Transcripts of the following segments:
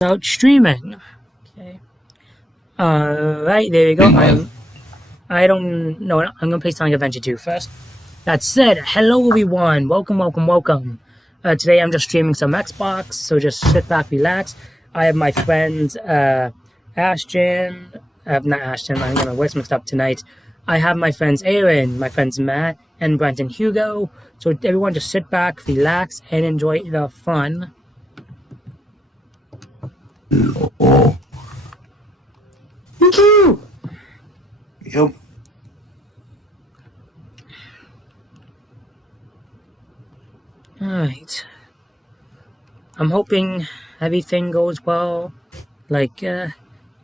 Out streaming. Okay. Alright, there you go. I don't know. I'm gonna play Sonic Adventure 2 first. That said, hello everyone. Welcome. Today I'm just streaming some Xbox, so just sit back, relax. I have my friends, Ashton. Not Ashton, I'm gonna voice mixed up tonight. I have my friends Aaron, my friends Matt, and Brent and Hugo. So everyone just sit back, relax, and enjoy the fun. Oh. Yep. Alright. I'm hoping everything goes well. Like, for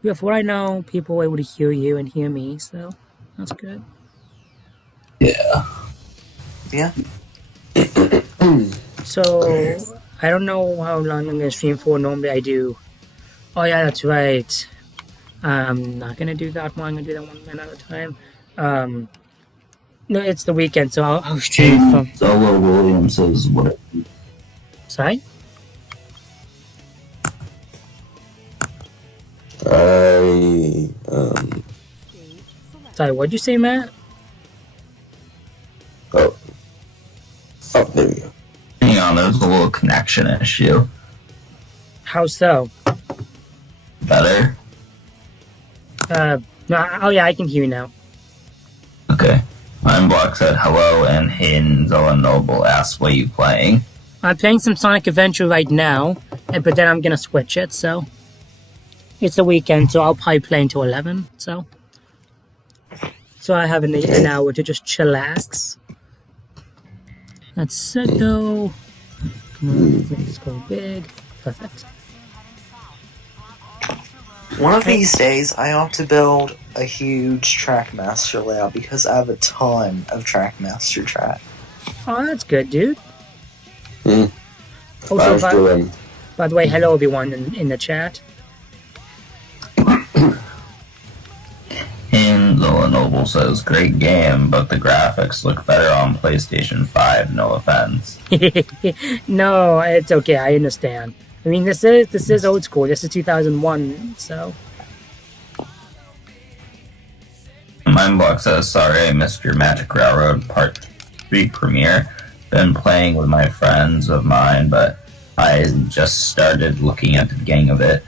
what I know, people are able to hear you and hear me, so that's good. Yeah. Yeah. So, I don't know how long I'm gonna stream for. Normally I do. Oh yeah, that's right. I'm not gonna do that one. I'm gonna do that one another time. No, it's the weekend, so I'll stream from. Zella Williams says what? Sorry? Sorry, what'd you say, Matt? Oh, there we go. Hang on, there's a little connection issue. How so? Better? No, oh yeah, I can hear you now. Okay. Mindblock said hello, and Hayden Zella Noble asked, what are you playing? I'm playing some Sonic Adventure right now, but then I'm gonna switch it, so. It's the weekend, so I'll probably play until 11, so. So I have an hour to just chillax. That's it though. Come on, make this go big. Perfect. One of these days, I ought to build a huge Trackmaster layout because I have a ton of Trackmaster track. Oh, that's good, dude. Mm. Also, by the way, hello everyone in the chat. And Zella Noble says, great game, but the graphics look better on PlayStation 5, no offense. No, it's okay, I understand. I mean, this is old school. This is 2001, so. Mindblock says, sorry I missed your Magic Railroad Part 3 premiere. Been playing with my friends of mine, but I just started looking at the gang of it.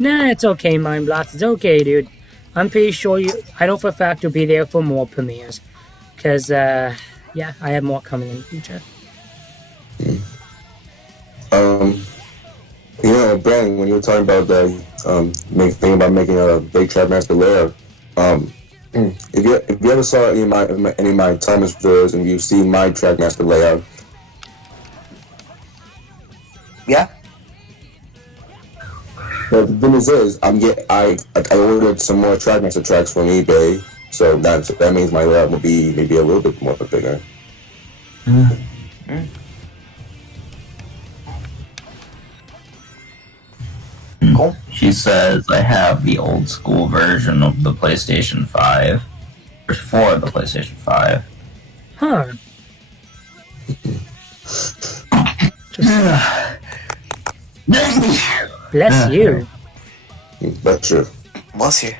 Nah, it's okay, Mindblocks. It's okay, dude. I'm pretty sure I know for a fact you'll be there for more premieres. Because, yeah, I have more coming in the future. You know, Ben, when you were talking about the thinking about making a big Trackmaster layout, if you ever saw any of my Thomas videos and you've seen my Trackmaster layout, Yeah? but the thing is I ordered some more Trackmaster tracks from eBay, so that means my layout will be maybe a little bit more bigger. Cool. She says, I have the old school version of the PlayStation 5. For the PlayStation 5. Huh. Bless you. That's true. Bless you.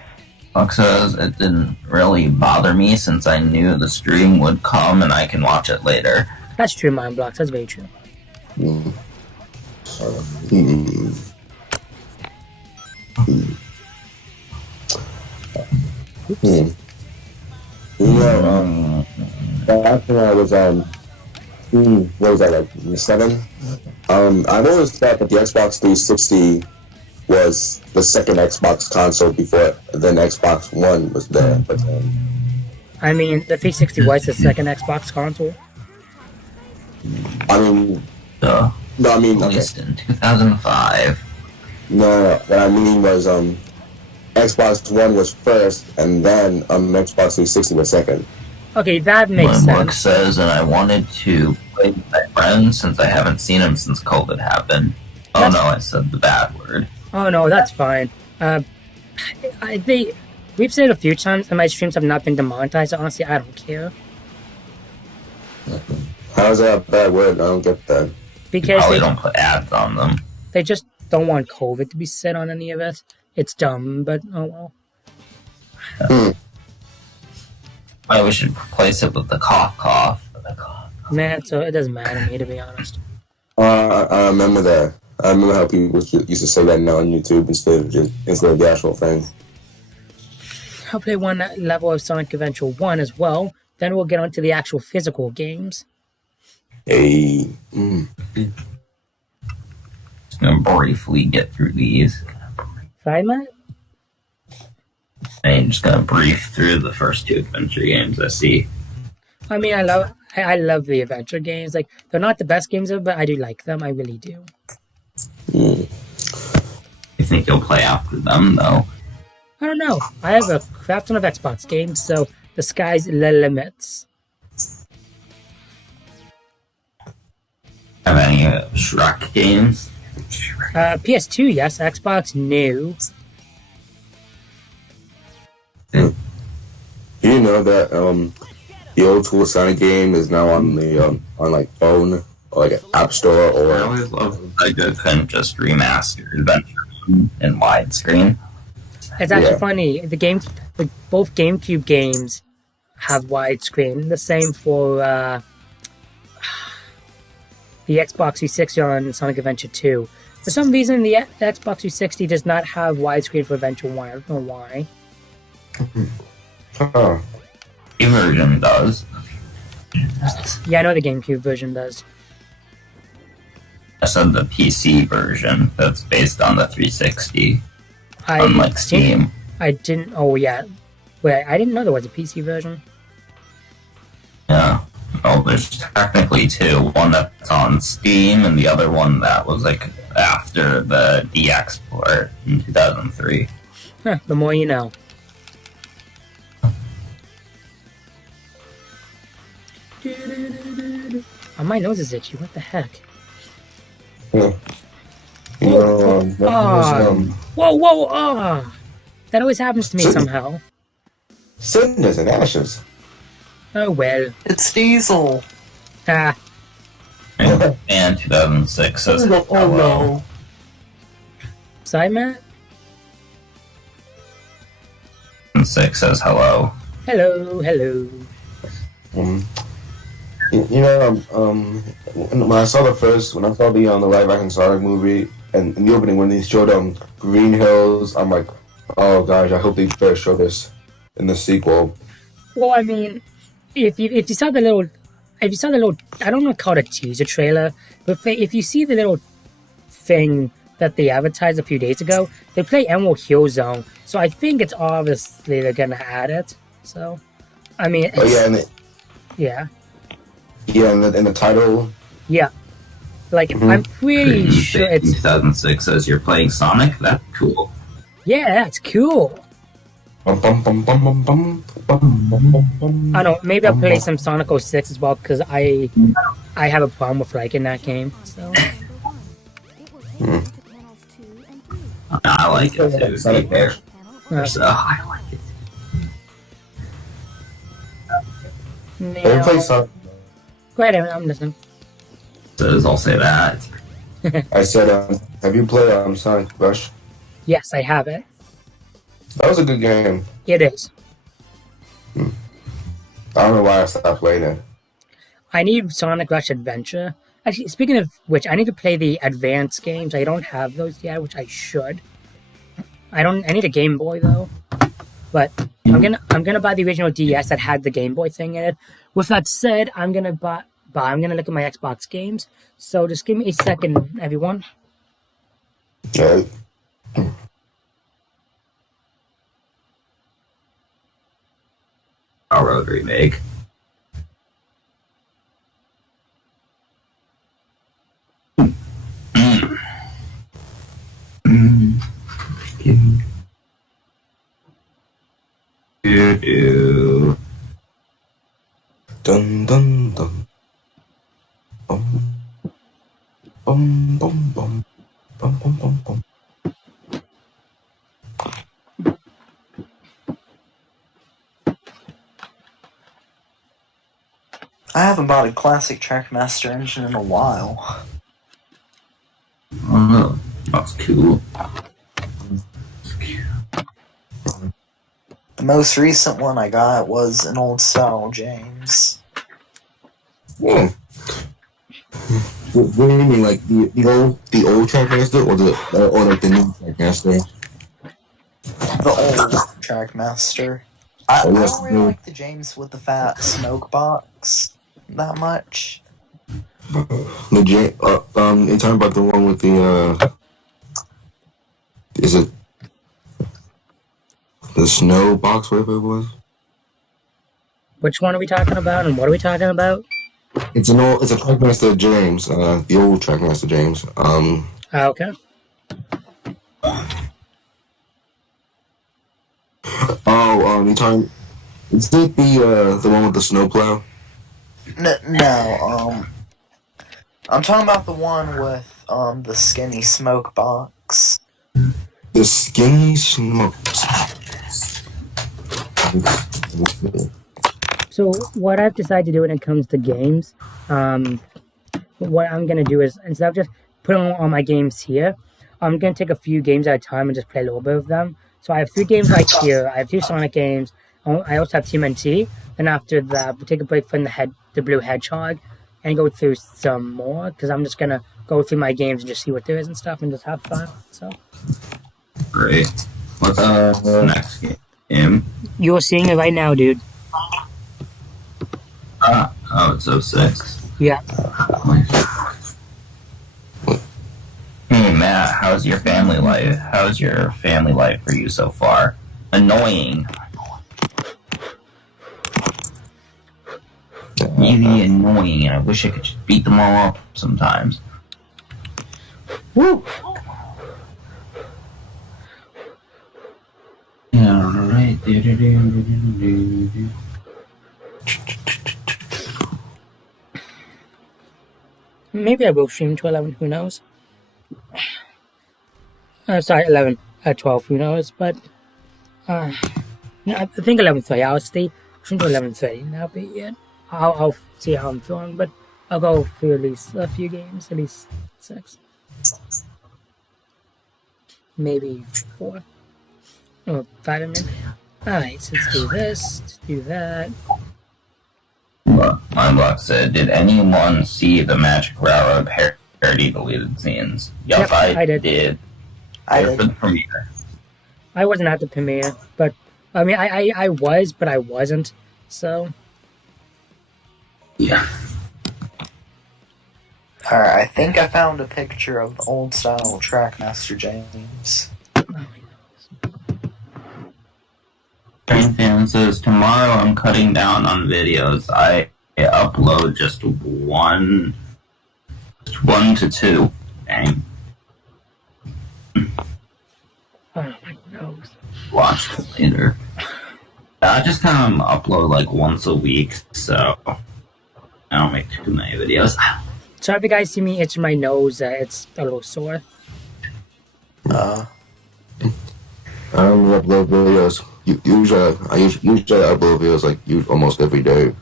Buck says, it didn't really bother me since I knew the stream would come and I can watch it later. That's true, Mindblocks. That's very true. You know, back when I was what was that, like 7? I noticed that the Xbox 360 was the second Xbox console before then Xbox One was there. But I mean, the 360 was the second Xbox console. I mean, So, no, I mean, okay. released in 2005. No, what I mean was Xbox One was first, and then Xbox 360 was second. Okay, that makes When Buck sense. says, and I wanted to play with my friends since I haven't seen him since COVID happened. Oh no, I said the bad word. Oh no, that's fine. We've said it a few times, and my streams have not been demonetized. So honestly, I don't care How's that a bad word? I don't get that. because Probably don't put ads on them. they just don't want COVID to be said on any of it. It's dumb, but oh well. We should replace it with the cough. Man, so it doesn't matter to me, to be honest. I remember that. I remember how people used to say that now on YouTube instead of the actual thing. I'll play one level of Sonic Adventure 1 as well. Then we'll get on to the actual physical games. Hey. Just gonna briefly get through these. Sorry, Matt? I'm just gonna brief through the first 2 adventure games I see. I mean, I love the adventure games. Like, they're not the best games ever, but I do like them. I really do. You think you'll play after them, though? I don't know. I have a crap ton of Xbox games, so the sky's the limits. Have any Shrek games? PS2, yes. Xbox, no. Do you know that the old school Sonic game is now on the on like phone or like App Store I or always love I couldn't just remaster Adventure in widescreen. It's actually Yeah. funny. Both GameCube games have widescreen. The same for the Xbox 360 on Sonic Adventure 2. For some reason, the Xbox 360 does not have widescreen for Adventure 1. I don't know why. huh. The version does. Yeah, I know the GameCube version does. I said the PC version that's based on the 360, I unlike Steam. I didn't. Oh yeah. Wait, I didn't know there was a PC version. Yeah. Well, there's technically 2. One that's on Steam, and the other one that was like after the DX port in 2003. Huh, the more you know. Oh, my nose is itchy. What the heck? Yeah. You know, Whoa! Ah! That always happens to me Shouldn't- somehow. cinders and ashes. Oh well. It's Diesel. Ah, And 2006 says Oh hello. no. sorry, Matt? 2006 says hello. Hello. You know, when I saw the live action Sonic movie and in the opening when they showed Green Hills, I'm like, oh gosh, I hope they better show this in the sequel. Well, I mean, if you saw the little, I don't know, called a teaser trailer, but if you see the little thing that they advertised a few days ago, they play Emerald Hill Zone, so I think it's obviously they're gonna add it. So, I mean, Oh yeah, and yeah. in the title. Yeah. Like, Mhm. I'm pretty sure it's... 2006 says you're playing Sonic. That's cool. Yeah, that's cool. Bum, bum, bum, bum, bum, bum, bum, bum, bum, bum. I don't know, maybe I'll play some Sonic 06 as well, because I have a problem with liking that game, so... I like it too. To be Sonic fair. Uh, So I like it. Have you played Sonic? Go ahead, I'm listening. Says I'll say that. I said, have you played Sonic Rush? Yes, I have it. That was a good game. It is. I don't know why I stopped playing it. I need Sonic Rush Adventure. Actually, speaking of which, I need to play the advanced games. I don't have those yet, which I should. I need a Game Boy though. But I'm gonna buy the original DS that had the Game Boy thing in it. With that said, I'm gonna look at my Xbox games. So just give me a second, everyone. Yeah. Railroad remake. Do. Dun dun dun. Bum bum bum bum bum bum bum. I haven't bought a classic Trackmaster engine in a while. Oh, That's cool. The most recent one I got was an old style James. Yeah. What do you mean, like the old Trackmaster or like the new Trackmaster? The old Trackmaster. I don't really like the James with the fat smoke box that much. The you're talking about the one with the is it the snow box, whatever it was? Which one are we talking about, and what are we talking about? It's a Trackmaster James, the old Trackmaster James. Okay. You talking? Is it the one with the snowplow? No, I'm talking about the one with the skinny smoke box. The skinny smoke. So what I've decided to do when it comes to games, what I'm gonna do is instead of just putting all my games here, I'm gonna take a few games at a time and just play a little bit of them. So I have 3 games right here. I have 2 Sonic games. I also have TMNT. And after that, we'll take a break from the Blue Hedgehog and go through some more because I'm just gonna go through my games and just see what there is and stuff and just have fun. So Great. What's the next game? you're seeing it right now, dude. Oh, it's 06. Yeah. Hey Matt, how's your family life? How's your family life for you so far? Annoying. Really annoying. I wish I could just beat them all up sometimes. Woo. Alright. Maybe I will stream to 11. Who knows? Sorry, 11. 12. Who knows? But no, I think 11:30. I'll stay stream to 11:30. That'll be it. I'll see how I'm feeling, but I'll go through at least a few games, at least 6, maybe 4, or 5 minutes. All right, so let's do this. Let's do that. Mindblock said, "Did anyone see the Magic Railroad parody deleted scenes?" Yes, Yep, I did. I For did. the premiere. I wasn't at the premiere, but I mean, I was, but I wasn't. So Yeah. Alright, I think I found a picture of the old style Trackmaster James. Train fan says, "Tomorrow I'm cutting down on videos. I upload just one to 2. Dang. oh my nose. Watch it later. I just kind of upload like once a week, so I don't make too many videos." So if you guys see me itching my nose, it's a little sore. I don't upload videos. Usually I upload videos like almost every day.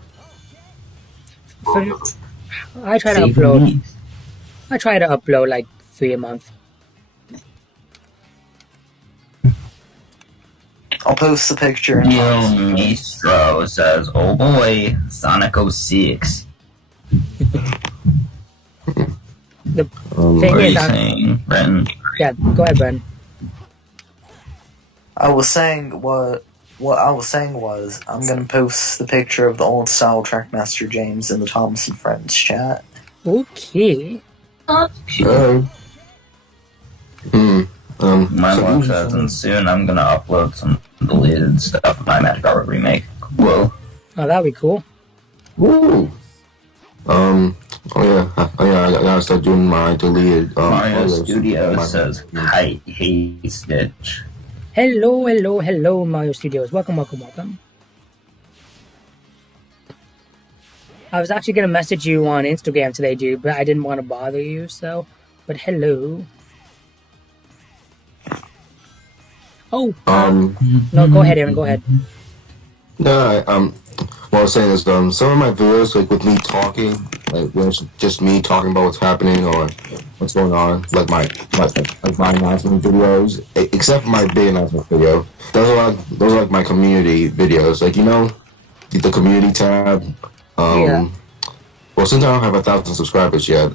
I try to Save upload. me. I try to upload like 3 a month. I'll post the picture. in Neil my- Maestro says, "Oh boy, Sonic 06. The Um, thing What are is, you saying, Bren? yeah, go ahead, Ben. I was saying what I was saying was I'm gonna post the picture of the old style Trackmaster James in the Thomas and Friends chat. Okay. My watch says, and soon I'm gonna upload some deleted stuff of my Magic Hour remake. Whoa. Oh, that'd be cool. Woo! I gotta start doing my deleted. Mario photos. Studios says, hey, Stitch. Hello, Mario Studios. Welcome. I was actually gonna message you on Instagram today, dude, but I didn't want to bother you, so. But hello. Oh, no, go ahead, Aaron, go ahead. No, what I was saying is, some of my videos, like with me talking, like when it's just me talking about what's happening or what's going on, like my announcement videos, except for my big announcement video. Those are like my community videos, like the community tab. Yeah. Well, since I don't have 1,000 subscribers yet,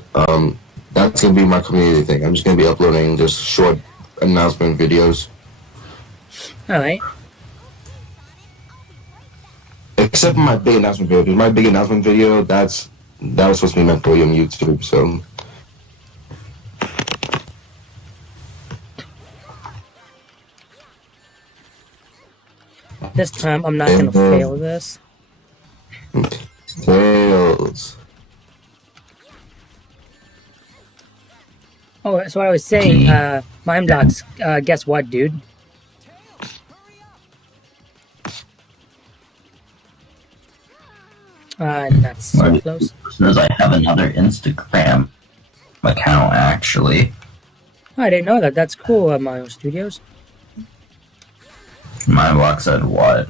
that's gonna be my community thing. I'm just gonna be uploading just short announcement videos. All right. Except for my big announcement video. My big announcement video, that was supposed to be meant for you on YouTube, so. This time I'm not gonna fail this. Tails. Oh, so I was saying, Mime Blocks, guess what, dude? That's so Right. close. Says I have another Instagram account actually. Oh, I didn't know that. That's cool, Mario Studios. My block said what?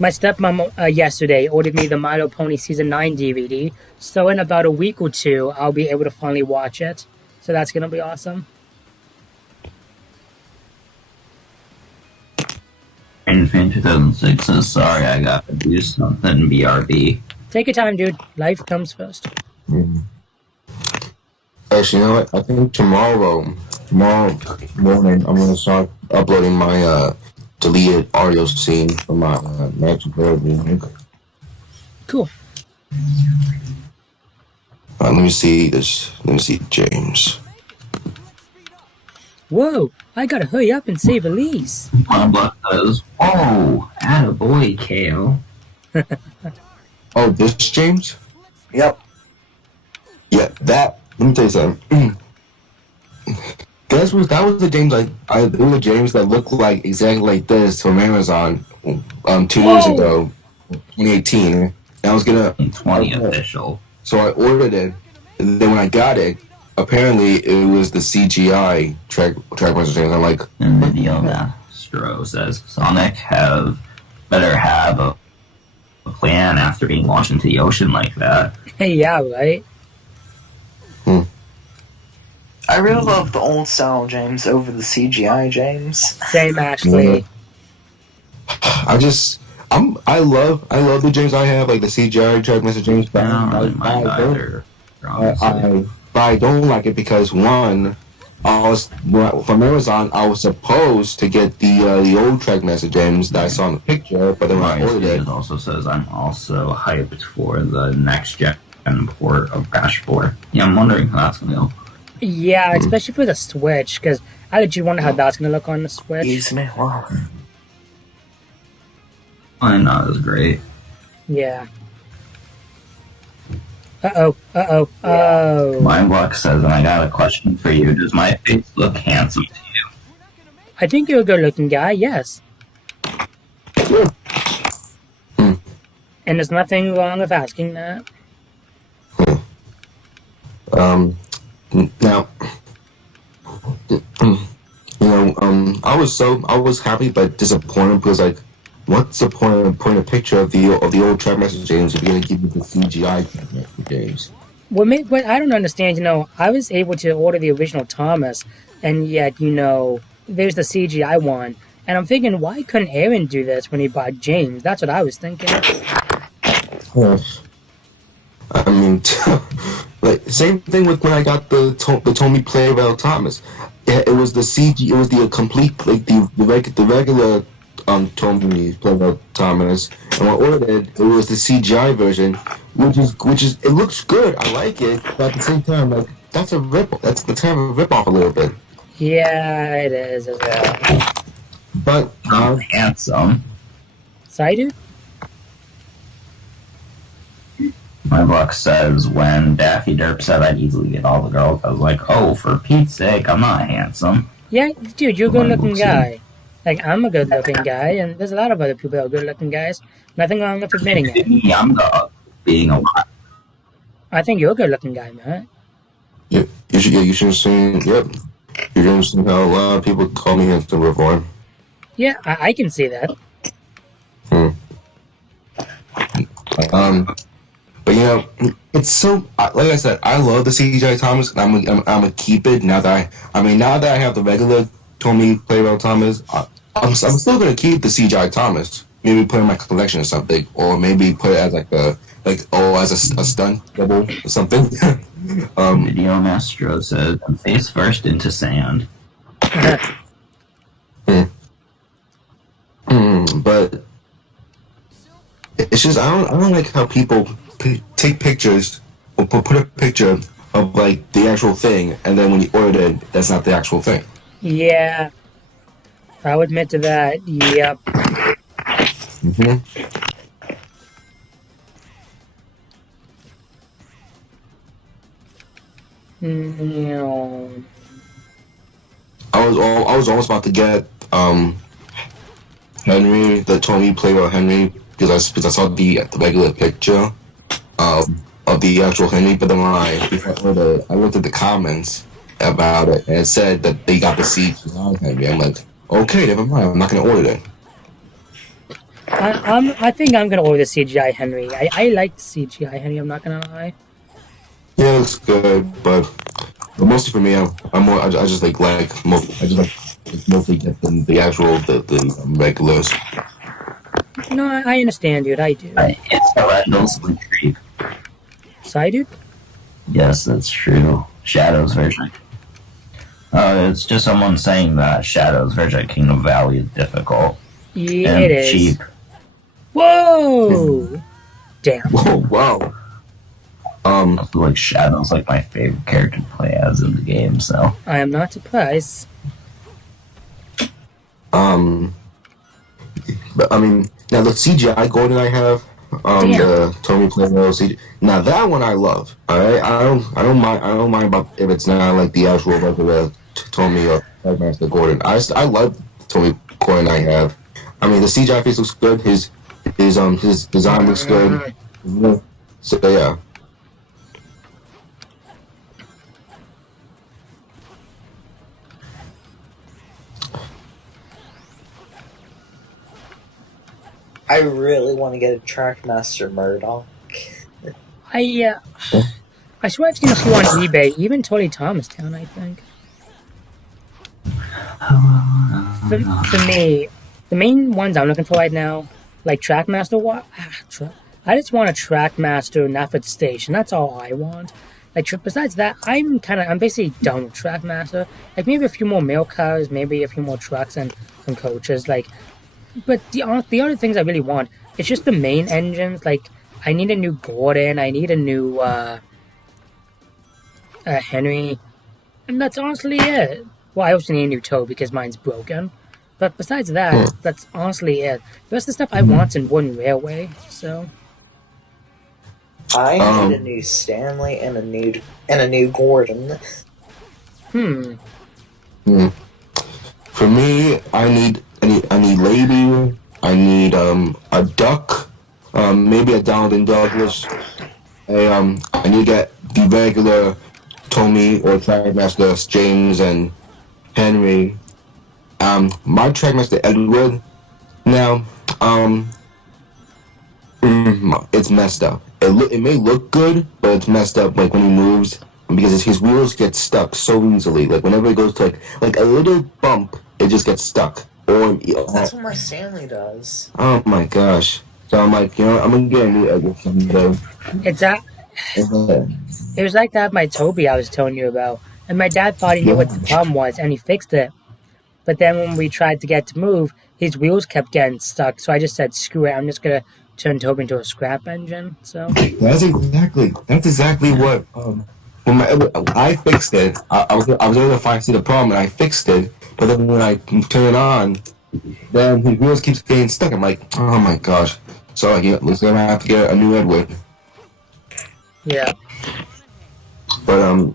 My stepmom yesterday ordered me the My Little Pony Season 9 DVD, so in about a week or two, I'll be able to finally watch it. So that's gonna be awesome. Infant 2006 says sorry I gotta do something BRB. Take your time, dude. Life comes first. Actually, you know what? I think tomorrow morning, I'm gonna start uploading my deleted audio scene from my Magic World music. Cool. Let me see this. Let me see James. Whoa! I gotta hurry up and save Elise. My block says, oh, attaboy, KO. Oh, this James? Yep. Yeah, that. Let me tell you something. That was the James it was the James that looked like exactly like this from Amazon 2 years ago, 2018. And I was gonna 20 official. So I ordered it, and then when I got it, apparently it was the CGI Trackmaster James. I'm like, In the video, Mastro says Sonic better have a plan after being launched into the ocean like that. Hey, yeah, right? I really love the old style James over the CGI James. Same, Ashley. I love the James I have, like the CGI Trackmaster James. But I don't really mind either. honestly. But I don't like it because one, from Amazon. I was supposed to get the old Trackmaster James that I saw in the picture, but then when I Ryan ordered it, Stevens also says I'm also hyped for the next gen port of Crash 4. Yeah, I'm wondering how that's gonna go. Yeah, especially for the Switch, because I legit wonder how that's gonna look on the Switch. Excuse me. Wow. Probably not as great. Yeah. Oh. Mindblock says, and I got a question for you. Does my face look handsome to you? I think you're a good looking guy, yes. And there's nothing wrong with asking that. Now, I was happy but disappointed because, like, what's the point of putting a picture of the old Trackmaster James if you're gonna give me the CGI Trackmaster James? What I don't understand, I was able to order the original Thomas, and yet, there's the CGI one. And I'm thinking, why couldn't Aaron do this when he bought James? That's what I was thinking. I mean, like same thing with when I got the Tommy Playville Thomas. It was the CG. It was the complete the regular Tommy Playville Thomas. And when I ordered it, it was the CGI version, which is it looks good. I like it, but at the same time, like that's a rip. That's the kind of a rip off a little bit. Yeah, it is as well. But Handsome. Sorry, dude? My book says when Daffy Derp said I'd easily get all the girls, I was like, oh, for Pete's sake, I'm not handsome. Yeah, dude, you're a Come on, good-looking Lucy. guy. Like, I'm a good-looking guy, and there's a lot of other people that are good-looking guys. Nothing wrong with admitting it. Me, I'm the being a lot. I think you're a good-looking guy, man. you should have seen. Yep, you should have seen how a lot of people call me handsome before. Yeah, I can see that. But it's so like I said, I love the CGI Thomas, and I'm gonna keep it now that now that I have the regular Tommy Playroll Thomas. I'm still gonna keep the CGI Thomas. Maybe put it in my collection or something, or maybe put it as as a stunt double or something. Video Mastro says, face first into sand. But it's just I don't like how people take pictures or put a picture of like the actual thing, and then when you order it, that's not the actual thing. Yeah. I'll admit to that. Yep. No. I was almost about to get Henry, the Tommy Playroll Henry, because I saw the regular picture of the actual Henry, but then I looked at the comments about it, and it said that they got the CGI Henry. I'm like, okay, never mind. I'm not gonna order it. I think I'm gonna order the CGI Henry. I like the CGI Henry. I'm not gonna lie. Yeah, it looks good, but mostly for me, I just mostly get the actual the regulars. No, I understand, dude. I do. It's the Randall's Creep. Sorry, dude? Yes, that's true. Shadow's version. It's just someone saying that Shadow's version of Kingdom Valley is difficult. Yeah, and it is. cheap. Whoa! Damn. Whoa, wow. I feel like Shadow's like my favorite character to play as in the game, so. I am not surprised. But I mean, now the CGI Gordon I have, the Tommy Playroll CGI. Now that one I love. Alright, I don't mind about if it's not like the actual regular Tommy or Master Gordon. I love Tommy Gordon I have. I mean, the CGI face looks good. His design looks good. So yeah. I really want to get a Trackmaster Murdoch. I swear I've seen a few on eBay, even Tony Thomastown, I think. For me, the main ones I'm looking for right now, like Trackmaster, I just want a Trackmaster Nafford Station. That's all I want. Like, besides that, I'm basically done with Trackmaster. Like, maybe a few more mail cars, maybe a few more trucks and some coaches, like. But the other things I really want, it's just the main engines. Like, I need a new Gordon, I need a new Henry, and that's honestly it. Well, I also need a new Toad because mine's broken. But besides that, that's honestly it. The rest of the stuff I want's in Wooden Railway, so. I need a new Stanley and a new Gordon. For me, I need Lady. I need a Duck, maybe a Donald Douglas. I need to get the regular Tommy or Trackmaster James and Henry. My Trackmaster Edward now, it's messed up. It may look good, but it's messed up. Like when he moves, because his wheels get stuck so easily. Like whenever it goes to like a little bump, it just gets stuck. That's what my Stanley does. Oh my gosh! So I'm like, I'm gonna get a new Edward someday. It was like that with my Toby I was telling you about, and my dad thought he knew what the problem was, and he fixed it. But then when we tried to get to move, his wheels kept getting stuck. So I just said, "Screw it! I'm just gonna turn Toby into a scrap engine." So that's exactly what. When I fixed it, I was able to see the problem, and I fixed it. But then when I turn it on, then his wheels keeps getting stuck. I'm like, oh my gosh! So looks like I have to get a new Edward. Yeah. But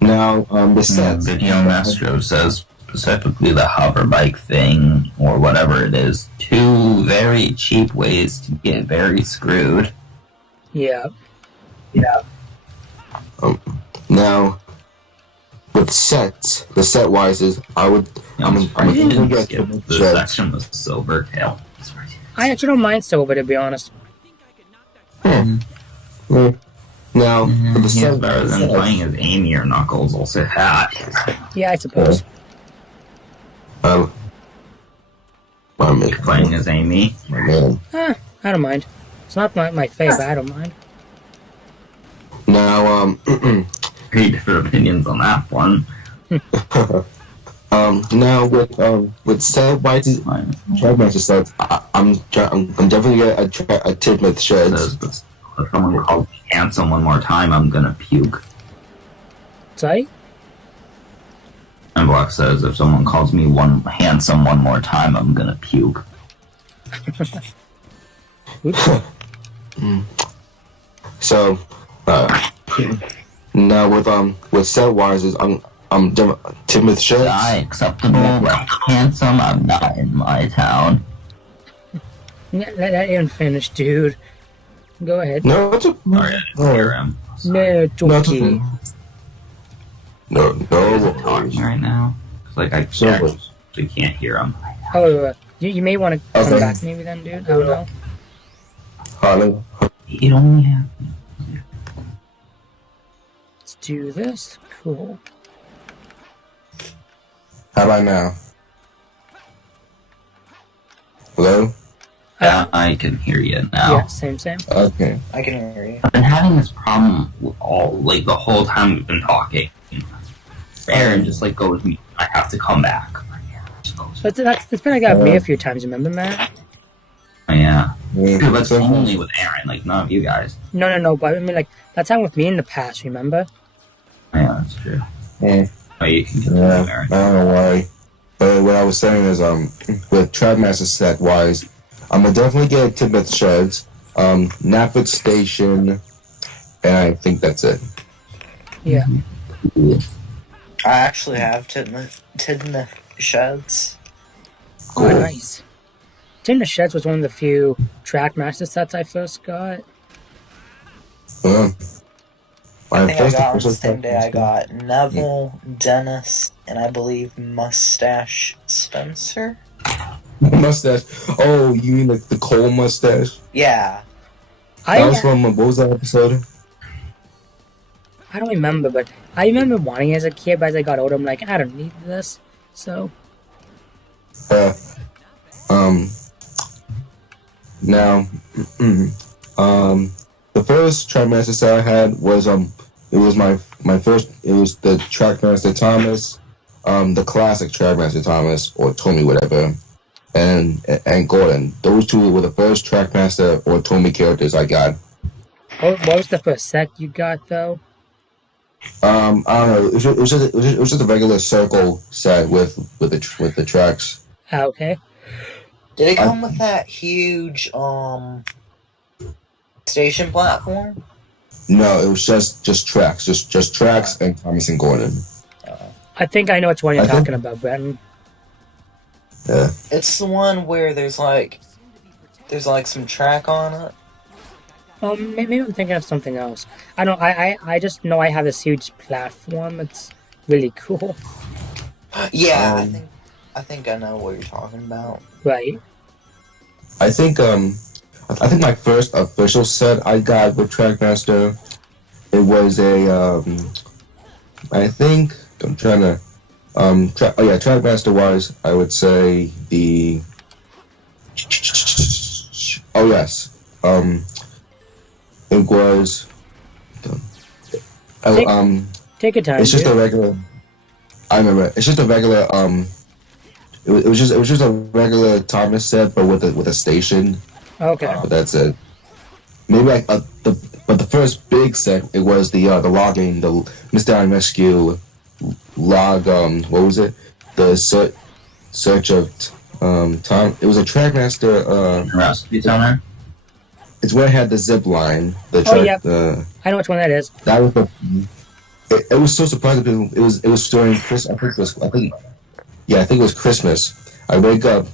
now the sets. Video Mastro says specifically the hover bike thing or whatever it is. 2 very cheap ways to get very screwed. Yeah. Now, with sets, the set wise is I'm gonna get the section with Silvertail. I actually don't mind Silver, to be honest. Now, for the He's set, better than playing as Amy or Knuckles. I'll say that. Yeah, I suppose. um, my man, Playing as Amy. my man. I don't mind. It's not my favorite, I don't mind. Now, Pretty different opinions on that one. now with set Wise's Trackmaster sets, I'm definitely gonna a Tidmouth Sheds. If someone calls me handsome one more time, I'm gonna puke. Sorry? And Block says, if someone calls me handsome one more time, I'm gonna puke. Oops. So, now with set Wise's, I'm Tidmouth Sheds. I acceptable, like handsome, I'm not in my town. Let that ain't finished, dude. Go ahead. No, it's a Sorry, I didn't hear him. No, it's No, it's okay. okay. No, Is it talking right now? It's like I So- actually can't hear him. Oh, you may want to come Okay. back maybe then, dude. I don't know. Holly. It only has Let's do this. Cool. How about now? Hello? I can hear you now. Yeah, same. Okay. I can hear you. I've been having this problem like the whole time we've been talking. Aaron just like goes mute. I have to come back. That's been like that with me a few times, remember, Matt? Yeah. Yeah, Dude, that's only with Aaron, like none of you guys. No, but I mean, like, that's happened with me in the past, remember? Yeah, that's true. Yeah. Oh, you can continue, Yeah, I Aaron. don't know why. But what I was saying is, with Trackmaster set wise, I'm gonna definitely get Tidmouth Sheds, Naplet Station, and I think that's it. Yeah. I actually have Tidmouth Sheds. Oh, nice. Tinder Sheds was one of the few Trackmaster sets I first got. I think I got on the same day I got Neville, Dennis, and I believe Mustache Spencer. Mustache. Oh, you mean like the Cole mustache? Yeah. That was I from what was that episode? don't remember, but I remember wanting it as a kid, but as I got older, I'm like, I don't need this. So, Now, the first Trackmaster set I had was it was my first. It was the Trackmaster Thomas, the classic Trackmaster Thomas or Tommy whatever, and Gordon. Those two were the first Trackmaster or Tommy characters I got. what was the first set you got, though? I don't know. It was just a regular circle set with the tracks. Ah, okay. Did it come with that huge station platform? No, it was just tracks, just tracks and Thomas and Gordon. I think I know which one you're I think- talking about, Brenton. Yeah. It's the one where there's like some track on it. Maybe I'm thinking of something else. I don't. I just know I have this huge platform. It's really cool. Yeah, I think I know what you're talking about. Right. I think my first official set I got with Trackmaster, it was a I think I'm trying to Trackmaster wise I would say the it was Take your time. it's just dude. a regular. I remember. It's just a regular. It was just a regular Thomas set, but with a station. Okay. But that's it. Maybe like the first big set it was the logging, the Misdirection Rescue log. What was it? The search of Tom. It was a Trackmaster. Recipe Center? It's where it had the zip line. The Oh, track. yeah. I know which one that is. That was the. It was so surprising. It was during Christmas. I think it was Christmas. I wake up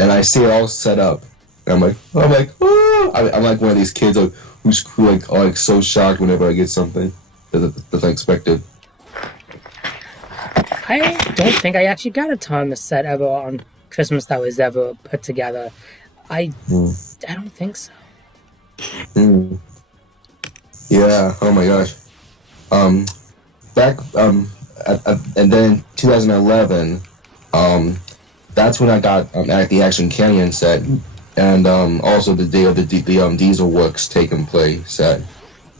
and I see it all set up, and I'm like, oh! I'm like one of these kids who are like so shocked whenever I get something that's unexpected. I don't think I actually got a Thomas set ever on Christmas that was ever put together. I don't think so. Yeah. Oh my gosh. Back and then 2011. That's when I got at the Action Canyon set, and also the day of the Diesel Works Taken Play set.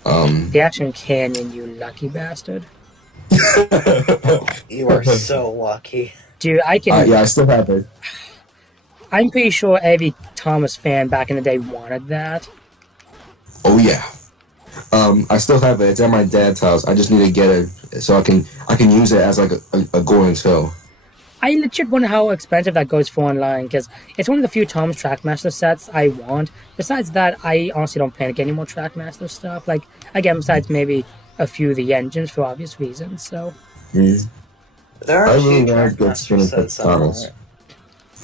The Action Canyon, you lucky bastard. You are so lucky. Dude, I can. Yeah, I still have it. I'm pretty sure every Thomas fan back in the day wanted that. Oh yeah. I still have it. It's at my dad's house. I just need to get it so I can use it as like a Goran's Hill. I legit wonder how expensive that goes for online, because it's one of the few Thomas Trackmaster sets I want. Besides that, I honestly don't plan to get any more Trackmaster stuff. Like, again, besides maybe a few of the engines for obvious reasons, so... There are I a few really wanted to get Trackmaster sets I Thomas. want.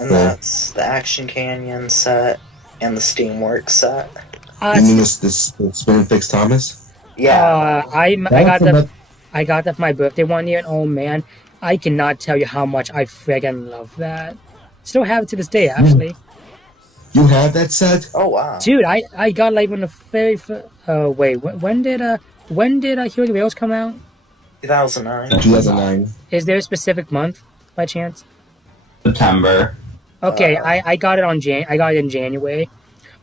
And that's the Action Canyon set and the Steamworks set. You mean this Spin Fix Thomas? Yeah. I got that for my birthday one year, and oh man, I cannot tell you how much I friggin' love that. Still have it to this day, actually. You have that set? Oh wow. Dude, I got like when the very first... wait, when did Hero Rails come out? 2009. 2009. Is there a specific month, by chance? September. Okay, I got it I got it in January.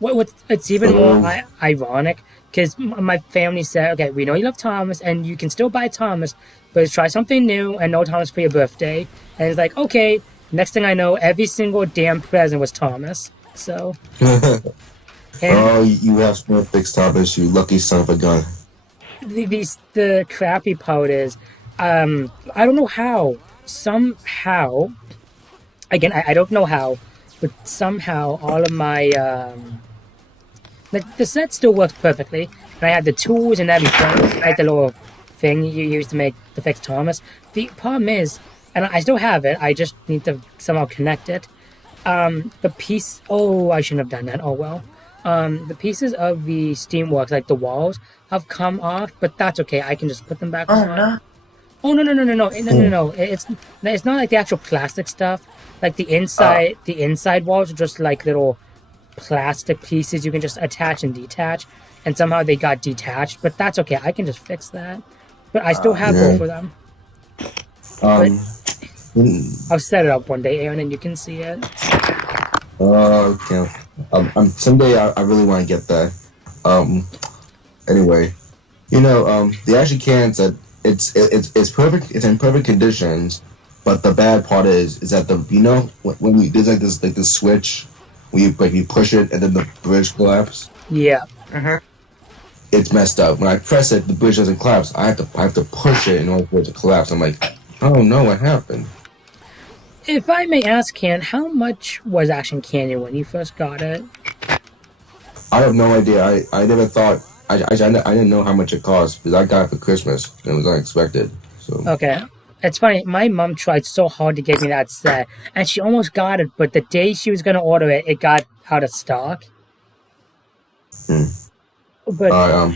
It's even more ironic, because my family said, okay, we know you love Thomas, and you can still buy Thomas, but try something new and no Thomas for your birthday. And it's like, okay, next thing I know, every single damn present was Thomas. So... Oh, you have Spin Fix Thomas, you lucky son of a gun. The crappy part is, I don't know how. Somehow, again, I don't know how, but somehow all of my, the set still works perfectly, and I have the tools and everything, like the little thing you use to make the Fix Thomas. The problem is, and I still have it, I just need to somehow connect it. The piece, I shouldn't have done that, oh well. The pieces of the Steamworks, like the walls, have come off, but that's okay. I can just put them back on. No. Oh no! It's not like the actual plastic stuff. Like the inside walls are just like little plastic pieces you can just attach and detach, and somehow they got detached. But that's okay. I can just fix that. But I still have both of them. I'll set it up one day, Aaron, and you can see it. Okay. Someday I really want to get that. Anyway, the Action Can set, it's perfect. It's in perfect conditions, but the bad part is that when there's like this switch, where you push it and then the bridge collapses. Yeah. It's messed up. When I press it, the bridge doesn't collapse. I have to push it in order for it to collapse. I'm like, oh no, what happened? If I may ask, Ken, how much was Action Canyon when you first got it? I have no idea. I never thought. I didn't know how much it cost because I got it for Christmas and it was unexpected. So Okay. It's funny, my mom tried so hard to get me that set, and she almost got it, but the day she was going to order it, it got out of stock. But,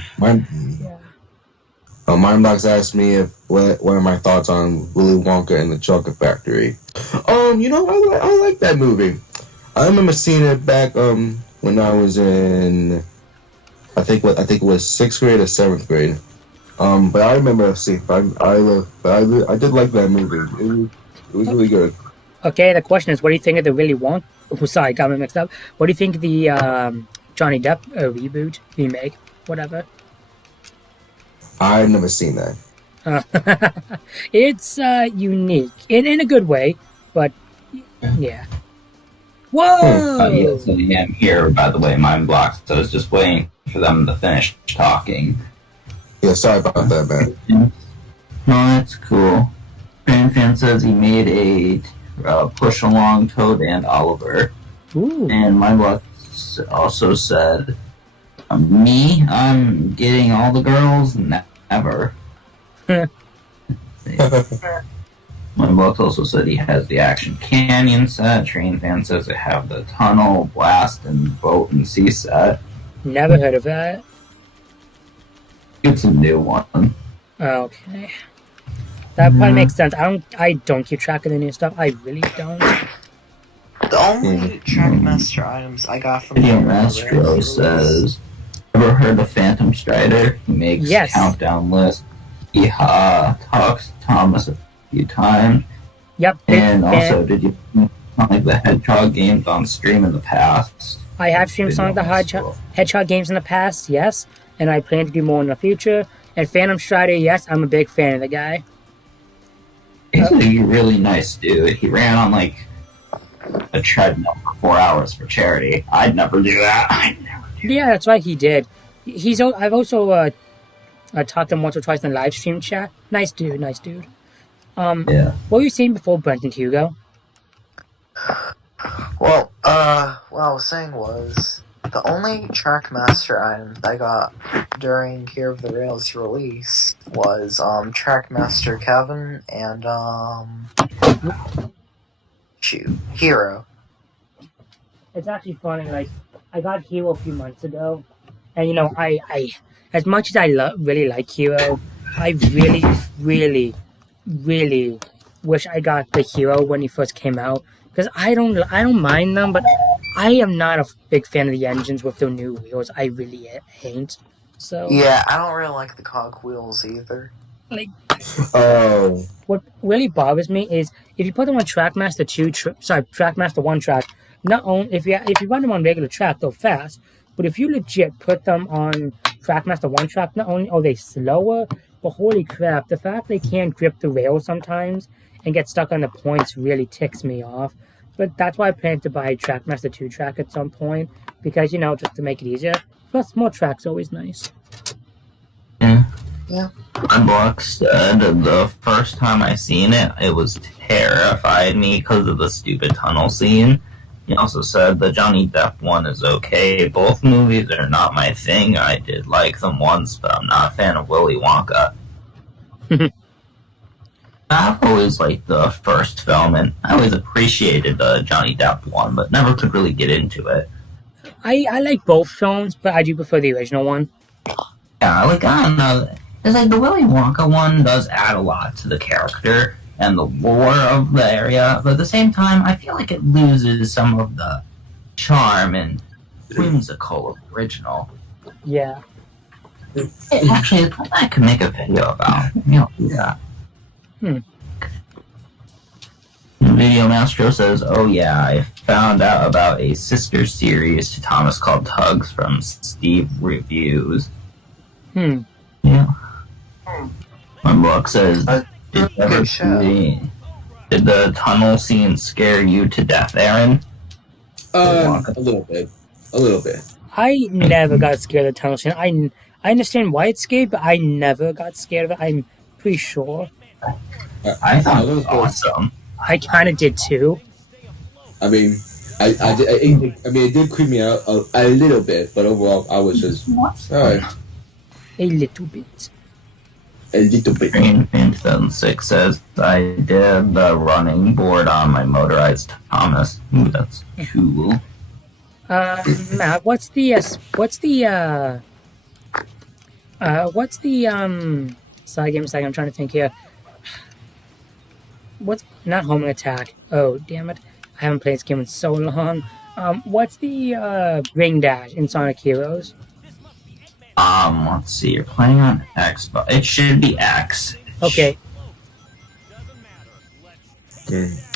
Mindbox asked me what are my thoughts on Willy Wonka and the Chocolate Factory. I like that movie. I remember seeing it back when I was in I think it was 6th grade or 7th grade. But I remember seeing I did like that movie. It was really good. okay, the question is, what do you think of the Willy Wonka? Oh, sorry, got me mixed up. What do you think of the Johnny Depp reboot, remake, whatever? I've never seen that. It's unique in a good way, but yeah. Whoa! Yes, I am here, by the way, mind blocked, so I was just waiting for them to finish talking. Yeah, sorry about that, man. No, that's cool. Fan says he made a push along Toad and Oliver. Ooh. And my block also said, me, I'm getting all the girls, never. My book also said he has the Action Canyon set. Train Fan says they have the Tunnel, Blast, and Boat and Sea set. Never heard of that. It's a new one. Okay. That probably makes sense. I don't keep track of the new stuff. I really don't. The only Trackmaster items I got from Video Mastro says Ever heard of Phantom Strider? He makes Yes. countdown lists. He talks to Thomas a few times. Yep. And fan. also, did you play Sonic the Hedgehog games on stream in the past? I have streamed Sonic the Hedgehog games in the past, yes, and I plan to do more in the future. And Phantom Strider, yes, I'm a big fan of the guy. He's a really nice dude. He ran on like a treadmill for 4 hours for charity. I'd never do that. I'd never do Yeah, that's right, he did. I've also talked to him once or twice in the live stream chat. Nice dude, nice dude. that. Yeah. What were you saying before, Brent and Hugo? Well, what I was saying was, the only Trackmaster item that I got during Hero of the Rails release was, Trackmaster Kevin and, Hero. It's actually funny, like, I got Hero a few months ago, and you know, I as much as I really like Hero, I really wish I got the Hero when he first came out, because I don't mind them, but I am not a big fan of the engines with the new wheels. I really ain't. So Yeah, I don't really like the cogwheels either. Oh, what really bothers me is if you put them on Trackmaster 2, Trackmaster 1 track, not only if you run them on regular track, they're fast, but if you legit put them on Trackmaster 1 track, not only are they slower, but holy crap, the fact they can't grip the rails sometimes and get stuck on the points really ticks me off. But that's why I plan to buy Trackmaster 2 track at some point, because, you know, just to make it easier. Plus, more track's always nice. Yeah. My block said the first time I seen it, it was terrified me because of the stupid tunnel scene. He also said the Johnny Depp one is okay. Both movies are not my thing. I did like them once, but I'm not a fan of Willy Wonka. I've always liked the first film, and I always appreciated the Johnny Depp one, but never could really get into it. I like both films, but I do prefer the original one. Yeah, like, I don't know. It's like the Willy Wonka one does add a lot to the character and the lore of the area, but at the same time, I feel like it loses some of the charm and whimsical of the original. Yeah. Actually, I could make a video about. You know, do that. Video Mastro says, "Oh yeah, I found out about a sister series to Thomas called Tugs from Steve Reviews." Yeah. My book says, did the tunnel scene scare you to death, Aaron? a little bit. I never got scared of the tunnel scene. I understand why it's scary, but I never got scared of it. I'm pretty sure. I thought it was awesome. I kind of did too. I mean, it did creep me out a little bit, but overall, I was just alright. A little bit. A little bit. Green Fan 2006 says, I did the running board on my motorized Thomas. Ooh, that's cool. Matt, what's the sorry, give me a second, I'm trying to think here. What's not homing attack? Oh, damn it. I haven't played this game in so long. What's the ring dash in Sonic Heroes? Let's see, you're playing on Xbox. It should be X. Okay.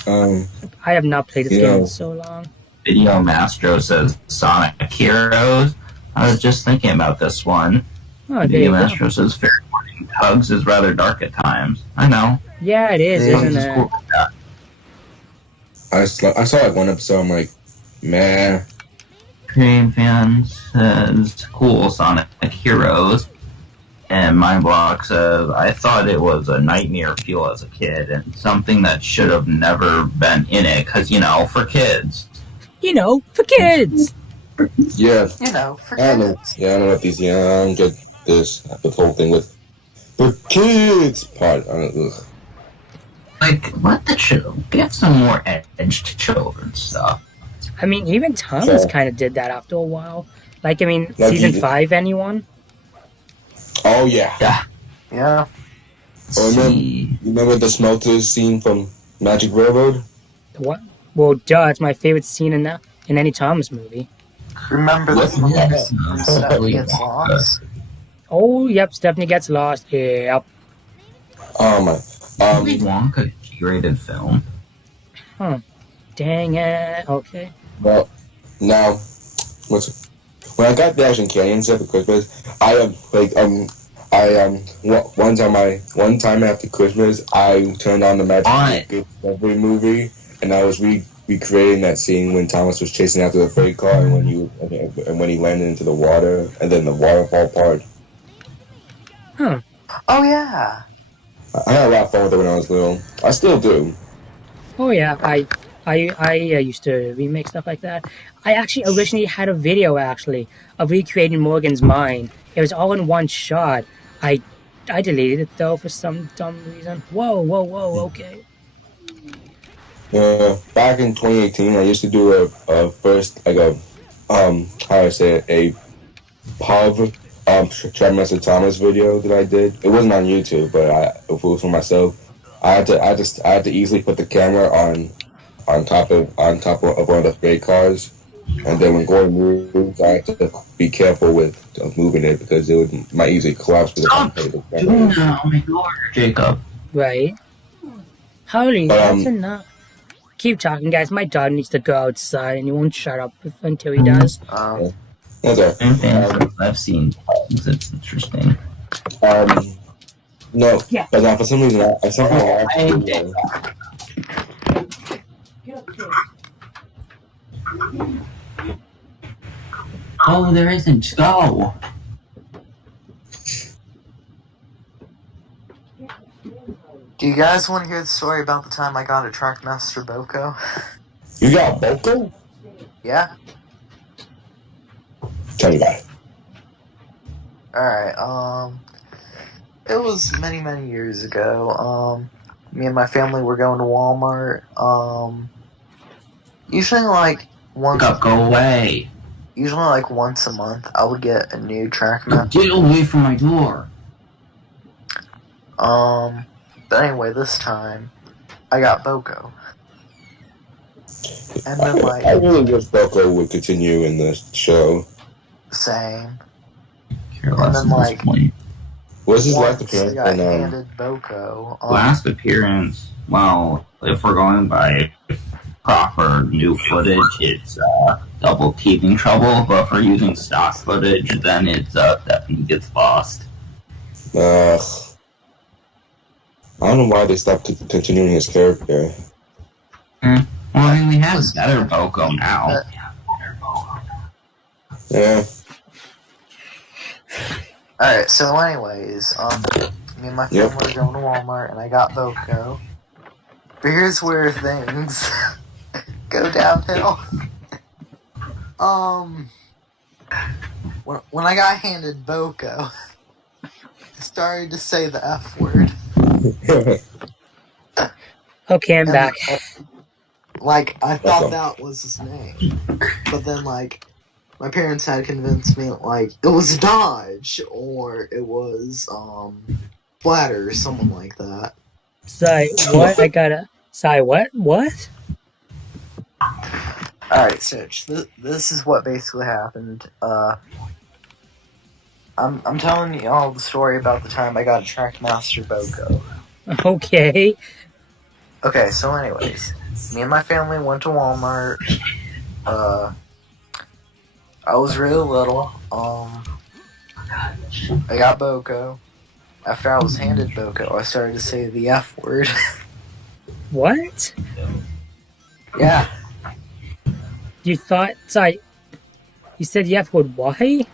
I have not played this game in so long. Video Mastro says Sonic Heroes. I was just thinking about this one. Oh, there Video you go. Mastro says fair warning, Tugs is rather dark at times. I know. Yeah, it is, Tugs isn't is it? cool like that. I saw like one episode. I'm like, man. Cream Fan says cool Sonic Heroes. And Mindblock says, I thought it was a nightmare fuel as a kid and something that should have never been in it because, you know, for kids. You know, for kids. Yeah. You know, for I don't know. kids. Yeah, I don't know if these. Yeah, I don't get this. The whole thing with the kids part. I don't. Ugh. Like, let the get some more edge to children's stuff. I mean, even Thomas Sure. kind of did that after a while. Like, I mean, Like season he- 5, anyone? Oh yeah. Yeah. Oh, See. You remember the smelter scene from Magic Railroad? What? Well, duh, it's my favorite scene in any Thomas movie. Remember the Listen, part yes, when Stephanie Willy gets Wonka. lost? Oh, yep, Stephanie gets lost. Yep. Oh my. Willy Wonka G-rated film. Dang it. Okay. Well, now, when I got the Action Canyon set for Christmas, one time after Christmas, I turned on the Magic Discovery movie, and I was recreating that scene when Thomas was chasing after the freight car, and when he landed into the water, and then the waterfall part. Oh yeah. I had a lot of fun with it when I was little. I still do. Oh yeah, I used to remake stuff like that. I actually originally had a video of recreating Morgan's mind. It was all in one shot. I deleted it though for some dumb reason. Whoa, okay. Back in 2018, I used to do a POV Trimester Thomas video that I did. It wasn't on YouTube, but it was for myself. I had to easily put the camera on top of one of the freight cars, and then when Gordon moved, I had to be careful with moving it because it might easily collapse with the Doing that on my door, Jacob. Right. Holy, that's enough. Keep talking, guys. My dog needs to go outside, and he won't shut up until he does. Okay. In fans I've seen, it's interesting. No, but now for some reason I somehow Oh, there isn't. Just go. Do you guys want to hear the story about the time I got a Trackmaster Boko? You got Boko? Yeah. Tell me about it. Alright, it was many, many years ago. Me and my family were going to Walmart. Usually like once Go away. Usually like once a month I would get a new Trackmaster. Get away from my door. But anyway, this time I got Boko. And then like I really wish Boko would continue in the show. same. Care And less then at this like point. What's his last once I appearance? got And, handed Boko. Last appearance, well, if we're going by proper new footage, it's double teething trouble, but if we're using stock footage, then it's definitely gets lost. I don't know why they stopped continuing his character. Well, I mean, we have better Boko now. Yeah. Alright, so anyways, me and my family were going to Walmart and I got Boko. But here's where things go downhill. When I got handed Boko, I started to say the F word. Okay, I'm And, back. Like, I thought that was his name. But then, like, my parents had convinced me, like, it was Dodge, or it was, Splatter, or someone like that. Sorry, what? Sorry, what? What? Alright, so this is what basically happened. I'm telling you all the story about the time I got a Trackmaster Boko. Okay. Okay, so anyways, me and my family went to Walmart. I was really little. I got Boko. After I was handed Boko, I started to say the F word. What? Yeah. You thought... Sorry. You said the F word. Why?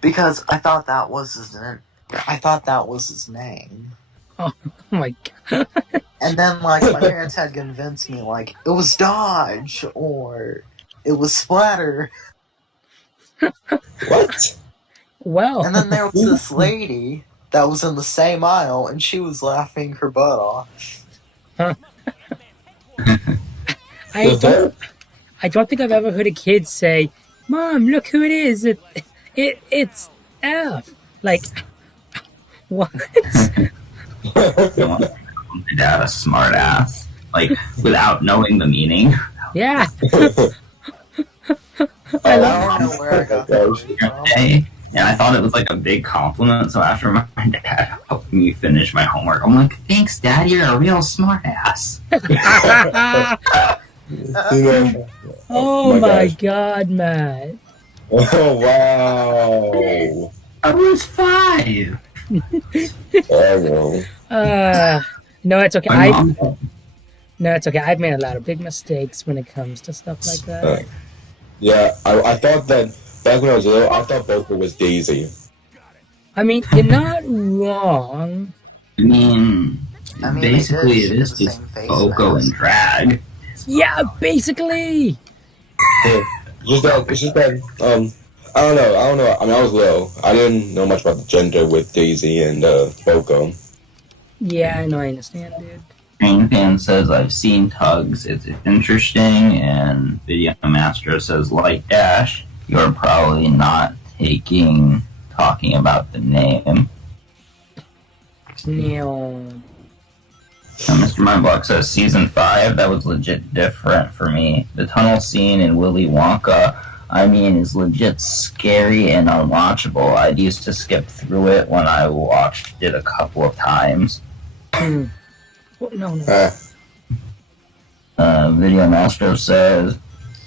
Because I thought that was his name. I thought that was his name. Oh my god. And then, like, my parents had convinced me, like, it was Dodge, or it was Splatter. What? Well. And then there was this lady that was in the same aisle, and she was laughing her butt off. I don't think I've ever heard a kid say, "Mom, look who it is! It's F." Like, what? My dad a smart ass, like without knowing the meaning. Yeah. I I love. don't know where I got that from. Hey, and I thought it was like a big compliment. So after my dad helped me finish my homework, I'm like, "Thanks, Dad. You're a real smart ass." You know, Oh my my gosh. God, Matt. oh wow. I was 5. Oh no. No, it's okay. My mom. No, it's okay. I've made a lot of big mistakes when it comes to stuff like that. Yeah, I thought that back when I was little, I thought Boca was Daisy. I mean, you're not wrong. I mean, I mean, basically, they did it is share the just same face Oko mask. and drag. Yeah, basically. Yeah. It's just that, I don't know. I mean, I was little. I didn't know much about the gender with Daisy and Boco. Yeah, I know. I understand, dude. Train Fan says, I've seen Tugs. It's interesting. And Video Master says, Light Dash. You're probably not talking about the name. No. Mr. Mindblock says, Season 5, that was legit different for me. The tunnel scene in Willy Wonka, I mean, is legit scary and unwatchable. I used to skip through it when I watched it a couple of times. Well, no. Video Master says,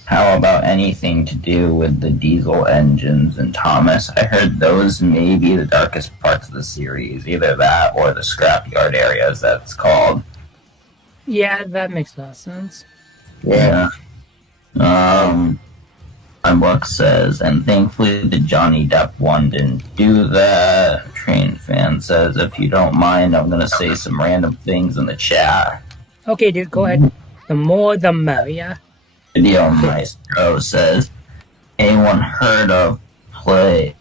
how about anything to do with the diesel engines in Thomas? I heard those may be the darkest parts of the series. Either that or the scrapyard area, as that's called. Yeah, that makes a lot of sense. Yeah. Mindblock says, and thankfully the Johnny Depp one didn't do that. Train Fan says, if you don't mind, I'm gonna say some random things in the chat. Okay, dude, go ahead. The more, the merrier. Video Maestro says, anyone heard or played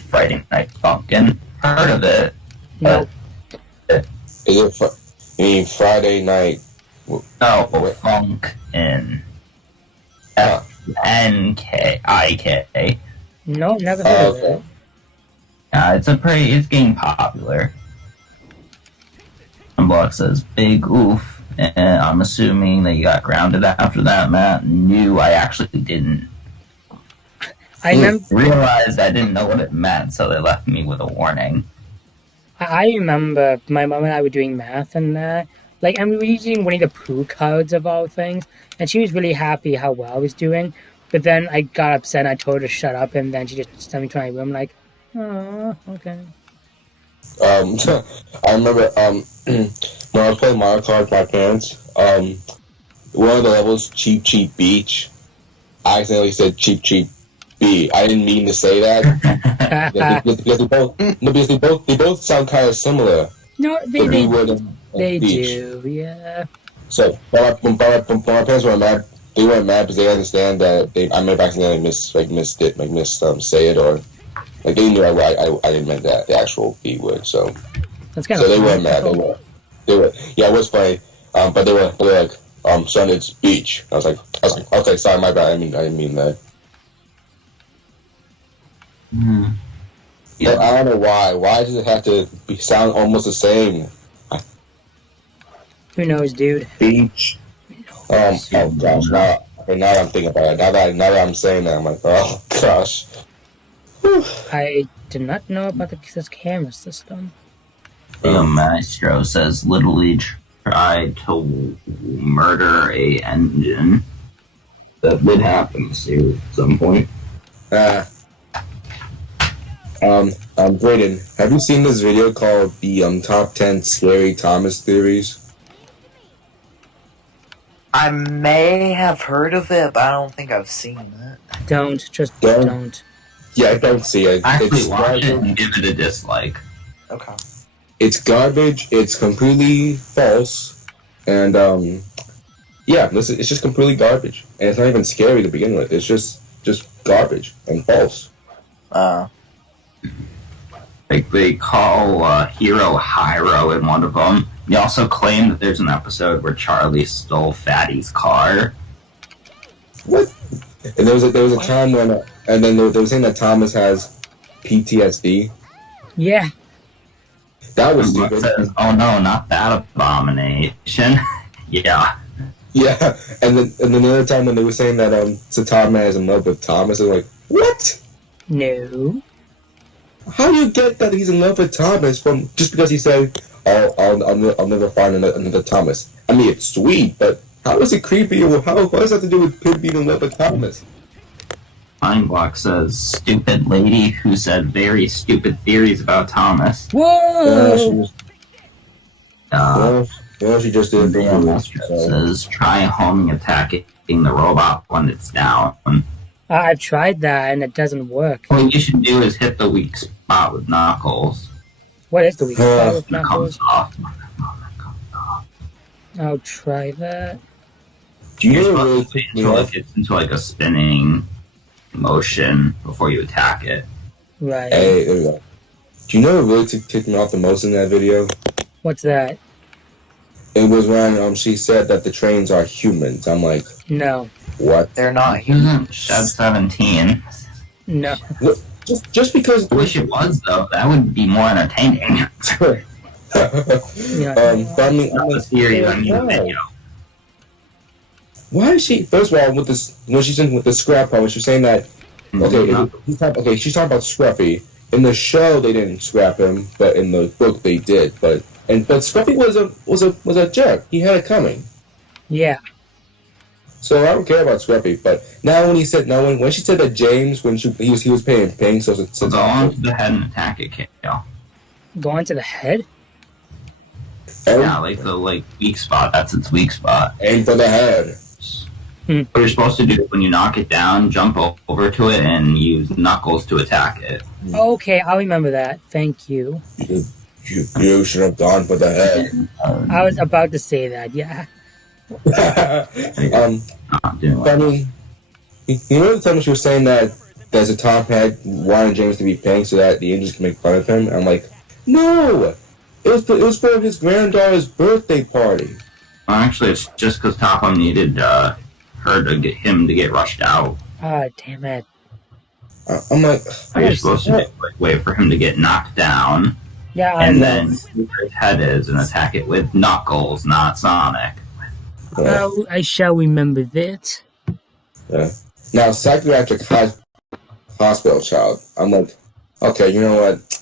Friday Night Funkin'? Heard of it? No. Is it you mean Friday night? No, Funkin'. F-N-K-I-K. No, never heard of Okay. it. It's getting popular. Block says, big oof. And I'm assuming that you got grounded after that, Matt. No, I actually didn't. I remember. Realized I didn't know what it meant, so they left me with a warning. I remember my mom and I were doing math and like, and we were using Winnie the Pooh cards of all things, and she was really happy how well I was doing. But then I got upset and I told her to shut up, and then she just sent me to my room like, oh, okay. I remember when I was playing Mario Kart with my parents, one of the levels, Cheap Cheap Beach, I accidentally said Cheap Cheap B. I didn't mean to say that. because they both sound kind of similar. No, The B word and they beach. do, yeah. So when my parents were mad, they weren't mad because they understand that I may have accidentally missed it, say it, or like they knew I didn't mean that the actual B word. So That's kind so of they weren't mad. They were yeah, it was funny. But they were like son, it's beach. I was like okay, sorry, my bad. I didn't mean that. Yeah. But I don't know why. Why does it have to sound almost the same? Who knows, dude? Beach. Oh gosh, now I'm thinking about it. Now that I'm saying that, I'm like, oh gosh. I did not know about this camera system. The Maestro says literally tried to murder a engine. That would happen to you at some point. Brayden, have you seen this video called the top 10 scary Thomas theories? I may have heard of it, but I don't think I've seen it. Don't. Just Don't. don't. Yeah, I don't see it. Actually, It's watch it garbage. and give it a dislike. Okay. It's garbage. It's completely false, and yeah, listen, it's just completely garbage, and it's not even scary to begin with. It's just garbage and false. Like they call Hero Hyro in one of them. They also claim that there's an episode where Charlie stole Fatty's car. What? And there was a time when, and then they were saying that Thomas has PTSD. Yeah. That was And Buck stupid. says, oh no, not that abomination. Yeah. Yeah, and then another time when they were saying that Saitama is in love with Thomas, I'm like, what? No. How do you get that he's in love with Thomas from just because he said, "Oh, I'll never find another Thomas"? I mean, it's sweet, but how is it creepy? What does that have to do with him being in love with Thomas? Mindblock says, stupid lady who said very stupid theories about Thomas. Whoa! She just did. Says, try homing attacking the robot when it's down. I've tried that and it doesn't work. What you should do is hit the weak spot with Knuckles. What is the weak spot with It comes Knuckles? off. I'll try that. Do you You're know what really supposed to ticked me wait off? until it gets into like a spinning motion before you attack it. Right. Hey, there we go. Do you know what really ticked me off the most in that video? What's that? It was when she said that the trains are humans. I'm like, No. what? They're not human. Isn't Shed 17? No. Just because. I wish it was though. That would be more entertaining. Yeah. But I mean, I'm The like, series, I mean the why? video. Why is she? First of all, with this, when she's in with the scrap part, she's saying that she's talking about Scruffy. In the show, they didn't scrap him, but in the book, they did. But Scruffy was a jerk. He had it coming. Yeah. So I don't care about Scruffy. But now when when she said that James he was paying so Go on to the head and attack it, Kale. Go on to the head? Yeah, like the weak spot. That's its weak spot. aim for the head. What you're supposed to do is when you knock it down, jump over to it and use Knuckles to attack it. Okay, I'll remember that. Thank you. You should have gone for the head. I was about to say that, yeah. Not doing I it. mean, you know the time she was saying that there's a Tom had wanted James to be pink so that the angels can make fun of him. I'm like, no, it was for his granddaughter's birthday party. Well, actually, it's just because Topham needed him to get rushed out. Ah, damn it. I'm like, You're supposed to wait for him to get knocked down, Yeah, I and know. then see where his head is and attack it with Knuckles, not Sonic. I shall remember that. yeah. Now psychiatric hospital child. I'm like, okay, you know what?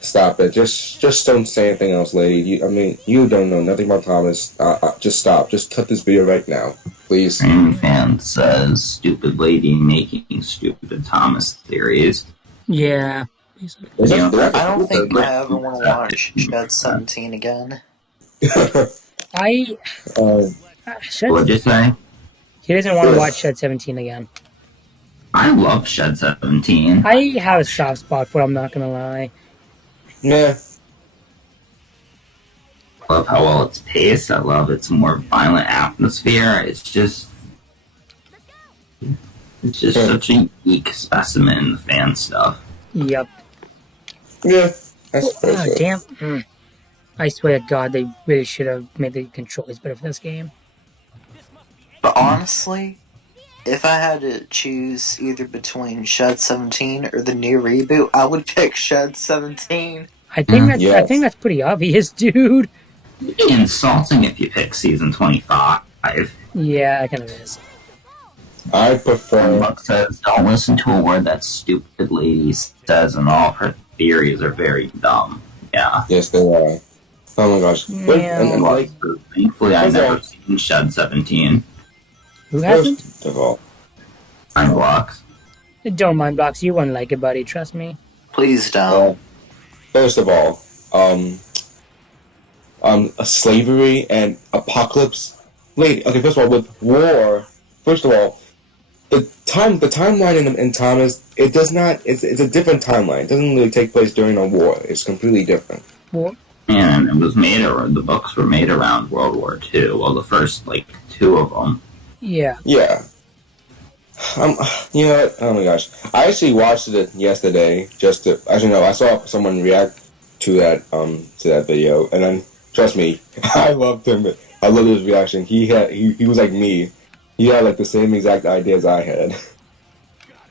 Stop it. Just don't say anything else, lady. You don't know nothing about Thomas. Just stop. Just cut this video right now, please. Streaming fan says, stupid lady making stupid Thomas theories. Yeah. I don't think I ever want to watch Shed 17 again. I... What'd you say? He doesn't want to watch Shed 17 again. I love Shed 17. I have a soft spot for it, I'm not gonna lie. Yeah. I love how well it's paced. I love its more violent atmosphere. It's just such a unique specimen in the fan stuff. Yep. Yeah. That's Ah, good. damn. I swear to God, they really should have made the controls better for this game. But honestly, if I had to choose either between Shed 17 or the new reboot, I would pick Shed 17. I think that's Yeah. I think that's pretty obvious, dude. It'd be insulting if you pick season 25. Yeah, it kind of is. I prefer. Buck says, don't listen to a word that stupid lady says, and all of her theories are very dumb. Yeah. Yes, they are. Oh my gosh. Yeah. And like, Thankfully, I've Okay. never seen Shed 17. Who hasn't? first of all, Time blocks. Don't mind blocks. You wouldn't like it, buddy. Trust me. Please don't. first of all, slavery and apocalypse. Wait, okay. First of all, with war. First of all, the timeline in Thomas, it does not. It's a different timeline. It doesn't really take place during a war. It's completely different. Well, And it was made around, the books were made around World War II. Well, the first, two of them. yeah. Yeah. You know what? Oh my gosh. I actually watched it yesterday I saw someone react to that video, and then trust me, I loved him. I loved his reaction. He was like me. He had the same exact ideas I had.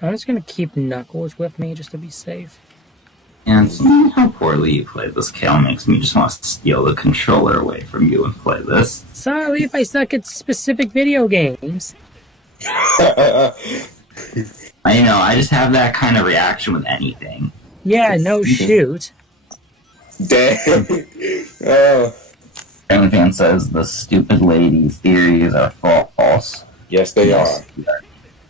I'm just gonna keep Knuckles with me just to be safe. And seeing how poorly you play this, Kale, makes me just want to steal the controller away from you and play this. Sorry if I suck at specific video games. I know, I just have that kind of reaction with anything. Yeah, no shoot. Damn. Dragon Fan says the stupid lady's theories are false. Yes, they are.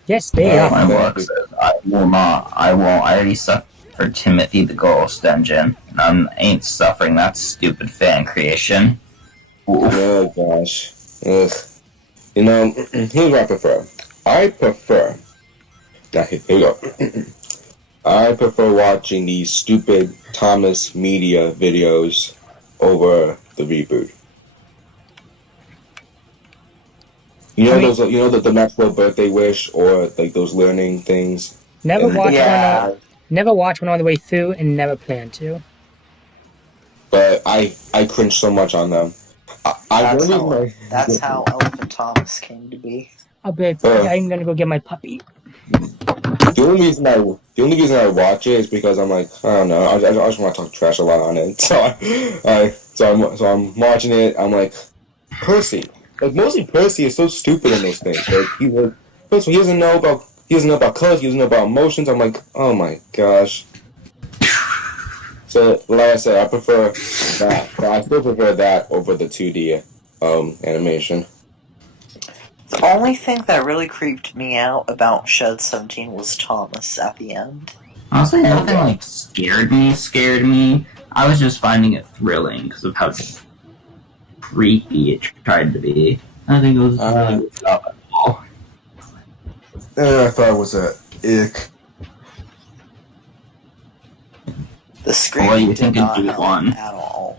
Yes, they Oh, are. My book says I will not. I won't. I already suffered Timothy the Ghost Engine, and I ain't suffering that stupid fan creation. Oof. Oh gosh. Ugh. You know, here's what I prefer. Now, here we go. I prefer watching these stupid Thomas Media videos over the reboot. You know those? You know the Maxwell birthday wish or like those learning things. Never watched Yeah. one. Never watched one all the way through, and never plan to. But I cringe so much on them. That's how Elephant Thomas came to be. I'll be. I'm gonna go get my puppy. The only reason I watch it is because I'm like, I don't know, I just want to talk trash a lot on it. So I'm watching it. I'm like, Percy, like mostly Percy is so stupid in those things. Like he doesn't know about colors, he doesn't know about emotions. I'm like, oh my gosh. So like I said, I prefer that, but I still prefer that over the 2D animation. The only thing that really creeped me out about Shed 17 was Thomas at the end. Honestly, nothing like scared me. I was just finding it thrilling because of how creepy it tried to be. I think it was really good job at all. I thought it was a ick. The screaming What do you did think not of help one? at all.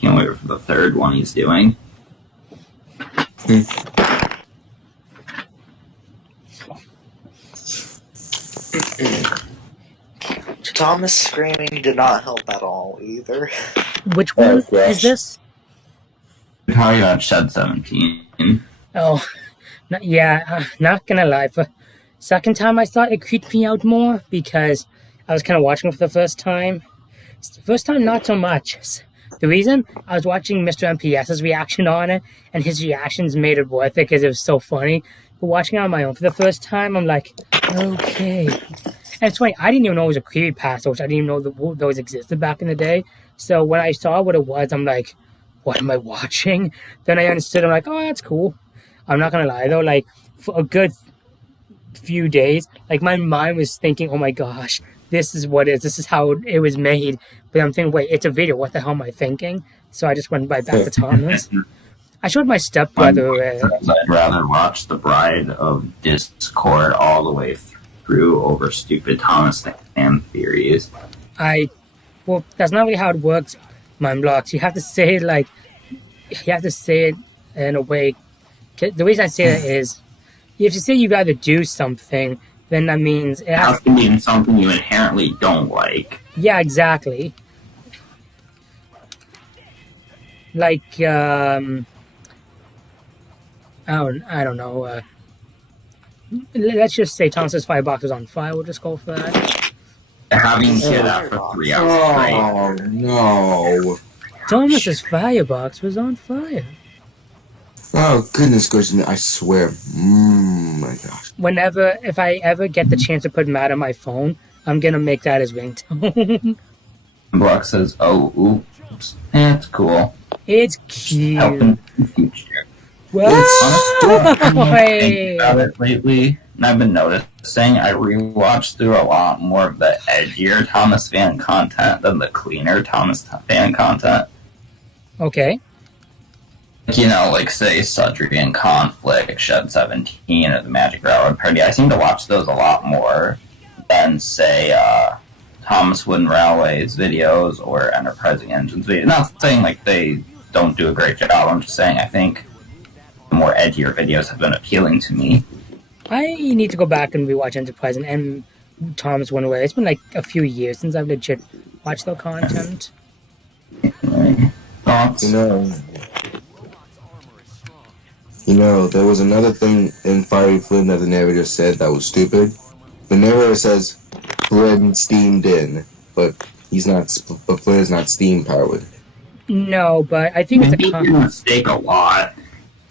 Can't wait for the third one he's doing. Thomas screaming did not help at all either. Which one gosh. is this? We're talking about Shed 17. Oh, not gonna lie. For second time, I thought it creeped me out more because I was kind of watching it for the first time. First time, not so much. The reason I was watching Mr. MPS's reaction on it, and his reactions made it worth it because it was so funny. But watching it on my own for the first time, I'm like, okay. And it's funny, I didn't even know it was a creepypasta, which I didn't even know those existed back in the day. So when I saw what it was, I'm like, what am I watching? Then I understood. I'm like, oh, that's cool. I'm not gonna lie though, like for a good few days, like my mind was thinking, oh my gosh, this is what it is. This is how it was made. But I'm thinking, wait, it's a video. What the hell am I thinking? So I just went back to Thomas. I showed my stepbrother. I'd rather watch The Bride of Discord all the way through over stupid Thomas fan theories. Well, that's not really how it works, Mind Blocks. You have to say it in a way. The reason I say that is, if you say you got to do something, then that means it has to mean something you inherently don't like. Yeah, exactly. Like, I don't know. Let's just say Thomas's Firebox was on fire. We'll just go for that. Having said that for 3 hours straight. Oh no! Thomas's Firebox was on fire. Oh goodness gracious! I swear. My gosh. If I ever get the chance to put Matt on my phone, I'm gonna make that his ringtone. Block says, "Oh, oops, that's cool. It's cute. Helping in the future." What? Thinking about it lately, and I've been noticing I rewatched through a lot more of the edgier Thomas fan content than the cleaner Thomas fan content. Okay. You know, like say Sudrian Conflict, Shed 17, or the Magic Railroad Party. I seem to watch those a lot more than say Thomas Wooden Railways videos or Enterprising Engines videos. Not saying like they don't do a great job. I'm just saying I think the more edgier videos have been appealing to me. I need to go back and rewatch Enterprise and Thomas Went Away. It's been like a few years since I've legit watched their content. Anyway, thoughts? You know, You know, there was another thing in Fiery Flynn that the narrator said that was stupid. The narrator says Flynn steamed in, but he's not. But Flynn is not steam powered. No, but I think it's He a made a mistake a lot.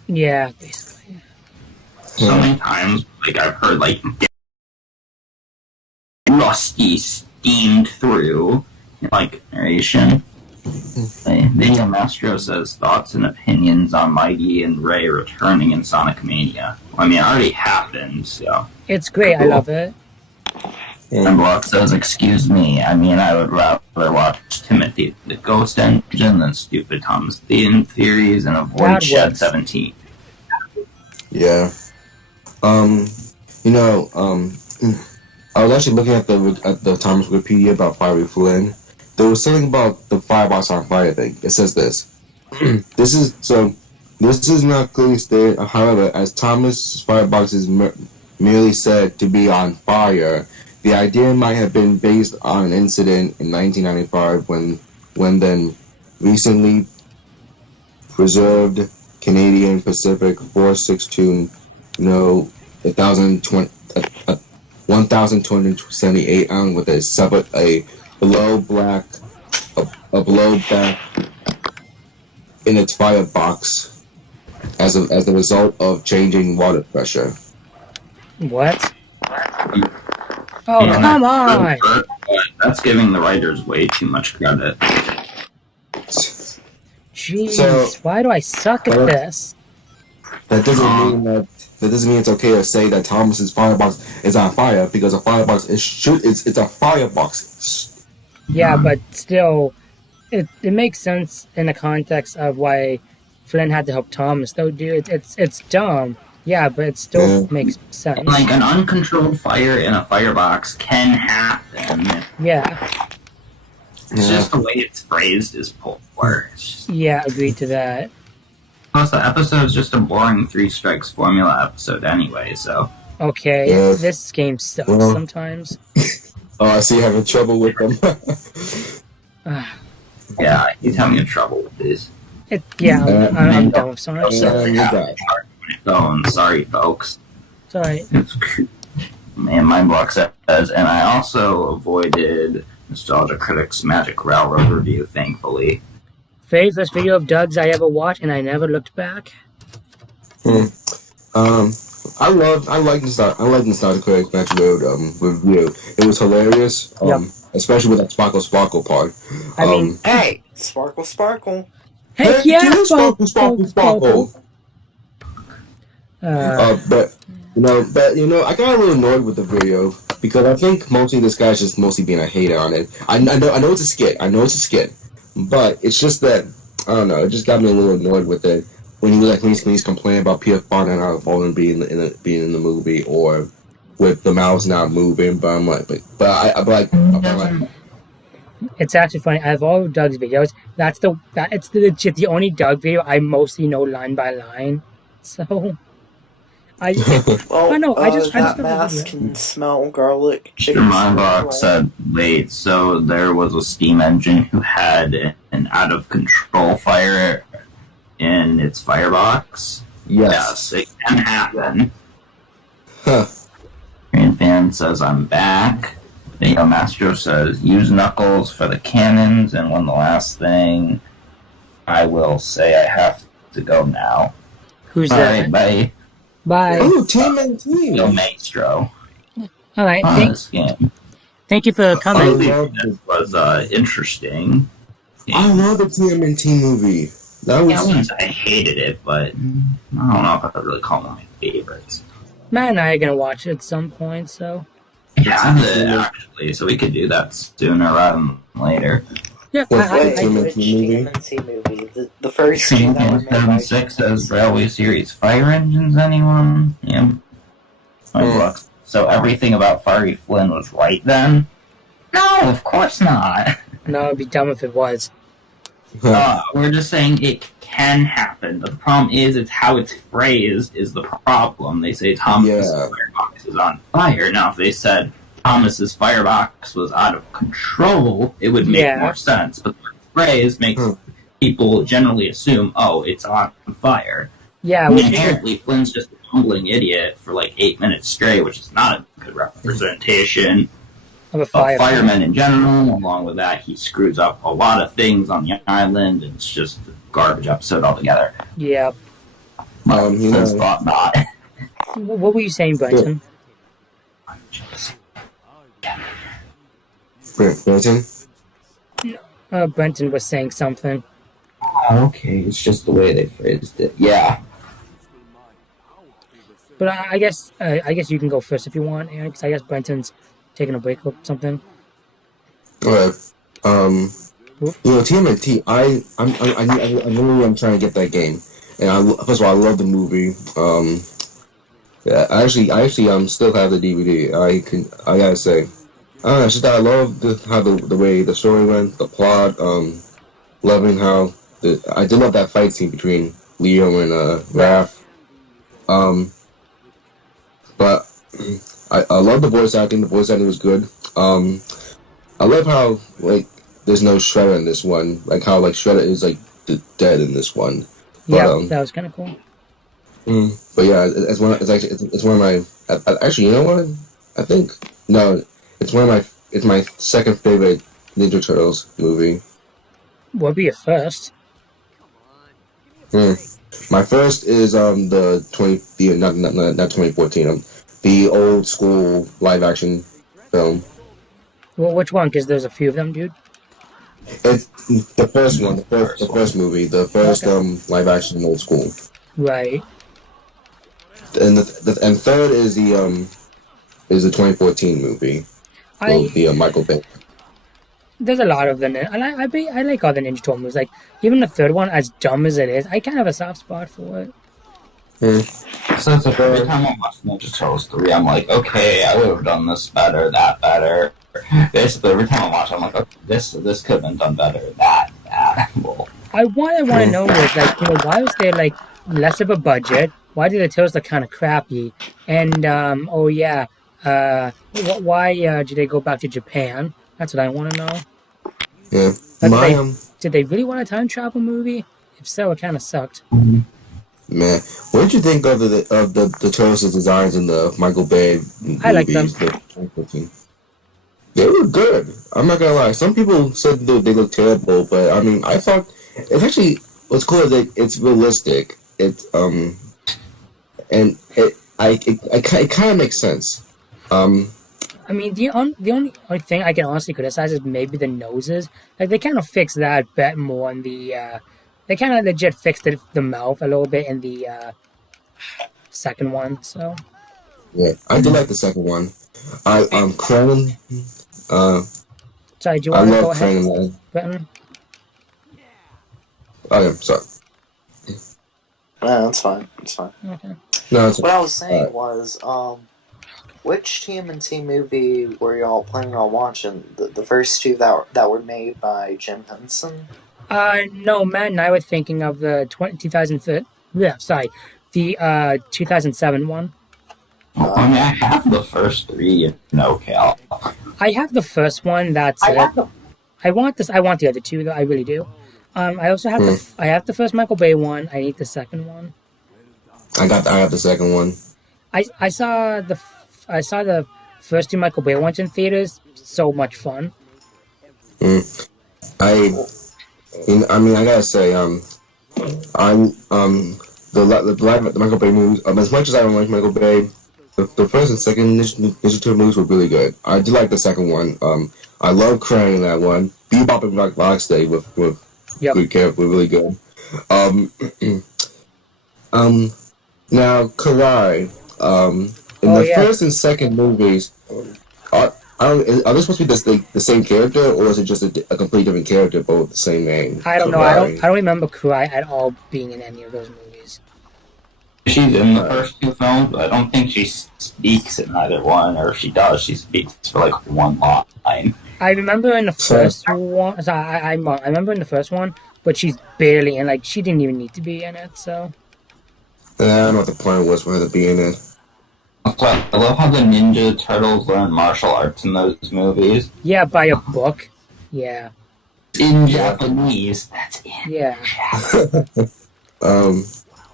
yeah, basically. So many times, like I've heard, like Rusty steamed through, like narration. Video Mastro says thoughts and opinions on Mighty and Ray returning in Sonic Mania. I mean, it already happened, so. It's great. I love it. And Block says, excuse me, I mean, I would rather watch Timothy the Ghost Engine than stupid Thomas Theme theories and avoid God Shed works. 17. Yeah. You know, I was actually looking at the Thomas Wikipedia about Fiery Flynn. There was something about the firebox on fire thing. It says this. This is not clearly stated. However, as Thomas' firebox is merely said to be on fire, the idea might have been based on an incident in 1995 when then recently preserved Canadian Pacific 462 1278 ounce with a blow back in its firebox as a result of changing water pressure. What? Oh, come on! That's giving the writers way too much credit. Jeez, So- why do I suck at this? That doesn't mean it's okay to say that Thomas's firebox is on fire because a firebox it's a firebox. Yeah, but still, it makes sense in the context of why Flynn had to help Thomas. Though, dude, it's dumb. Yeah, but it still makes sense. Like, an uncontrolled fire in a firebox can happen. Yeah, It's just the way it's phrased is poor. It's just, yeah, agreed to that. plus, the episode's just a boring Three Strikes formula episode anyway, so. Okay, Yeah. this game sucks Well- sometimes. Oh, I see you having trouble with them. Yeah, he's having trouble with this. Yeah, I'm done with Sonic. You got- Sorry, folks. It's alright. Man, Mindblock says, and I also avoided Nostalgia Critic's Magic Railroad review, thankfully. Favorite video of Doug's I ever watched, and I never looked back. I like Nostalgia Critic's Magic Road review. It was hilarious. Yep. Especially with that Sparkle part. I mean, Hey, sparkle, sparkle. heck yeah, Sparkle. But you know, I got a little annoyed with the video because I think mostly this guy's just mostly being a hater on it. I know it's a skit. But it's just that I don't know. It just got me a little annoyed with it when he's complaining about Pierre Fontaine not falling being in the movie or with the mouse not moving. But I'm like, I'm like, it's actually funny. Out of all of Doug's videos, it's legit the only Doug video I mostly know line by line. So, Well, I know, I just that don't mask know. can smell garlic chicken. Mindblock said, wait, so there was a steam engine who had an out-of-control fire in its firebox? yes. It can happen. Huh. Green Fan says, I'm back. Video Mastro says, use Knuckles for the cannons, and one last thing, I will say I have to go now. Who's Alright, that? bye. Bye. Oh, team and team. Yo, Maestro. All right. On this game. Thank you for coming. This was interesting. I love the TMNT movie. That Yeah, I was wouldn't say I hated it, but I don't know if I would really call it one of my favorites. Matt and I are gonna watch it at some point. So Yeah, I did, actually, so we could do that sooner rather than later. yeah, What's that, I, Tim? Which movie? TMNT movie? The first game that was made by 76 says Railway Series fire engines, anyone? Yeah. Look. So everything about Fiery Flynn was right then? No, of course not. no, it'd be dumb if it was. We're just saying it can happen. But the problem is, it's how it's phrased is the problem. They say Thomas's firebox is on fire. Now, if they said Thomas's firebox was out of control, it would make more sense. But the phrase makes people generally assume, oh, it's on fire. Yeah, I mean, which is inherently, Flynn's just a bumbling idiot for like 8 minutes straight, which is not a good representation of a of fireman. firemen in general. Along with that, he screws up a lot of things on the island, and it's just a garbage episode altogether. Yeah. You Flynn's know, thought not. What were you saying, Brenton? Brenton? Brenton was saying something. Okay, it's just the way they phrased it. Yeah. But I guess you can go first if you want, Aaron, because I guess Brenton's taking a break or something. Okay. TMNT. I'm trying to get that game, and first of all, I love the movie. Yeah, I actually still have the DVD. I gotta say, it's just that I love how the way the story went, the plot. Loving how I did love that fight scene between Leo and Raph. But I love the voice acting. The voice acting was good. I love how like there's no Shredder in this one. Like how like Shredder is like dead in this one. Yeah, that was kind of cool. But yeah, it's one of my actually, you know what? I think no, it's my second favorite Ninja Turtles movie. What'd be your first? My first is not 2014, the old school live action film. Well, which one? Because there's a few of them, dude. It's the first one, the first movie, the first live action old school. Right. And and third is the 2014 movie. The Michael Bay. There's a lot of them. I like all the Ninja Turtle movies. Like even the third one, as dumb as it is, I kind of have a soft spot for it. So it's like every time I watch Ninja Turtles 3, I'm like, okay, I would have done this better, that better. Basically, every time I watch it, I'm like, okay, this could have been done better, that. Well, I want to know is like, why was there like less of a budget? Why did the Turtles look kind of crappy? And why did they go back to Japan? That's what I want to know. Yeah. Did they really want a time travel movie? If so, it kind of sucked. Man, what did you think of the Turtles' designs in the Michael Bay movies? I like them. They were good. I'm not gonna lie. Some people said they look terrible, but I mean, I thought it's actually what's cool is that it's realistic. It's and it kind of makes sense. I mean, the only thing I can honestly criticize is maybe the noses. Like they kind of fixed that bit more in the. They kind of legit fixed the mouth a little bit in the second one. So. Yeah, I do like the second one. Krang. Sorry, do you want to go ahead? Krang, Brenton? Oh yeah, sorry. No, that's fine. It's fine. Okay. No, it's What I was saying was, which TMNT movie were y'all planning on watching? The first two that were made by Jim Henson? No, Matt and I were thinking of the 2007 one. I mean, I have the first three, Cal. I have the first one. That's it. I want this. I want the other two, though. I really do. I also have I have the first Michael Bay one. I need the second one. I got the second one. I saw the first two Michael Bay ones in theaters. So much fun. I mean, I gotta say, the Michael Bay movies. As much as I don't like Michael Bay, the first and second Ninja Turtle movies were really good. I did like the second one. I love Krang in that one. Bebop and Rocksteady with good character, were really good. Now Karai. In the first and second movies, are they supposed to be the same character, or is it just a completely different character but with the same name? I don't know. I don't remember Karai at all being in any of those movies. She's in the first two films, but I don't think she speaks in either one, or if she does, she speaks for like one line. I remember in the first one. I remember in the first one, but she's barely in. Like she didn't even need to be in it. So. I don't know what the point was for her to be in it. I love how the Ninja Turtles learn martial arts in those movies. Yeah, by a book. Yeah. In Japanese. That's in. Yeah.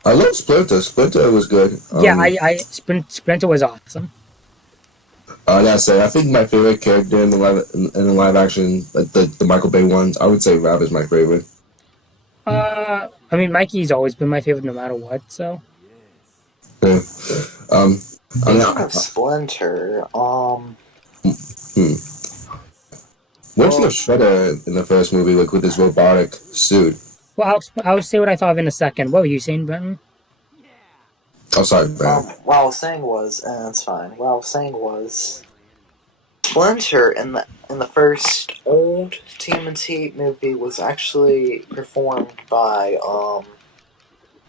I love Splinter. Splinter was good. Yeah, Splinter was awesome. I gotta say, I think my favorite character in the live action, like the Michael Bay ones, I would say Rab is my favorite. I mean, Mikey's always been my favorite no matter what, so. Yeah. Speaking of Splinter, What's your Shredder in the first movie, like with his robotic suit? Well, I'll say what I thought of in a second. What were you saying, Brenton? Oh, sorry, man. what I was saying was, it's fine. What I was saying was, Splinter in the first old TMNT movie was actually performed by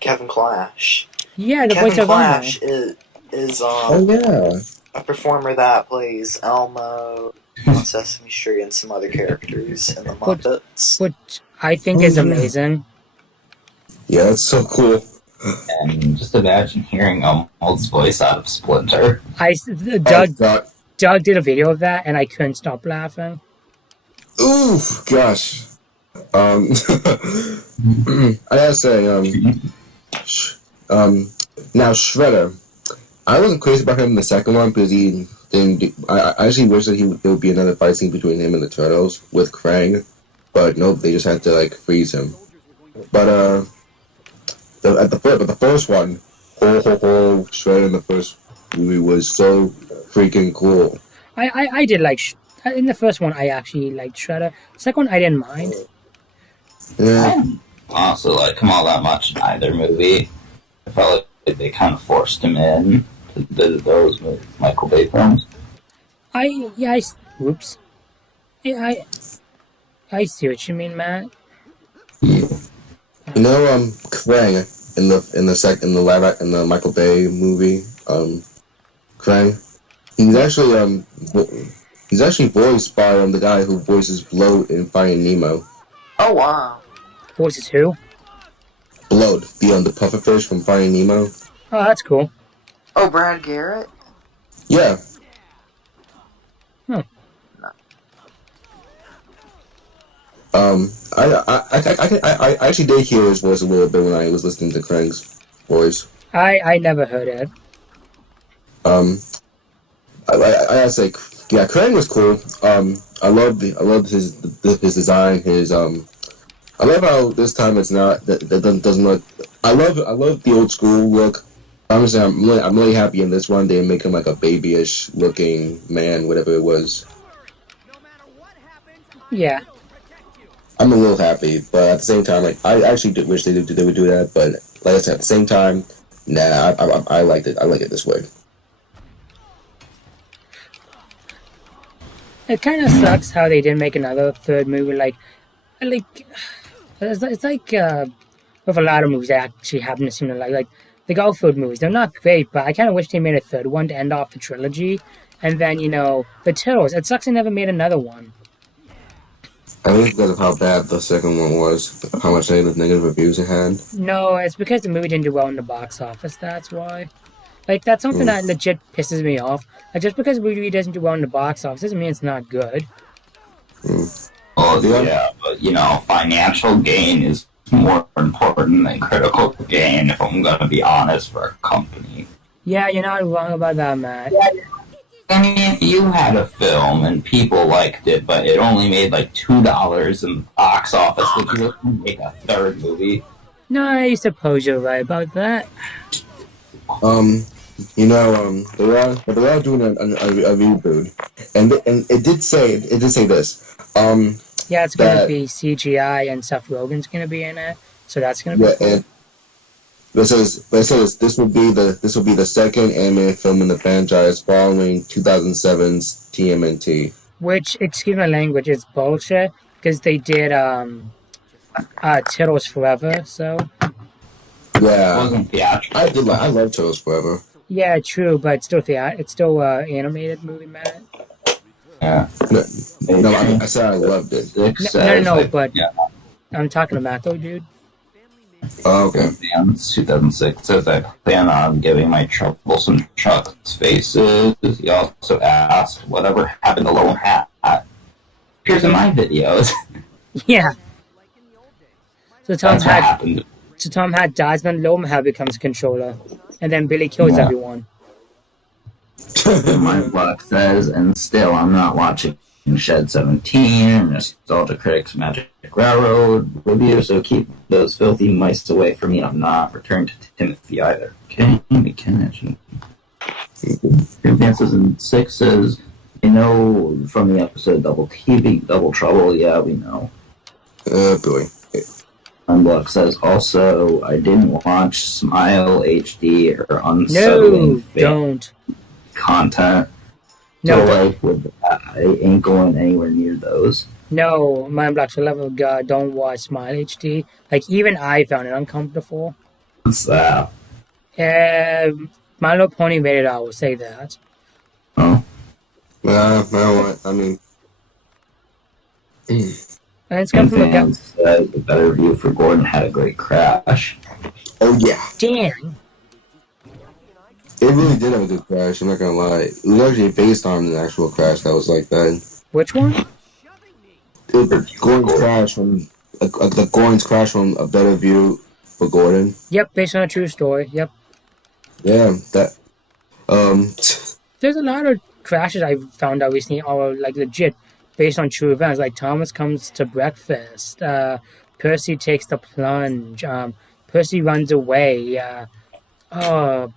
Kevin Clash. Yeah, the Kevin voice of Clash Elmo. is Oh yeah. a performer that plays Elmo on Sesame Street and some other characters in the Muppets. Which I think is amazing. Yeah, that's so cool. And just imagine hearing Elmo's voice out of Splinter. Doug did a video of that, and I couldn't stop laughing. Ooh, gosh. I gotta say, now Shredder. I wasn't crazy about him in the second one because he didn't. I actually wish that there would be another fight scene between him and the Turtles with Krang, but nope, they just had to like freeze him. But the first one, Shredder in the first movie was so freaking cool. I did like in the first one. I actually liked Shredder. Second one, I didn't mind. Yeah. Also, like him all that much in either movie. I felt like they kind of forced him in to those Michael Bay films. Whoops. I see what you mean, Matt. You know, Krang in the Michael Bay movie, Krang. He's actually voiced by the guy who voices Bloat in Finding Nemo. Oh wow! Voices who? Bloat, the pufferfish from Finding Nemo. Oh, that's cool. Oh, Brad Garrett. Yeah. I actually did hear his voice a little bit when I was listening to Krang's voice. I never heard it. I gotta say, yeah, Krang was cool. I loved his design. I love how this time it's not that doesn't look. I love the old school look. I'm really happy in this one they make him like a babyish looking man, whatever it was. Yeah. I'm a little happy, but at the same time, like I actually did wish they would do that. But like I said, at the same time, nah, I liked it. I like it this way. It kind of sucks how they didn't make another third movie. It's like with a lot of movies I actually happen to seem to like the Garfield movies. They're not great, but I kind of wish they made a third one to end off the trilogy. And then the Turtles. It sucks they never made another one. I think because of how bad the second one was, how much negative reviews it had. No, it's because the movie didn't do well in the box office. That's why. Like, that's something that legit pisses me off. Like, just because a movie doesn't do well in the box office doesn't mean it's not good. Oh, yeah, but, financial gain is more important than critical gain, if I'm going to be honest, for a company. Yeah, you're not wrong about that, Matt. I mean, if you had a film and people liked it, but it only made like $2 in the box office, would you make a third movie? No, I suppose you're right about that. They are doing a reboot, and it did say this. Yeah, it's going to be CGI, and Seth Rogen's going to be in it, so that's going to be cool. And it says this will be the second animated film in the franchise following 2007's TMNT. Which, excuse my language, is bullshit because they did Turtles Forever. So yeah, I love Turtles Forever. Yeah, true, but it's still animated movie, Matt. Yeah. No, I said I loved it. But I'm talking to Matt though, dude. Oh, okay. Since 2006 says I plan on giving my troublesome Chuck's faces. He also asked whatever happened to Lone Hat. Appears in my videos. Yeah. So Tom That's what happened. So Tom had dies, then Lowenhauer becomes controller, and then Billy kills Yeah. everyone. Mindblock says, and still I'm not watching Shed 17, Nostalgia Critics Magic Railroad review, so keep those filthy mice away from me. I'm not returning to Timothy either. Okay, we can actually. Advances in 6 says, you know from the episode Double TV, Double Trouble, yeah, we know. Boy. Unblock says, also, I didn't watch Smile HD or No, Unsettling don't. content. No, So, like, with that, I ain't going anywhere near those. no, Mind Block's a level god. Don't watch Smile HD. Like, even I found it uncomfortable. What's that? My Little Pony made it, I will say that. Oh. I don't want. I mean, And it's come from a guy. Fans said the better view for Gordon had a great crash. oh yeah, Dang. it really did have a good crash. I'm not gonna lie. It was actually based on an actual crash that was like that. Which one? Gordon's crash from the Gordon's crash from a better view for Gordon. Yep, based on a true story. Yep. Yeah, that. There's a lot of crashes I found out recently are like legit based on true events. Like Thomas comes to breakfast. Percy takes the plunge. Percy runs away. Olive.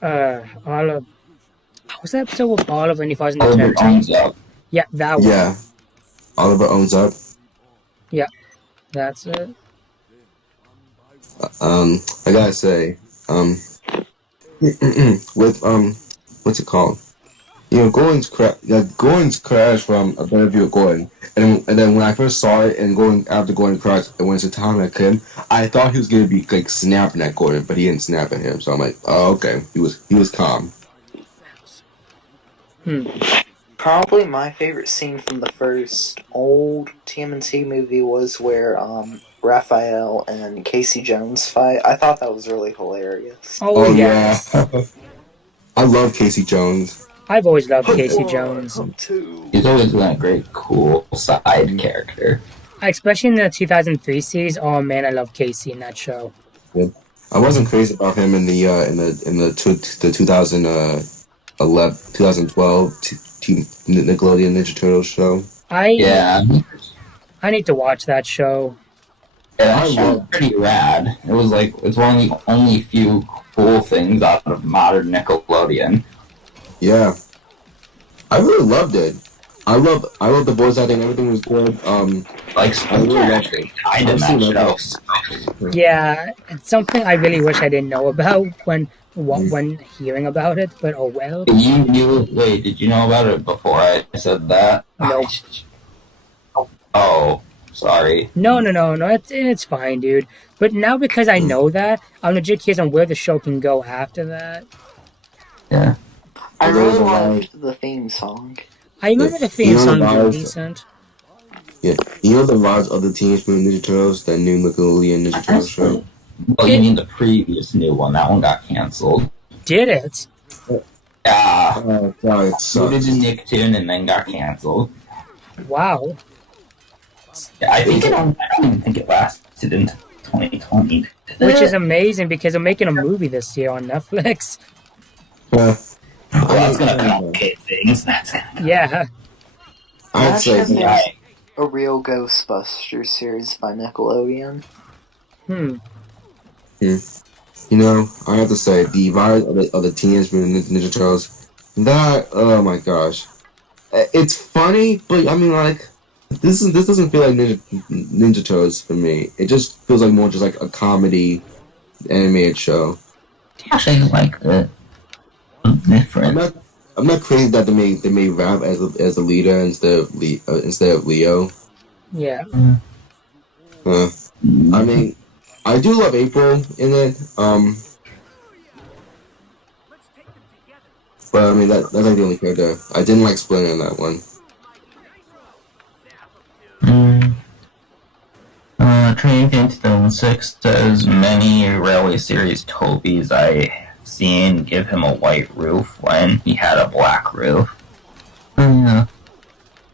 What was that episode with Olive when he falls into Oliver owns temptation? up. Yeah, that one. Yeah, Oliver owns up. That's it. I gotta say, with what's it called? You know, Gordon's crash from a better view of Gordon, and then when I first saw it and going after Gordon crashed and went to Tom at him, I thought he was gonna be like snapping at Gordon, but he didn't snap at him. So I'm like, oh okay, he was calm. Probably my favorite scene from the first old TMNT movie was where Raphael and Casey Jones fight. I thought that was really hilarious. Oh, yes. yeah, I love Casey Jones. I've always loved Casey Jones. He's always been a great, cool side character. Especially in the 2003 series. Oh man, I love Casey in that show. I wasn't crazy about him in the 2012 Nickelodeon Ninja Turtles show. Yeah. I need to watch that show. Yeah, that show was pretty rad. It was like, it's one of the only few cool things out of modern Nickelodeon. Yeah, I really loved it. I love the voice acting. Everything was good. Like, I really Splinter loved actually it. died in I've seen that show. Yeah, it's something I really wish I didn't know about when hearing about it. But oh well. You knew, wait, did you know about it before I said that? No. Oh, sorry. No. It's fine, dude. But now because I know that, I'm legit curious on where the show can go after that. Yeah. I There was really a lot loved the theme song. I remember the theme You know song the being vibes? decent. Yeah, you know the vibes of the Teenage Mutant Ninja Turtles, that new Nickelodeon Ninja Turtles show. Well, you mean the previous new one? That one got canceled. Did it? Yeah. Oh god, it So did sucks. the Nicktoon and then got canceled. Wow. I don't even think it lasted into 2020. Which is amazing because they're making a movie this year on Netflix. Yeah. Well, that's gonna complicate things. That's gonna Yeah. I'd say Imagine yeah. a real Ghostbusters series by Nickelodeon. You know, I have to say the vibes of the Teenage Mutant Ninja Turtles. That oh my gosh, it's funny, but I mean like this doesn't feel like Ninja Turtles for me. It just feels like more just like a comedy animated show. actually like the different. I'm not crazy that they made Rap as the leader instead of Leo. Yeah. I mean, I do love April in it. But I mean that's like the only character. I didn't like Splinter in that one. Training Game 2006 says many Railway Series Tobies I seen give him a white roof when he had a black roof. Yeah.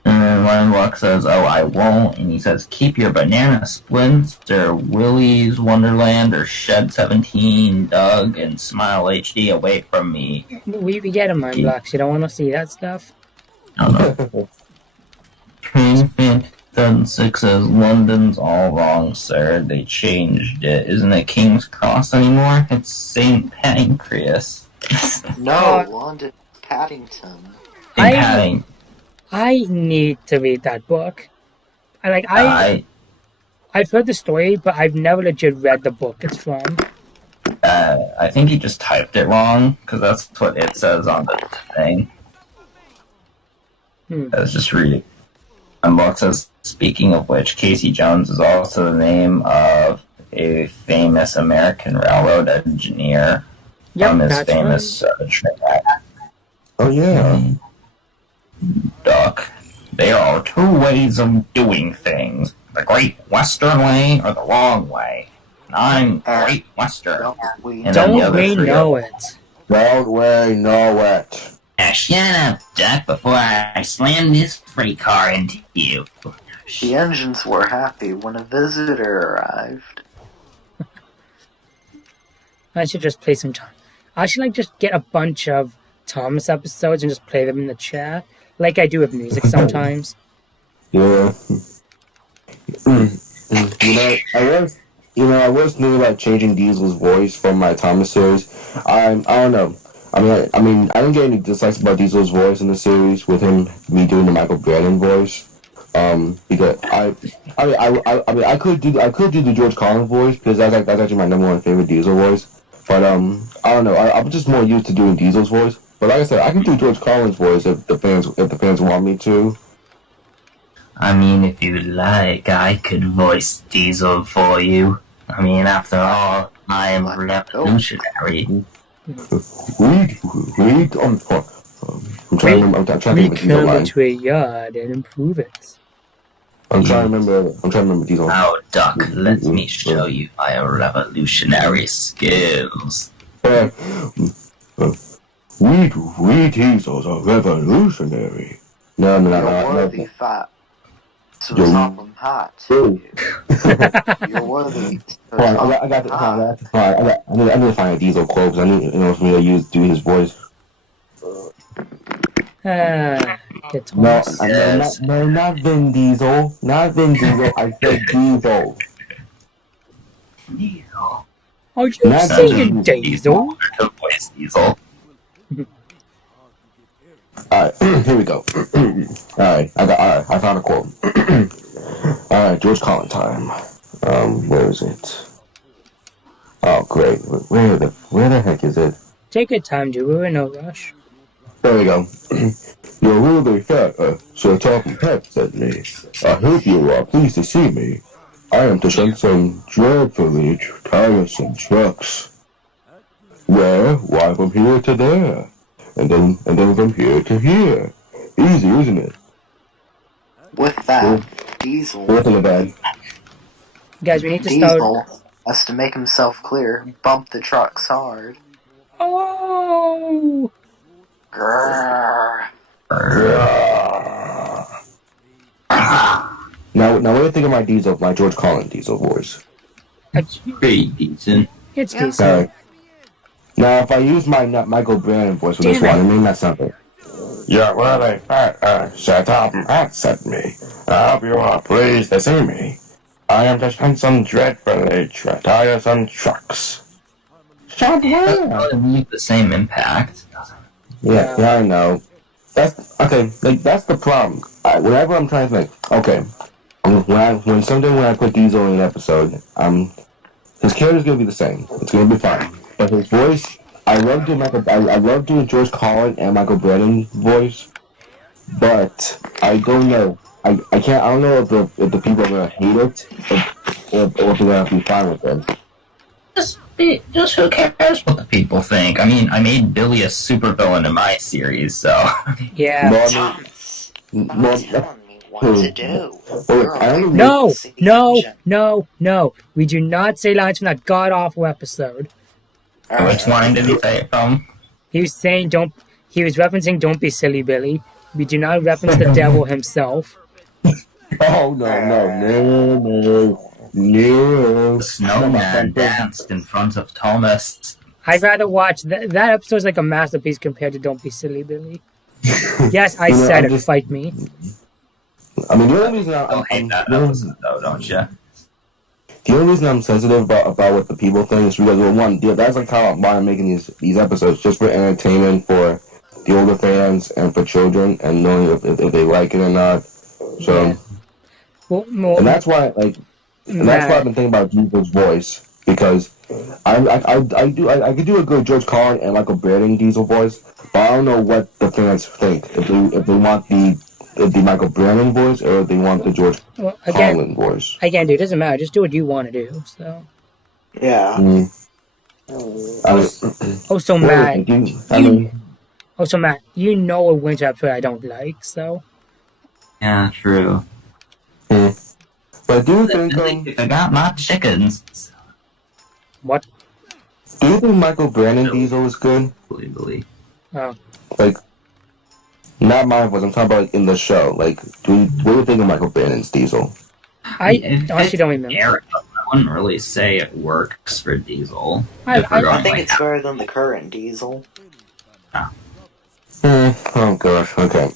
And Mindwalk says, "Oh, I won't," and he says, "Keep your banana splints or Willy's Wonderland or Shed 17, Doug, and Smile HD away from me." We get him, mind blocks. You don't want to see that stuff. I don't know. Train Fan 2006 says, "London's all wrong, sir. They changed it. Isn't it King's Cross anymore? It's St. Pancras." No, London, Paddington. I need to read that book. I've heard the story, but I've never legit read the book it's from. I think he just typed it wrong, because that's what it says on the thing. Let's just read it. Unbox says, "Speaking of which, Casey Jones is also the name of a famous American railroad engineer from his famous train." Oh yeah. Duck. There are two ways of doing things: the Great Western Way or the Long Way. And I'm Great Western. Don't we And then the Don't other we three know are- it? Don't we know it? Shut up, Duck, before I slam this freight car into you. The engines were happy when a visitor arrived. I should just play some time. I should just get a bunch of Thomas episodes and just play them in the chat, like I do with music sometimes. Yeah. I was thinking about changing Diesel's voice from my Thomas series. I don't know. I mean, I didn't get any dislikes about Diesel's voice in the series with me doing the Michael Brandon voice. Because I could do the George Collins voice because that's actually my number one favorite Diesel voice. But I don't know. I'm just more used to doing Diesel's voice. But like I said, I can do George Collins' voice if the fans want me to. I mean, if you like, I could voice Diesel for you. I mean, after all, I am revolutionary. I'm trying to remember We Diesel come line. into a yard and improve it. I'm trying to remember Diesel. Now, Duck, let me show you my revolutionary skills. We Diesels are revolutionary. No. You're worthy, fat. So Yo. it's not them hot. Yo. You're worthy. So Hold it's on, not I got them the. hot. I need to find a Diesel quote because I need for me to do his voice. Get No, Thomas. not Vin Diesel. Not Vin Diesel. I said Diesel. Diesel. Are you Not saying Diesel? To voice Diesel. Alright, here we go. Alright, I found a quote. Alright, George Collins time. Where is it? Oh, great. Where the heck is it? Take your time, dude. We're in no rush. There we go. You're really fat, Sir Topham Hatt said me. I hope you are pleased to see me. I am to send some dreadfully tiresome trucks. Where? Why, from here to there. And then from here to here. Easy, isn't it? With that, Diesel. Nothing to bad. Guys, we need to start. Diesel has to make himself clear. Bump the trucks hard. Oh! Grrr. Now what do you think of my George Collins Diesel voice? Pretty decent. It's Yeah. decent. Alright. Now if I use my Michael Brandon voice for this Damn one, I mean that's something. Yeah, really fat, Sir Topham Hatt said me. I hope you are pleased to see me. I am to send some dreadfully tiresome trucks. Shut Doesn't up! really leave the same impact. Yeah, I know. That's okay. That's the problem. Whenever I'm trying to think, okay, when I put Diesel in an episode, his character's gonna be the same. It's gonna be fine. But his voice, I love doing George Collins and Michael Brandon voice, but I don't know. I don't know if the people are gonna hate it or if they're gonna be fine with it. Just who cares what the people think? I mean, I made Billy a supervillain in my series, so. Yeah. No, I Thomas, mean, stop no, telling me what to do. Wait, You're I don't No, lazy no, engine. no. We do not say lines from that god awful episode. Which line did he say it from? He was saying he was referencing Don't Be Silly Billy. We do not reference the devil himself. Oh no! The snowman danced in front of Thomas. I'd rather watch that episode's like a masterpiece compared to Don't Be Silly Billy. Yes, I You know, said I'm it. just- Fight me. I mean, the only reason Don't hate that episode, though, don't you? The only reason I'm sensitive about what the people think is because, well, one, that's like how I'm making these episodes, just for entertainment for the older fans and for children, and knowing if they like it or not. So, Yeah. Well, and that's why, like, and that's why I've been thinking about Diesel's voice, because I could do a good George Carlin and Michael Brandon Diesel voice, but I don't know what the fans think if they want the Michael Brandon voice or if they want the George Carlin voice. Again, dude, it doesn't matter. Just do what you want to do. So. Yeah. Also, Matt. Also, Matt, you know a winter episode I don't like, so. Yeah, true. But do you think I forgot my chickens. What? do you think Michael Brandon Diesel is good? Believe. Oh. Like, not my voice. I'm talking about like, in the show. Like, what do you think of Michael Brandon's Diesel? I honestly don't remember. Eric, I wouldn't really say it works for Diesel. I think it's better than the current Diesel. Oh gosh. Okay.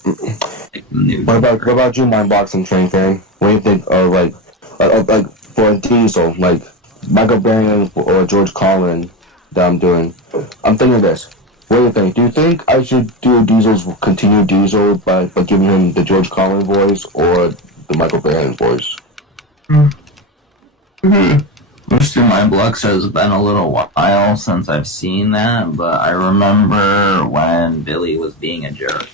What about you, Mindbox and Train Fan? What do you think of like for Diesel, like Michael Brandon or George Carlin that I'm doing? I'm thinking of this. What do you think? Do you think I should do continue Diesel by giving him the George Carlin voice or the Michael Brandon voice? Mr. Mindblocks has been a little while since I've seen that, but I remember when Billy was being a jerk.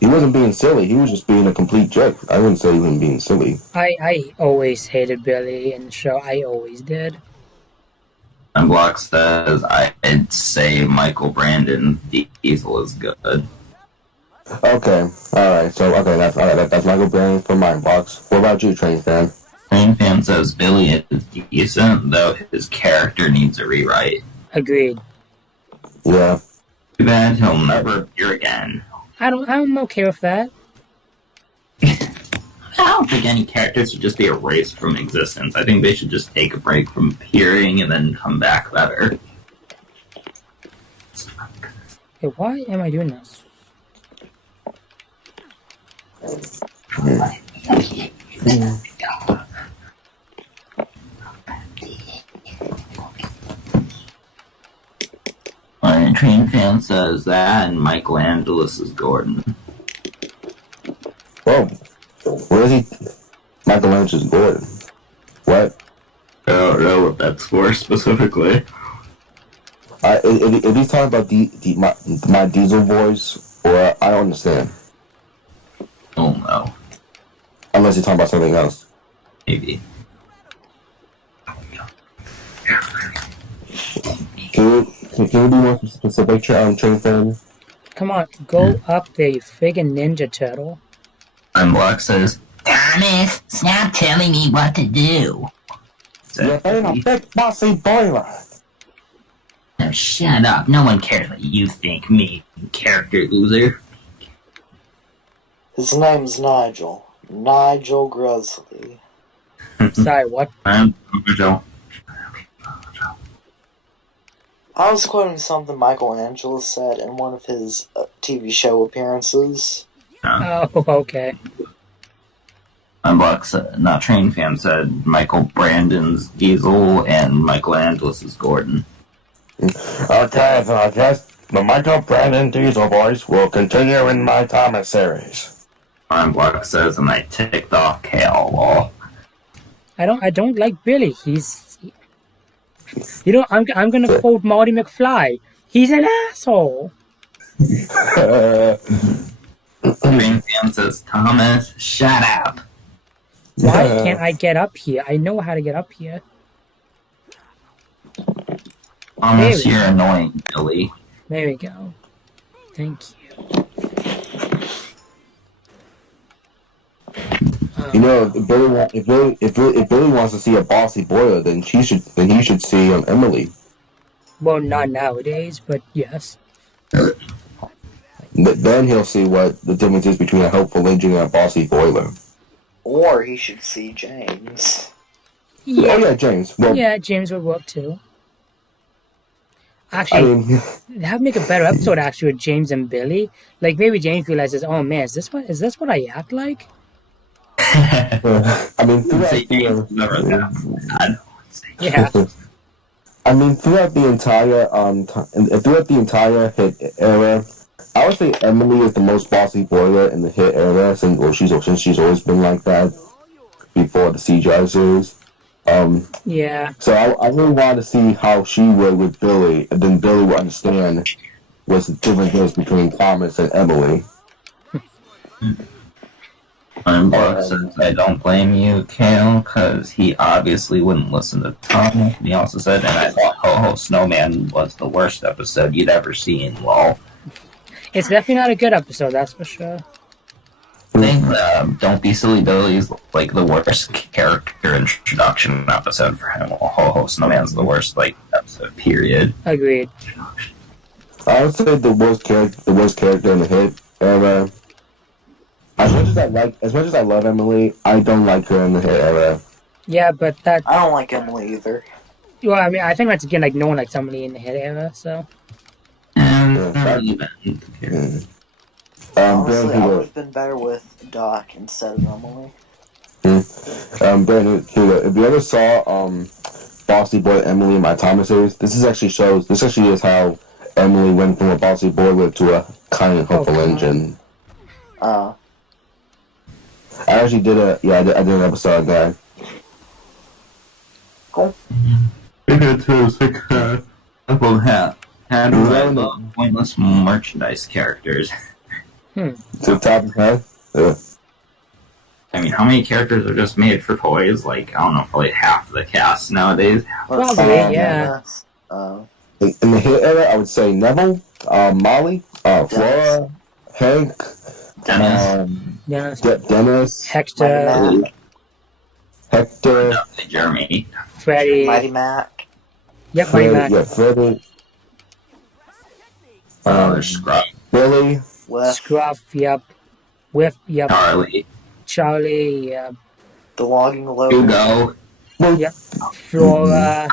He wasn't being silly. He was just being a complete jerk. I wouldn't say he was being silly. I always hated Billy in the show. I always did. Mindblocks says I'd say Michael Brandon Diesel is good. Okay, alright, so that's Michael Brandon for Mindbox. What about you, Train Fan? Train Fan says Billy is decent, though his character needs a rewrite. Agreed. Yeah. Too bad he'll never appear again. I'm okay with that. I don't think any characters should just be erased from existence. I think they should just take a break from appearing and then come back better. Hey, why am I doing this? Iron Train Fan says that, and Michael Angelos is Gordon. Whoa. Where is he? Michael Lynch is Gordon. What? I don't know what that's for specifically. If he's talking about my Diesel voice, or I don't understand. Oh no. Unless you're talking about something else. Maybe. Can you be more specific, Train Fan? Come on, go up there, you friggin' Ninja Turtle. Block says, Thomas, stop telling me what to do. You're in a big bossy boiler. Now shut up. No one cares what you think, me, character loser. His name's Nigel. Nigel Gruzley. Sorry, what? I'm Joe. I was quoting something Michelangelo said in one of his TV show appearances. Oh, okay. Block said, not Train Fan said Michael Brandon's Diesel and Michael Angelos is Gordon. Okay, so I guess the Michael Brandon Diesel voice will continue in my Thomas series. Block says, and I ticked off Kale Wall. I don't like Billy. You know, I'm gonna quote Marty McFly. He's an asshole. Train Fan says, Thomas, shut up. Why can't I get up here? I know how to get up here. Thomas, you're annoying, Billy. There we go. Thank you. You know, if Billy wants to see a bossy boiler, then he should see Emily. Well, not nowadays, but yes. Then he'll see what the difference is between a helpful engine and a bossy boiler. Or he should see James. Oh yeah, James. Well, Yeah, James would work too. I Actually, mean, that would make a better episode actually with James and Billy. Like maybe James realizes, oh man, is this what I act like? I mean, throughout Say the, never that. Yeah. I mean, throughout the entire throughout the entire hit era, I would say Emily is the most bossy boiler in the hit era since she's always been like that before the CGI series. Yeah. So I really wanted to see how she would with Billy, and then Billy would understand what's the difference is between Thomas and Emily. Says, I don't blame you, Kale, because he obviously wouldn't listen to Tom. He also said, and I thought Ho Ho Snowman was the worst episode you'd ever seen. Lol. It's definitely not a good episode, that's for sure. I think Don't Be Silly Billy is like the worst character introduction episode for him. While Ho Ho Snowman's the worst episode. Period. Agreed. I would say the worst character in the hit era. As much as I love Emily, I don't like her in the hit era. Yeah, but that. I don't like Emily either. Well, I mean, I think that's again like no one likes somebody in the hit era. So. Honestly, I would have been better with Doc instead of Emily. Brandon, if you ever saw Bossy Boy Emily in my Thomas series, this actually is how Emily went from a bossy boiler to a kind and helpful engine. I actually did I did an episode of that. Cool. Pointless merchandise characters. To the top of the head? Yeah. I mean, how many characters are just made for toys? Like, I don't know, probably half the cast nowadays. Let's Probably, see, yeah. In the hit era, I would say Neville, Molly, Flora, Hank, Dennis. Yeah. Dennis, Hector, Hector, Jeremy. Freddy. Mighty Mac. Yep, Mighty Mac. Freddie, Scrub. Billy, With Scruff. Yep. Whiff. Yep. Charlie. Charlie. Yep. the logging load. Hugo. Yep. Flora.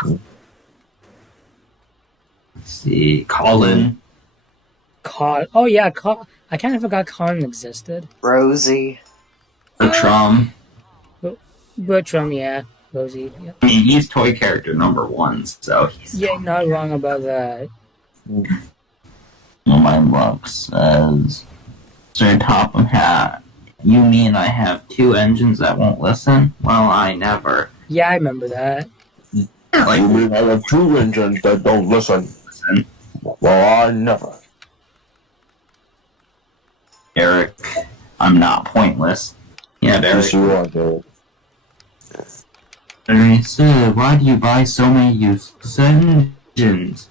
Let's see. Colin. Carl. Oh yeah, Carl. I kind of forgot Colin existed. Rosie. Bertram. Bertram. Yeah. Rosie. Yep. I mean, he's toy character number 1, so he's... Yeah, not wrong about that. My book says, Sir Topham Hat, you mean I have 2 engines that won't listen? Well, I never. Yeah, I remember that. Like, you mean I have 2 engines that don't listen? listen, Well, I never. Eric, I'm not pointless. Yeah, Yes, Eric. you are, dude. Alright, sir, why do you buy so many useless engines?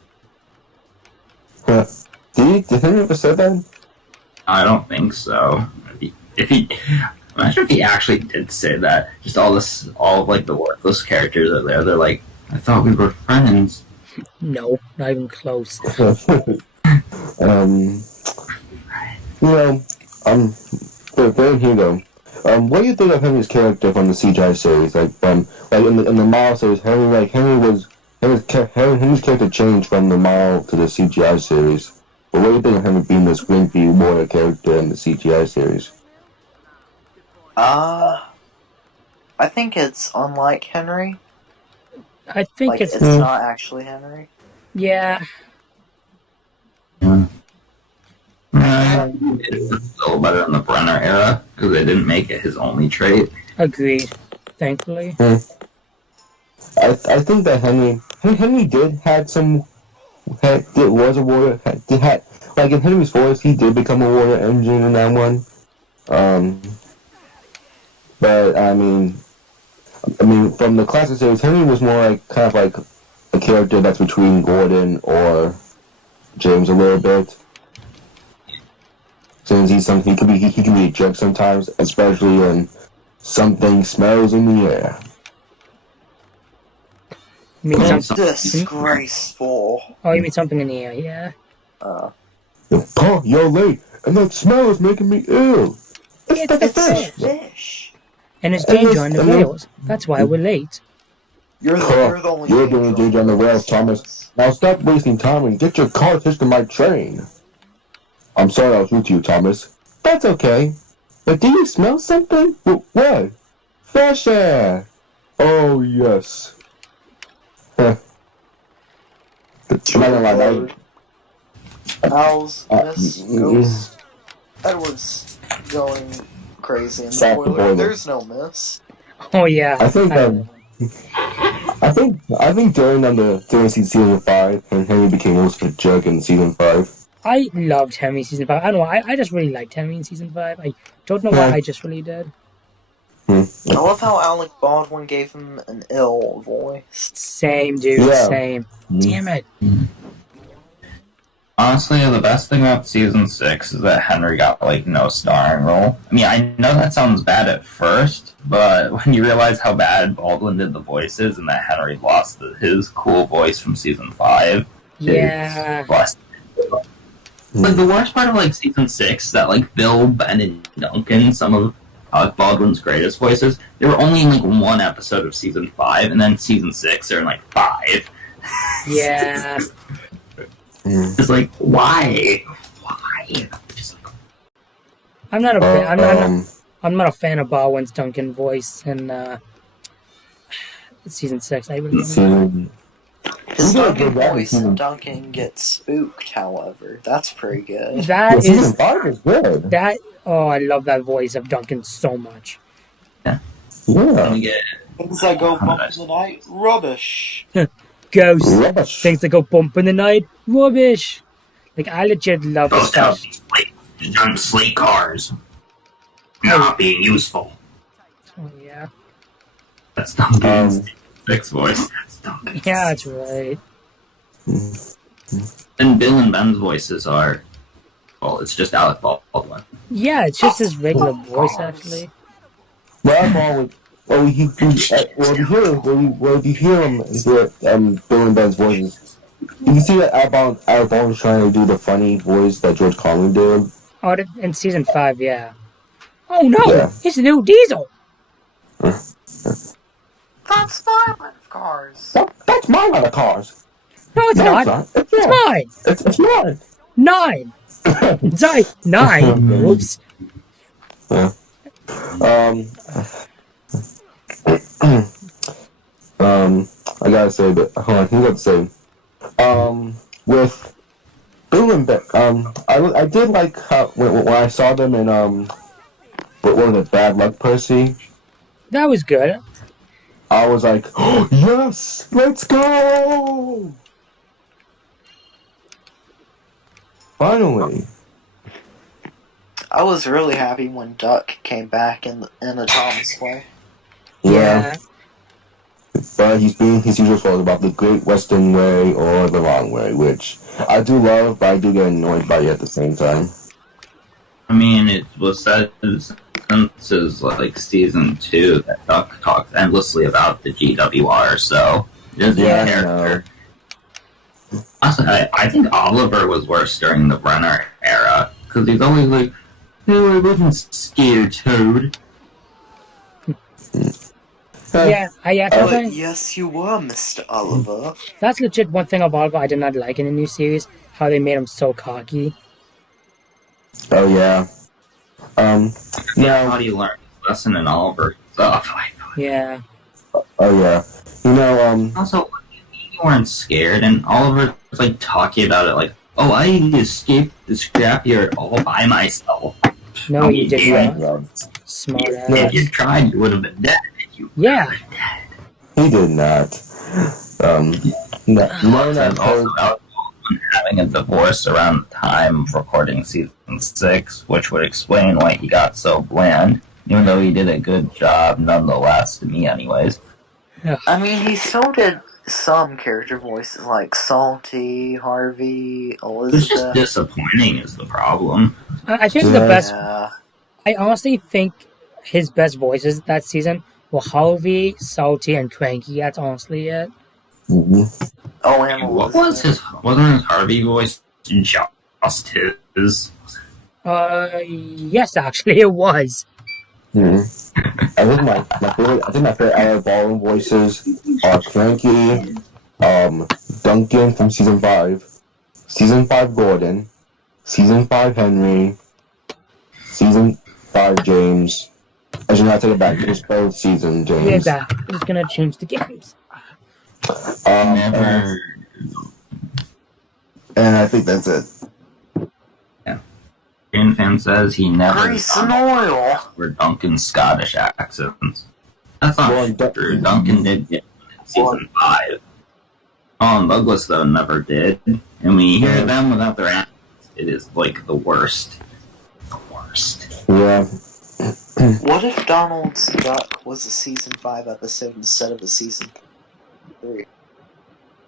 Did Henry ever say that? I don't think so. I'm not sure if he actually did say that. Just all of the worthless characters are there. They're like, I thought we were friends. No, not even close. Very Hugo. What do you think of Henry's character from the CGI series? Like in the Mile series, Henry's character changed from the Mile to the CGI series. But what do you think of Henry being this wimpy warrior character in the CGI series? I think it's unlike Henry. I think Like, it's not actually Henry. yeah. It's a little better in the Brenner era because they didn't make it his only trait. Agreed. Thankfully. I think that Henry did was a warrior. Like in Henry's voice, he did become a warrior engine in that one. But I mean, from the classic series, Henry was more kind of like a character that's between Gordon or James a little bit. Since he can be a jerk sometimes, especially when something smells in the air. You mean something? Disgraceful. Oh, you mean something in the air? Yeah. Paul, you're late. and that smell is making me ill. It's the fish. Fish. And it's And danger on the and then- rails. That's why we're late. You're the only. You're doing danger on the rails, Thomas. Now stop wasting time and get your car hitched to my train. I'm sorry I was rude to you, Thomas. That's okay. But do you smell something? What? Fresh air. Oh, yes. How's Miss mm, Ghost? Edward's going crazy in the Stop the boiler. boiler. There's no miss. Oh yeah. I think I think during season 5 when Henry became most of a jerk in season 5. I loved Hemi in season 5. I don't know. I just really liked Hemi in season 5. I don't know why. Yeah. I just really did. I love how Alec Baldwin gave him an ill voice. Same, dude. Yeah. Same. Damn it. Honestly, the best thing about season 6 is that Henry got, like, no starring role. I mean, I know that sounds bad at first, but when you realize how bad Baldwin did the voices and that Henry lost his cool voice from season 5, Yeah. it's blessed. Like, the worst part of, like, season 6 is that, like, Bill, Ben, and Duncan, some of Alec Baldwin's greatest voices, they were only in, like, one episode of season 5, and then season 6, they're in, like, 5. Yeah. It's like, why? Why? Just like, I'm not a fan. Um, I'm not a fan of Baldwin's Duncan voice in season 6. I really am. season, His You gotta Duncan give that voice season- and Duncan gets spooked, however. That's pretty good. That season is 5 is good. that. Oh, I love that voice of Duncan so much. Yeah. you get Things that go bump in the night, rubbish. Ghost. Rubbish. Things that go bump in the night. Rubbish. Like, I legit love this those stuff. young slate cars not being useful. Oh, yeah. That's Duncan's 6 voice. That's Duncan. Yeah, that's right. And Bill and Ben's voices are, well, it's just Alec Baldwin. Yeah, it's just his regular voice, actually. Well, if you hear him, Bill and Ben's voices, you can see that Alec Baldwin's trying to do the funny voice that George Carlin did. Oh, in season 5, yeah. Oh no! Yeah. It's the new Diesel! That's my line of cars. That's my line of cars. No, it's No, not. It's It's not. mine! It's mine. 9! Sorry, 9. Whoops. Yeah. I gotta say that. Hold on, I got to say. With Bill and Ben, I did like how when I saw them in what was it, Bad Luck Percy. That was good. I was like, oh, yes, let's go! Finally. I was really happy when Duck came back in a Thomas way. Yeah. But his usual fault about the Great Western Way or the wrong way, which I do love, but I do get annoyed by it at the same time. I mean, it was said since like season 2 that Duck talks endlessly about the GWR, so it is Yeah, a character. Also, I think Oliver was worse during the Brenner era, because he's always like, no, I wasn't scared, Toad. Yeah, But yes, you were, Mr. Oliver. that's legit one thing of Oliver I did not like in the new series, how they made him so cocky. Oh, yeah. Yeah, how do you learn this lesson in Oliver stuff? Yeah. Oh, yeah. You know, Also, you weren't scared, and Oliver was like talking about it like, oh, I escaped the scrapyard all by myself. No, you did Yeah. not. Smart If ass. you tried, you would have been dead. Yeah. he did not. No, Also, about having a divorce around the time of recording season 6, which would explain why he got so bland, even though he did a good job nonetheless, to me anyways. I mean, he still did some character voices like Salty, Harvey, It's just Elizabeth. disappointing is the problem. I think the Yeah. best. Yeah. I honestly think his best voices that season were Harvey, Salty, and Cranky. That's honestly it. Oh, and What was Elizabeth. wasn't his Harvey voice just his? Yes, actually, it was. I think my favorite out of all voices are Cranky, Duncan from season 5 Gordon, season 5 Henry, season 5 James. Actually, no, I take it back. It's both season James. Yeah, I'm just gonna change the games. Never. And I think that's it. Green fan says he never Grease and oil. for Duncan's Scottish accents. That's not Well, true. Duncan did get season 5. Douglas though never did. And when you hear them without their accents, it is like the worst. The worst. Yeah. What if Donald's Duck was a season 5 episode instead of a season 3?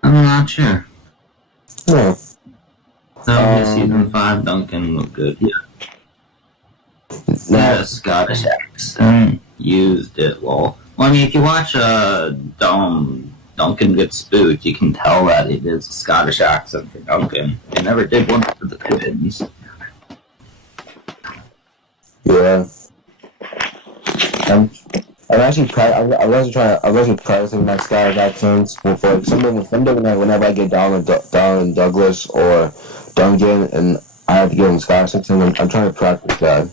I'm not sure. Yeah. So season 5 Duncan looked good. Yeah. Yeah, Scottish accent used it well. Well, I mean, if you watch Duncan Gets Spooked, you can tell that it is a Scottish accent for Duncan. They never did one for the Pippins. Yeah. I'm actually practicing my Scottish accents for someday whenever I get down in Douglas or Duncan and I have to get in Scottish accent. I'm trying to practice that.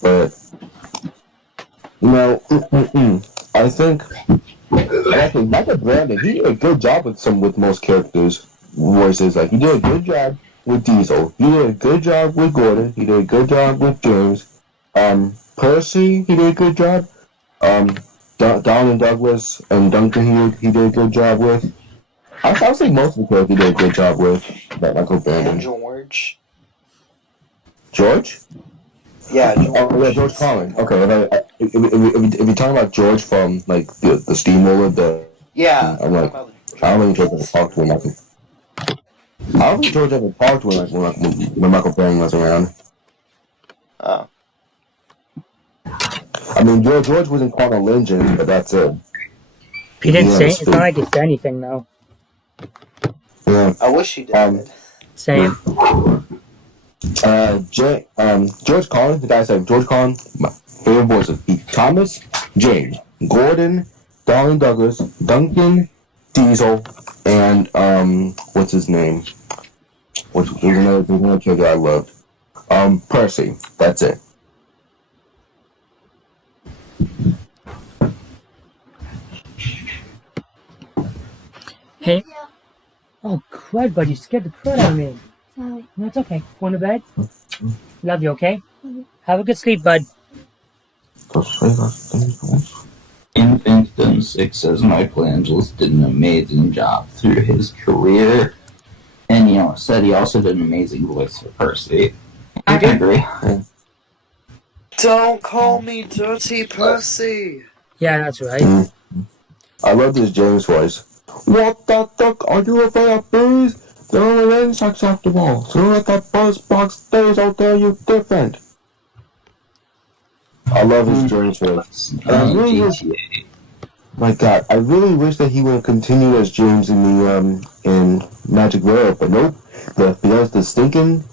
But you know, I think Michael Brandon, he did a good job with most characters' voices. Like he did a good job with Diesel. He did a good job with Gordon. He did a good job with James. Percy, he did a good job. Don and Douglas and Duncan, he did a good job with. I would say most of the characters he did a good job with. That Michael Brandon. And George. George? Yeah, George. Oh, yeah, George Carlin. Okay, if you're talking about George from like the Steamroller, Yeah. I'm like, I don't think George ever talked to him. I don't think George ever talked to him when Michael Brandon was around. Oh. I mean, George was in Carnal Legends, but that's it. He didn't Yeah, say. that's It's not like he said anything though. Yeah. I wish he did. Same. George Carlin, the guy I said George Carlin, my favorite voices: Thomas, James, Gordon, Darwin Douglas, Duncan, Diesel, and what's his name? There's another character I loved. Percy. That's it. Hey. Oh crud, buddy! You scared the crud out of me. Sorry. No, it's okay. Going to bed. Love you. Okay. Have a good sleep, bud. Infant 6 says Michelangelo did an amazing job through his career, and said he also did an amazing voice for Percy. I agree. Don't call me Dirty Percy! Yeah, that's right. I love this James voice. What the fuck are you afraid of, bees? There are insects after all. So let that buzz box stays out there, you different. I love his James voice. My God, I really wish that he would continue as James in Magic Railroad, but nope. Because the stinking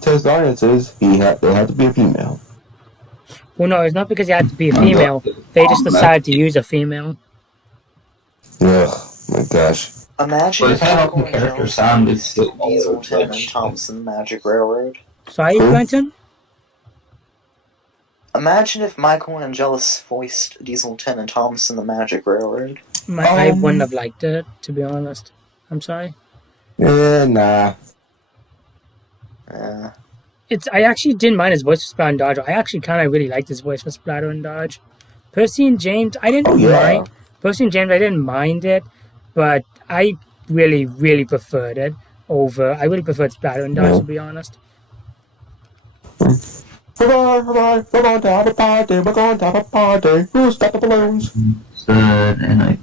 test audiences, they had to be a female. Well, no, it's not because he had to be a female. They just decided to use a female. Ugh, my gosh. Imagine Well, if it's not Michael all the character Jones sound, voiced it's still Diesel, all Tim, Twitch. and Thompson Magic Railroad. Sorry, Quentin? Imagine if Michael Angelis voiced Diesel 10 and Thompson the Magic Railroad. I wouldn't have liked it, to be honest. I'm sorry. Nah. Yeah. I actually didn't mind his voice for Splatter and Dodge. I actually kind of really liked his voice for Splatter and Dodge. Percy and James, I didn't mind. Percy and James, I didn't mind it, but I really, really preferred it over. I really preferred Splatter and Dodge, to be honest. We're going to have a party. We're going to have a party. Who's got the balloons? Said, and I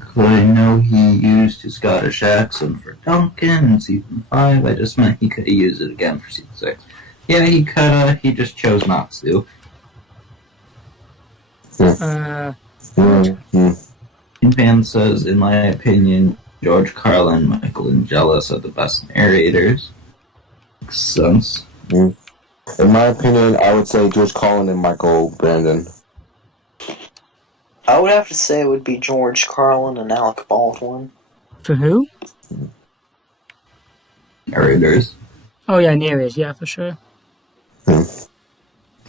know he used his Scottish accent for Duncan in season 5. I just meant he could use it again for season 6. Yeah, he could. He just chose not to. Uh, Fan says, in my opinion, George Carlin, Michael Angelis are the best narrators. Makes sense. In my opinion, I would say George Carlin and Michael Brandon. I would have to say it would be George Carlin and Alec Baldwin. For who? Narrators. Oh yeah, Nereus. Yeah, for sure.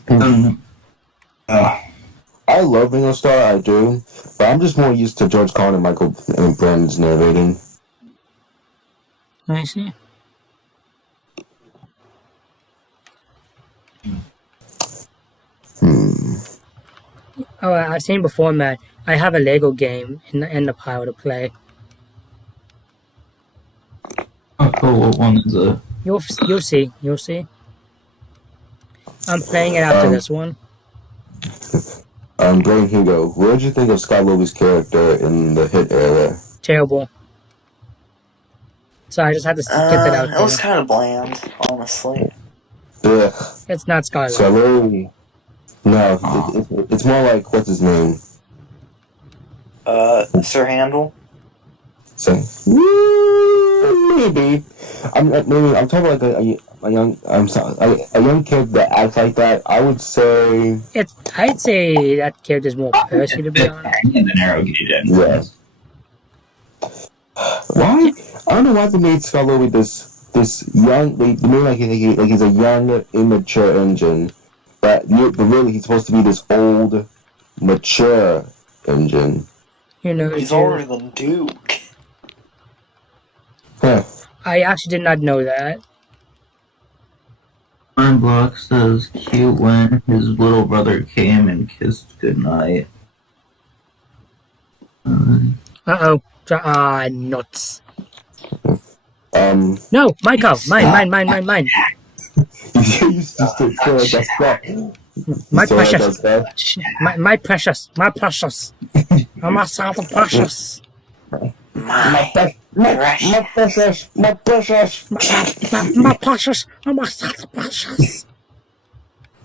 Um, I love Ringo Starr, I do, but I'm just more used to George Carlin and Michael and Brandon's narrating. I see. Oh, I've seen before, Matt. I have a Lego game in the pile to play. oh, cool. What one is it? You'll see. You'll see. I'm playing it after this one. Brain Hugo, what did you think of Scott Lobby's character in the hit era? Terrible. So I just had to get that out It was there. kind of bland, honestly. Ugh. It's not Scarlet. Scott Lobby. No, it's more like, what's his name? Sir Handel? So, maybe. I'm talking like a young kid that acts like that. I would say I'd say that character's more Percy, to be honest. And the narrow gauge engine. yes. Why? I don't know why they made Scott Lobby this young. They made like he's a young, immature engine, but really he's supposed to be this old, mature engine. You know, He's older than Duke. Huh. I actually did not know that. Block says cute when his little brother came and kissed goodnight. Uh-oh. Nuts. Um, No, Michael. Mine. you used to feel like that's that. My So like precious. that's that. My precious. I'm a son of precious. My My precious. My precious. I'm a son of precious.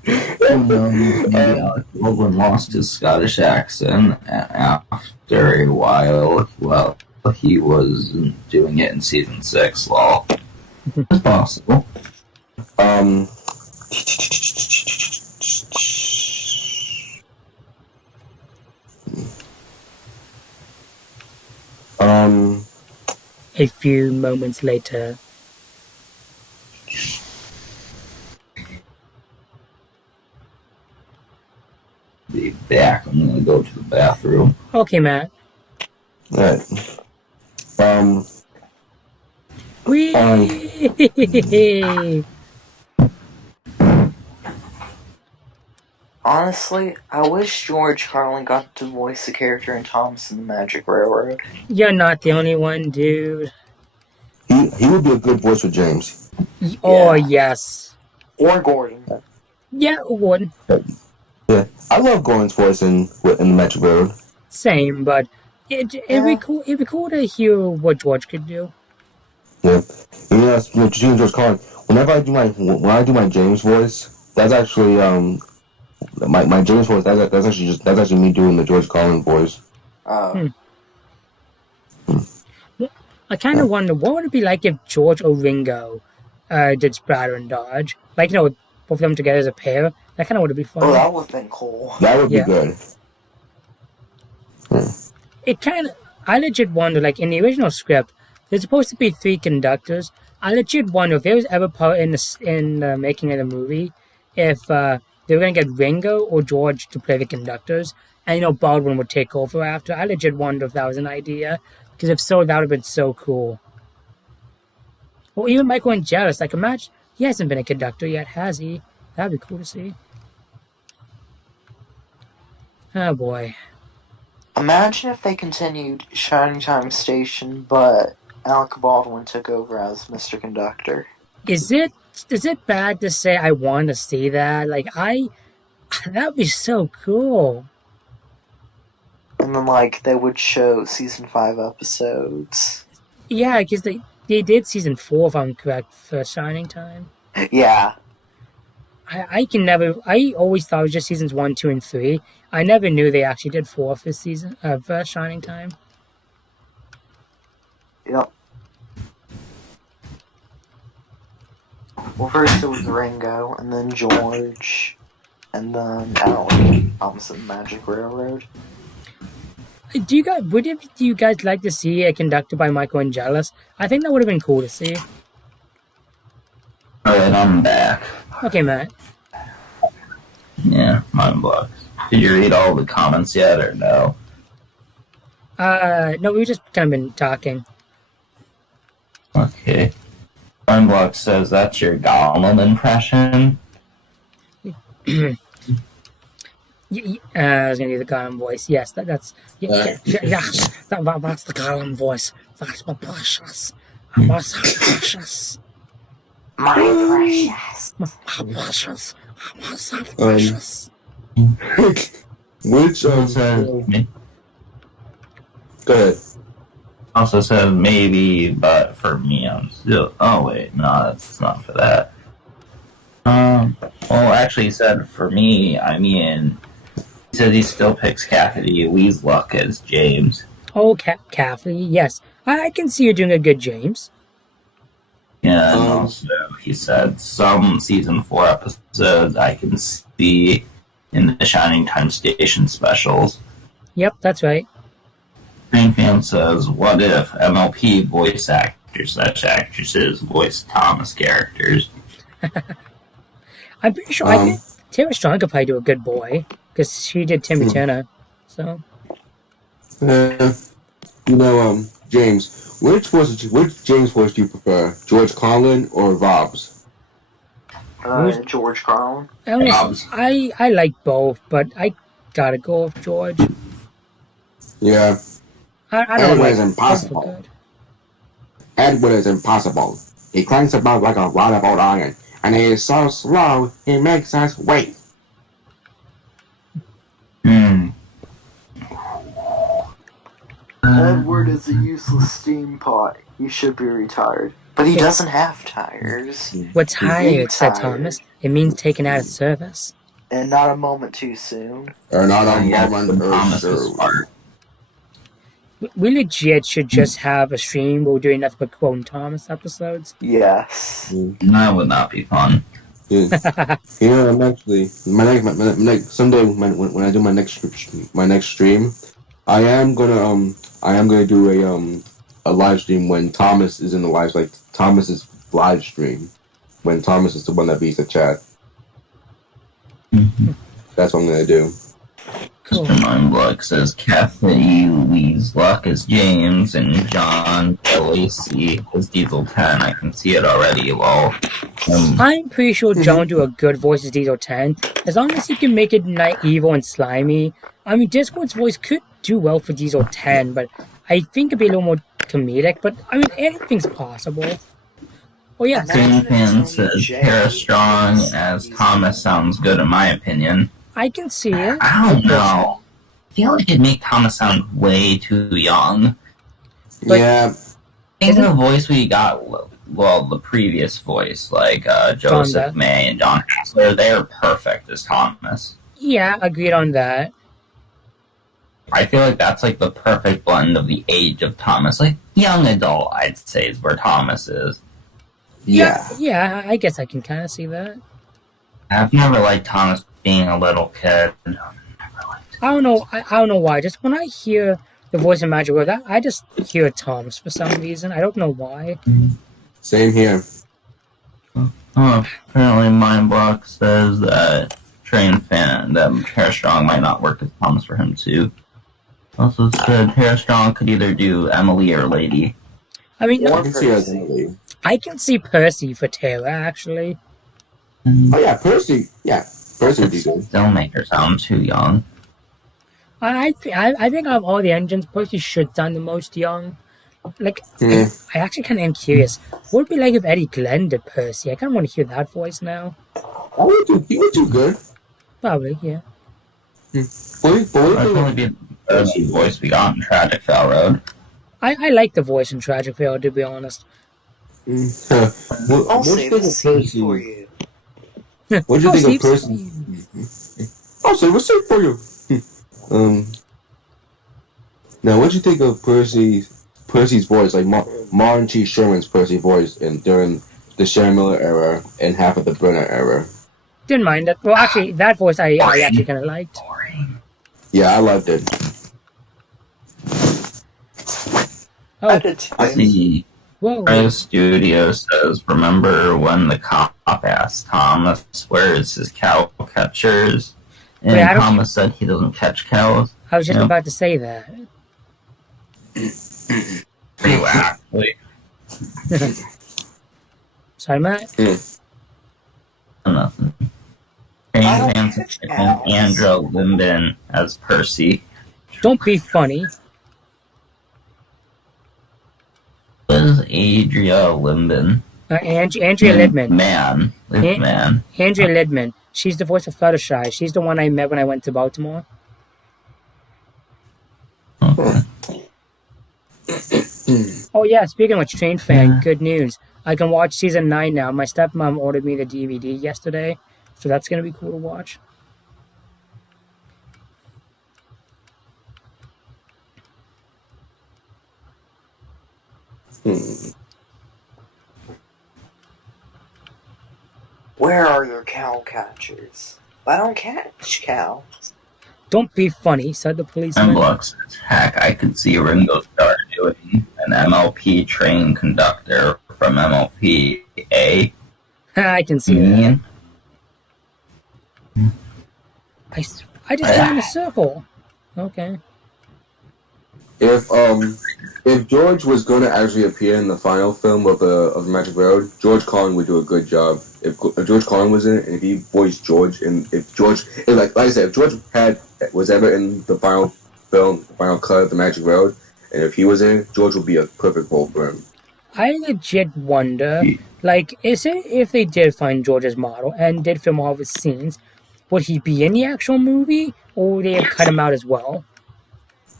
Maybe Alec Baldwin lost his Scottish accent after a while. Well, he was doing it in season 6. Lol. It's possible. A few moments later. Be back. I'm gonna go to the bathroom. Okay, Matt. Right. Whee! Honestly, I wish George Carlin got to voice the character in Thomas and the Magic Railroad. You're not the only one, dude. He would be a good voice for James. Oh, yes. Or Gordon. Yeah, would. Yeah, I love Gordon's voice in the Metro Road. Same, but it'd be cool to hear what George could do. Yeah, George Carlin. When I do my James voice, that's actually my James voice. That's actually me doing the George Carlin voice. Oh. I kind of wonder what would it be like if George or Ringo did Splatter and Dodge, like both of them together as a pair. That kind of would be fun. Oh, that would have been cool. That would Yeah. be good. It kind of. I legit wonder, like in the original script, there's supposed to be 3 conductors. I legit wonder if there was ever part in the making of the movie if they were gonna get Ringo or George to play the conductors, and Baldwin would take over after. I legit wonder if that was an idea, because if so, that would have been so cool. Or even Michael Angelis, like imagine he hasn't been a conductor yet, has he? That'd be cool to see. Oh boy. Imagine if they continued Shining Time Station, but Alec Baldwin took over as Mr. Conductor. Is it bad to say I want to see that? That would be so cool. And then, they would show season 5 episodes. Yeah, because they did season 4, if I'm correct, for Shining Time. Yeah. I always thought it was just seasons 1, 2, and 3. I never knew they actually did 4 for Shining Time. Yep. Well, first it was Ringo, and then George, and then Alan Thomas and Magic Railroad. Do you guys like to see it conducted by Michael Angelis? I think that would have been cool to see. Alright, I'm back. Okay, Matt. Yeah, mind blocks. Did you read all the comments yet, or no? No, we've just kind of been talking. Okay. Mind block says that's your Gollum impression. I was gonna do the Gollum voice. Yes, that's yes. That's the Gollum voice. That's my precious. My precious. My precious. My precious. My so precious. Which go ahead. Also says maybe, but for me, I'm still. Oh wait, no, that's not for that. Well, actually, he said for me. I mean, he said he still picks Cassidy Weasluck as James. Oh, Kathy, yes, I can see you doing a good James. Yeah, and also he said some season 4 episodes I can see in the Shining Time Station specials. Yep, that's right. Green Fan says, what if MLP voice actresses voice Thomas characters? I'm pretty sure I think Tara Strong could probably do a good boy because she did Timmy Turner. So, James, which James voice do you prefer, George Carlin or Rob's? George Carlin. I like both, but I gotta go with George. Yeah. I don't Edward like is both are impossible. good. Edward is impossible. He clanks about like a rod of old iron, and he is so slow he makes us wait. Edward is a useless steam pot. He should be retired. But he doesn't have tires. What's hired, said tired. Thomas. It means taken out of service. And not a moment too soon. Or not a Yeah, moment or Thomas's so. part. We legit should just have a stream where we're doing nothing but quoting Thomas episodes. Yes. That would not be fun. Yeah. I'm actually my next someday when I do my next stream, I am gonna do a live stream when Thomas is in the live, like Thomas's live stream when Thomas is the one that beats the chat. That's what I'm gonna do. Cool. Mr. Mindblock says Kathy Weasluck is James and John Lacey is Diesel 10. I can see it already, lol. I'm pretty sure John will do a good voice as Diesel 10, as long as he can make it evil and slimy. I mean, Discord's voice could do well for Diesel 10, but I think it'd be a little more comedic, but I mean, anything's possible. Oh, yeah. Green Fan says Tara Strong as Thomas sounds good in my opinion. I can see it. I don't know. I feel like it'd make Thomas sound way too young. But- yeah. I think the voice we got, well, the previous voice, like Joseph John May and John Hassler, they're perfect as Thomas. Yeah, agreed on that. I feel like that's like the perfect blend of the age of Thomas. Like, young adult, I'd say, is where Thomas is. Yeah. Yeah, I guess I can kind of see that. I've never liked Thomas being a little kid. I don't know why. Just when I hear the voice of Magic World, I just hear Thomas for some reason. I don't know why. Same here. Oh, apparently Mindblock says that Train Fan, that Tara Strong might not work as Thomas for him too. Also said Tara Strong could either do Emily or Lady. I mean, Or I can see it as Percy. Emily. I can see Percy for Taylor, actually. Oh yeah, Percy. Yeah, Percy would be good. Still make her sound too young. I think out of all the engines, Percy should sound the most young. Like, Yeah. I actually kind of am curious. What would it be like if Eddie Glenn did Percy? I kind of want to hear that voice now. He would do good. Probably, yeah. Boy, That'd probably be the best voice we got in Tragic Railroad. I like the voice in Tragic Fail, to be honest. I'll save a seat for you. What do you Oh, think of Steve, Percy? I'll save a seat for you. Now, what do you think of Percy's Percy's voice, like Martin T. Sherman's Percy voice, during the Sharon Miller era and half of the Brenner era. Didn't mind it. Well, actually, that voice I actually kind of liked. Boring. Yeah, I loved it. I Oh, did too. The whoa. studio says, remember when the cop asked Thomas where is his cow catchers? And Wait, I don't- Thomas said he doesn't catch cows. I was just Yeah. about to say that. You actually. Sorry, Matt. Nothing. I James don't Hansen catch and cows. Andrew Linden as Percy. Don't be funny. What is Adria Linden? Andrea Lidman. Man. Man. Andrea Lidman. She's the voice of Fluttershy. She's the one I met when I went to Baltimore. Oh yeah, speaking of which, Train Fan, good news. I can watch season 9 now. My stepmom ordered me the DVD yesterday, so that's gonna be cool to watch. Where are your cow catchers? I don't catch cows. Don't be funny, said the policeman. Blocks says, heck, I could see Ringo Starr doing an MLP train conductor from MLP A. I can see that. Ian. I just got in a circle. Okay. If George was going to actually appear in the final film of Magic Road, George Carlin would do a good job. If George Carlin was in it, and if he voiced George, and if like I said, if George was ever in the final film, the final cut of the Magic Road, and if he was in it, George would be a perfect role for him. I legit wonder, like, is it if they did find George's model and did film all of his scenes, would he be in the actual movie, or would they have cut him out as well?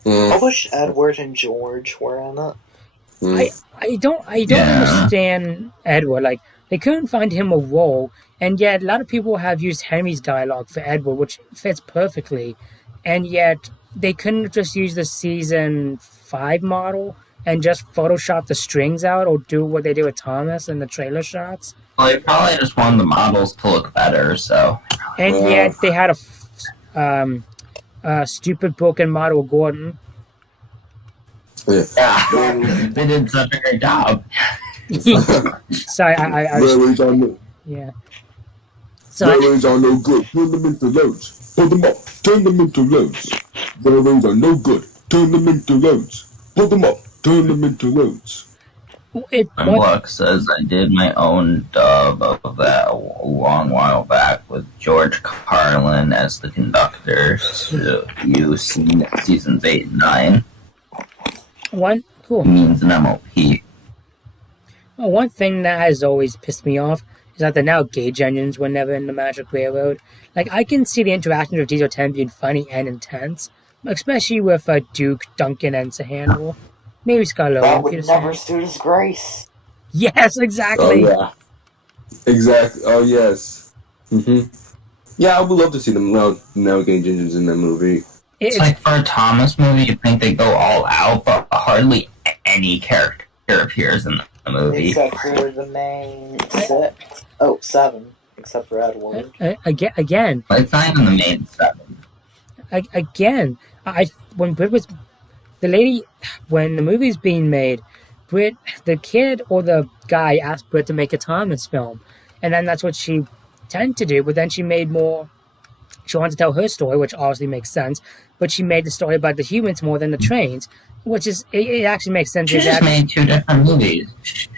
I wish Edward and George were in it. I don't understand Edward. Like, they couldn't find him a role, and yet a lot of people have used Henry's dialogue for Edward, which fits perfectly, and yet they couldn't just use the season 5 model and just Photoshop the strings out, or do what they did with Thomas in the trailer shots. Well, they probably just wanted the models to look better, so. And yet they had a stupid broken model of Gordon. Yeah, they did such a great job. Sorry, I was, Railways are no, yeah. Sorry, railways are no good. Turn them into loads. Pull them up. Turn them into loads. Railways are no good. Turn them into loads. Pull them up. Turn them into loads. it, And Luck says I did my own dub of that a long while back with George Carlin as the conductor to use seasons 8 and 9. one cool. Means an MLP. One thing that has always pissed me off is that the now gauge engines were never in the Magic Railroad. Like, I can see the interactions with Diesel 10 being funny and intense, especially with Duke, Duncan, and Sahandle. Maybe Skylar. That would never suit his grace. Yes, Oh exactly. yeah. Exactly. Oh yes. Yeah, I would love to see them navigate engines in that movie. It's like for a Thomas movie, you think they go all out, but hardly any character appears in the movie. Except for the main 7. Except for Edward. Again, It's not even the main 7. again, when Brit was the lady, when the movie's being made, Brit, the kid or the guy asked Brit to make a Thomas film, and then that's what she tended to do. But then she made more. She wanted to tell her story, which obviously makes sense. But she made the story about the humans more than the trains, which is it actually makes sense. She just made 2 different movies.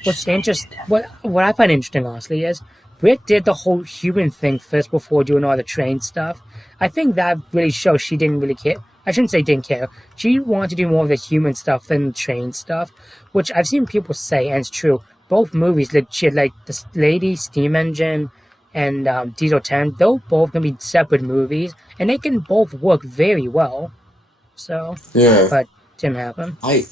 What's interesting, what I find interesting, honestly, is Brit did the whole human thing first before doing all the train stuff. I think that really shows she didn't really care. I shouldn't say didn't care. She wanted to do more of the human stuff than the train stuff, which I've seen people say, and it's true. Both movies, legit, like the Lady, Steam Engine, and Diesel 10, they're both going to be separate movies, and they can both work very well. So, Yeah. but didn't happen. I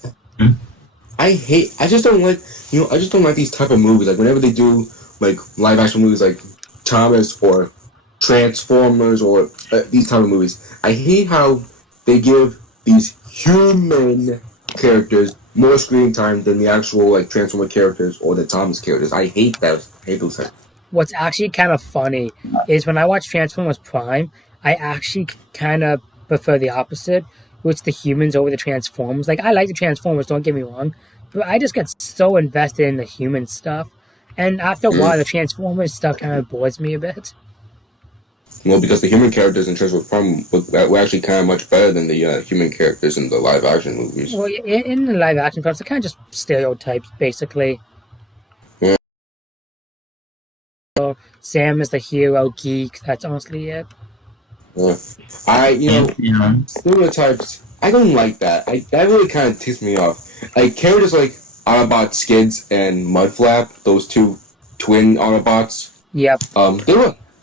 just don't like these type of movies. Like whenever they do like live action movies like Thomas or Transformers or these type of movies, I hate how they give these human characters more screen time than the actual like Transformer characters or the Thomas characters. I hate that. I hate those. What's actually kind of funny is when I watch Transformers Prime, I actually kind of prefer the opposite, which the humans over the Transformers. Like, I like the Transformers, don't get me wrong, but I just get so invested in the human stuff. And after a while, the Transformers stuff kind of bores me a bit. Well, because the human characters in Transformers Prime were actually kind of much better than the human characters in the live action movies. Well, in the live action films, they're kind of just stereotypes, basically. Yeah. So, Sam is the hero, geek, that's honestly it. Yeah. Stereotypes, I don't like that. That really kind of ticks me off. Like, characters like Autobot Skids and Mudflap, those two twin Autobots. Yep.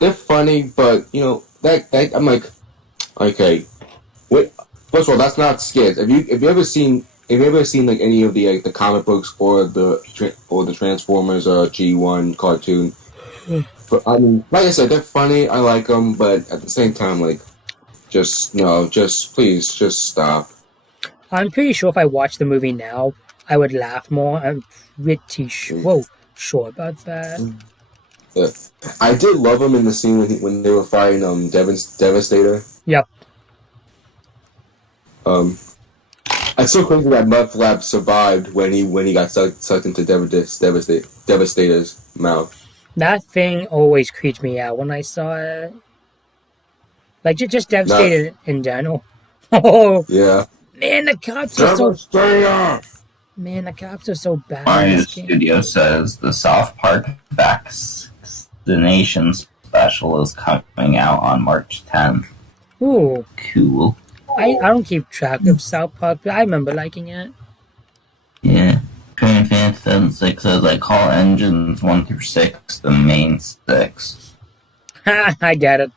They're funny, but that I'm like, okay, wait. First of all, that's not Skids. Have you ever seen like any of the comic books or the Transformers G1 cartoon? But I mean, like I said, they're funny. I like them, but at the same time, like, please, just stop. I'm pretty sure if I watched the movie now, I would laugh more. I'm pretty sure about that. Yeah. I did love him in the scene when they were fighting Devastator. Yep. It's so crazy that Mudflap survived when he got sucked into Devastator's mouth. That thing always creeped me out when I saw it. Like, just Devastator in general. Oh, yeah. Man, the cops are so bad. Mario Studio says the South Park Vaccination Special is coming out on March 10th. Ooh. Cool. I don't keep track of South Park, but I remember liking it. Yeah. Train Fan 6 says I call engines 1 through 6 the main 6. Ha! I get it.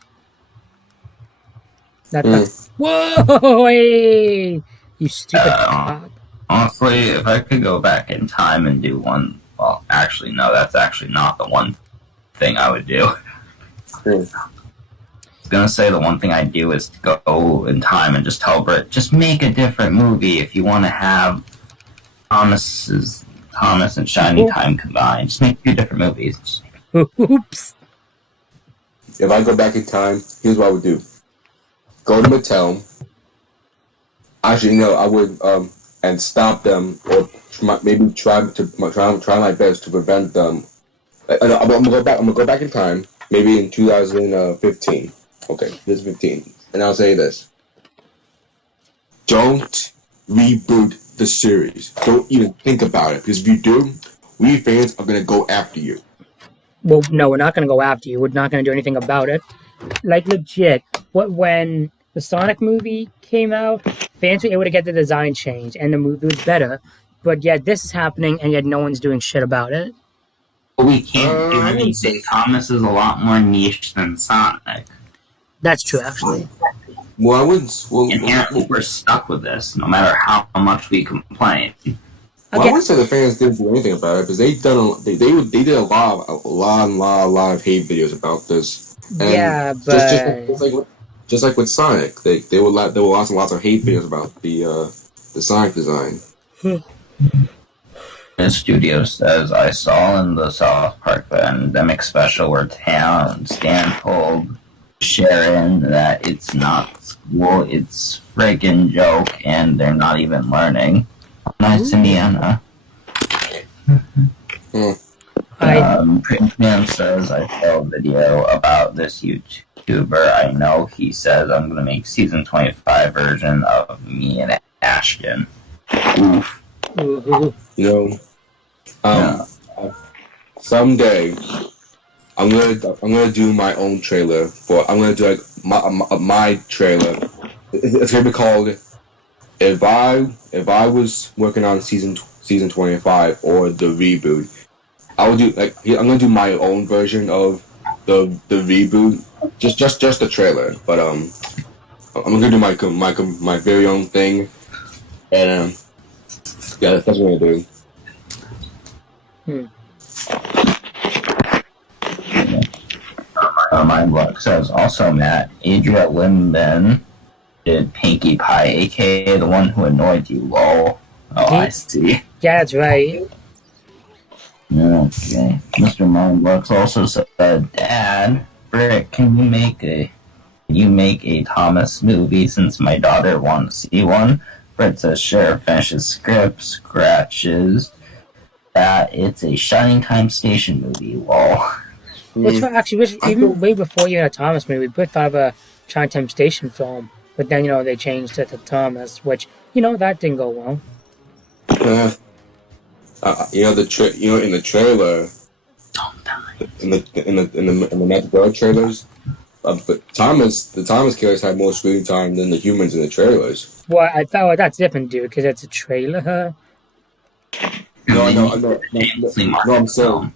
Whoa! Hey! You stupid cop. Honestly, if I could go back in time and do one... Well, actually, no, that's actually not the one thing I would do. I was gonna say the one thing I'd do is go in time and just tell Britt, just make a different movie if you want to have Thomas and Shining Time combined. Just make 2 different movies. Oops. If I go back in time, here's what I would do. Go to Mattel. Actually, no, I would and stop them, or maybe try my best to prevent them. I'm gonna go back in time, maybe in 2015. Okay, this is 15, and I'll say this: don't reboot the series. Don't even think about it, because if you do, we fans are gonna go after you. Well, no, we're not gonna go after you. We're not gonna do anything about it. Like, legit, when the Sonic movie came out, fans were able to get the design changed, and the movie was better. But yet this is happening, and yet no one's doing shit about it. But we can't do anything. Thomas is a lot more niche than Sonic. That's true, actually. Well, I wouldn't. Inherently, we're stuck with this, no matter how much we complain. Well, I wouldn't say the fans didn't do anything about it, because they did a lot of hate videos about this. And yeah, but just like with Sonic, there were lots and lots of hate videos about the Sonic design. The studio says I saw in the South Park Pandemic special where Stan told Sharon that it's not school, it's friggin' joke, and they're not even learning. Nice to meet Anna. Princeman says I saw a video about this YouTuber I know. He says I'm gonna make season 25 version of me and Ashton. Oof. Someday I'm gonna do my own trailer I'm gonna do like my trailer. It's gonna be called If I Was Working on season 25 or the reboot. I would do I'm gonna do my own version of the reboot, just the trailer. But I'm gonna do my very own thing, and yeah, that's what I'm gonna do. My book says also Matt, Adria Linden did Pinkie Pie, aka the one who annoyed you, lol. Oh, I see. Yeah, that's right. Okay. Mr. Mindbucks also said, Dad, Brick, can you make a Thomas movie since my daughter wants to see one? Britt says, sure, finishes script, scratches that it's a Shining Time Station movie. Lol. Which even way before you had a Thomas movie, we thought of a Chinatown Station film, but then they changed it to Thomas, which that didn't go well. In the trailer, in the Net World trailers, but the Thomas killers had more screen time than the humans in the trailers. Well, I thought that's different, dude, because it's a trailer. No, I'm saying.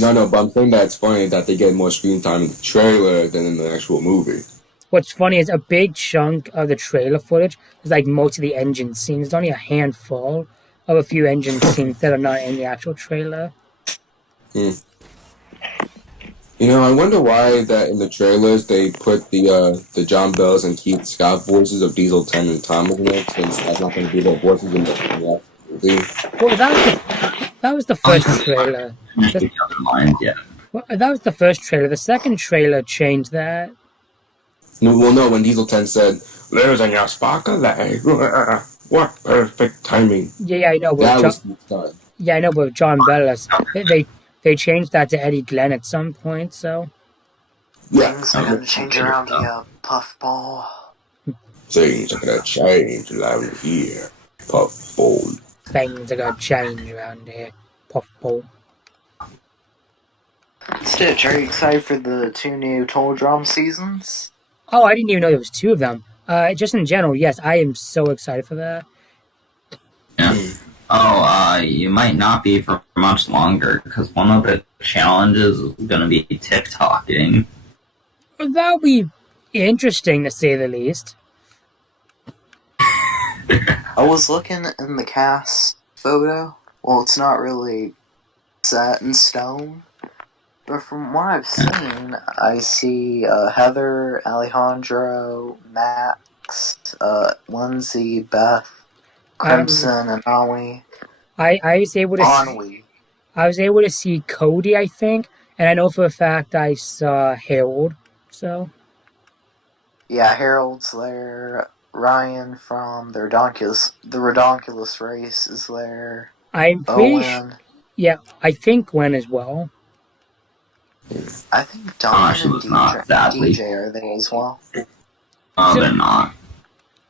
But I'm saying that it's funny that they get more screen time in the trailer than in the actual movie. What's funny is a big chunk of the trailer footage is like most of the engine scenes. There's only a handful of a few engine scenes that are not in the actual trailer. I wonder why that in the trailers they put the John Bells and Keith Scott voices of Diesel 10 and Thomas in it, since that's not going to be their voices in the movie. Well, that was the first trailer. The other lines, yeah. Well, that was the first trailer. The second trailer changed that. No, when Diesel 10 said, "There's a new sparkle leg." What perfect timing. Yeah, I know. I know, but John Bellis, they changed that to Eddie Glenn at some point, so. Things are gonna change around here, Puffball. Things are gonna change around here, Puffball. Things are gonna change around here, Puffball. Stitch, are you excited for the 2 new Total Drama seasons? Oh, I didn't even know there was 2 of them. Just in general, yes, I am so excited for that. Yeah. You might not be for much longer, because one of the challenges is going to be TikToking. That'll be interesting, to say the least. I was looking in the cast photo. Well, it's not really set in stone. But from what I've seen, I see Heather, Alejandro, Max, Lindsay, Beth, Crimson, and Anwi. I was able to see Cody, I think, and I know for a fact I saw Harold. So. Yeah, Harold's there. Ryan from the Redonkulous race is there. I'm pretty yeah, I think Gwen as well. I think Don and DJ are there as well. Oh, they're not.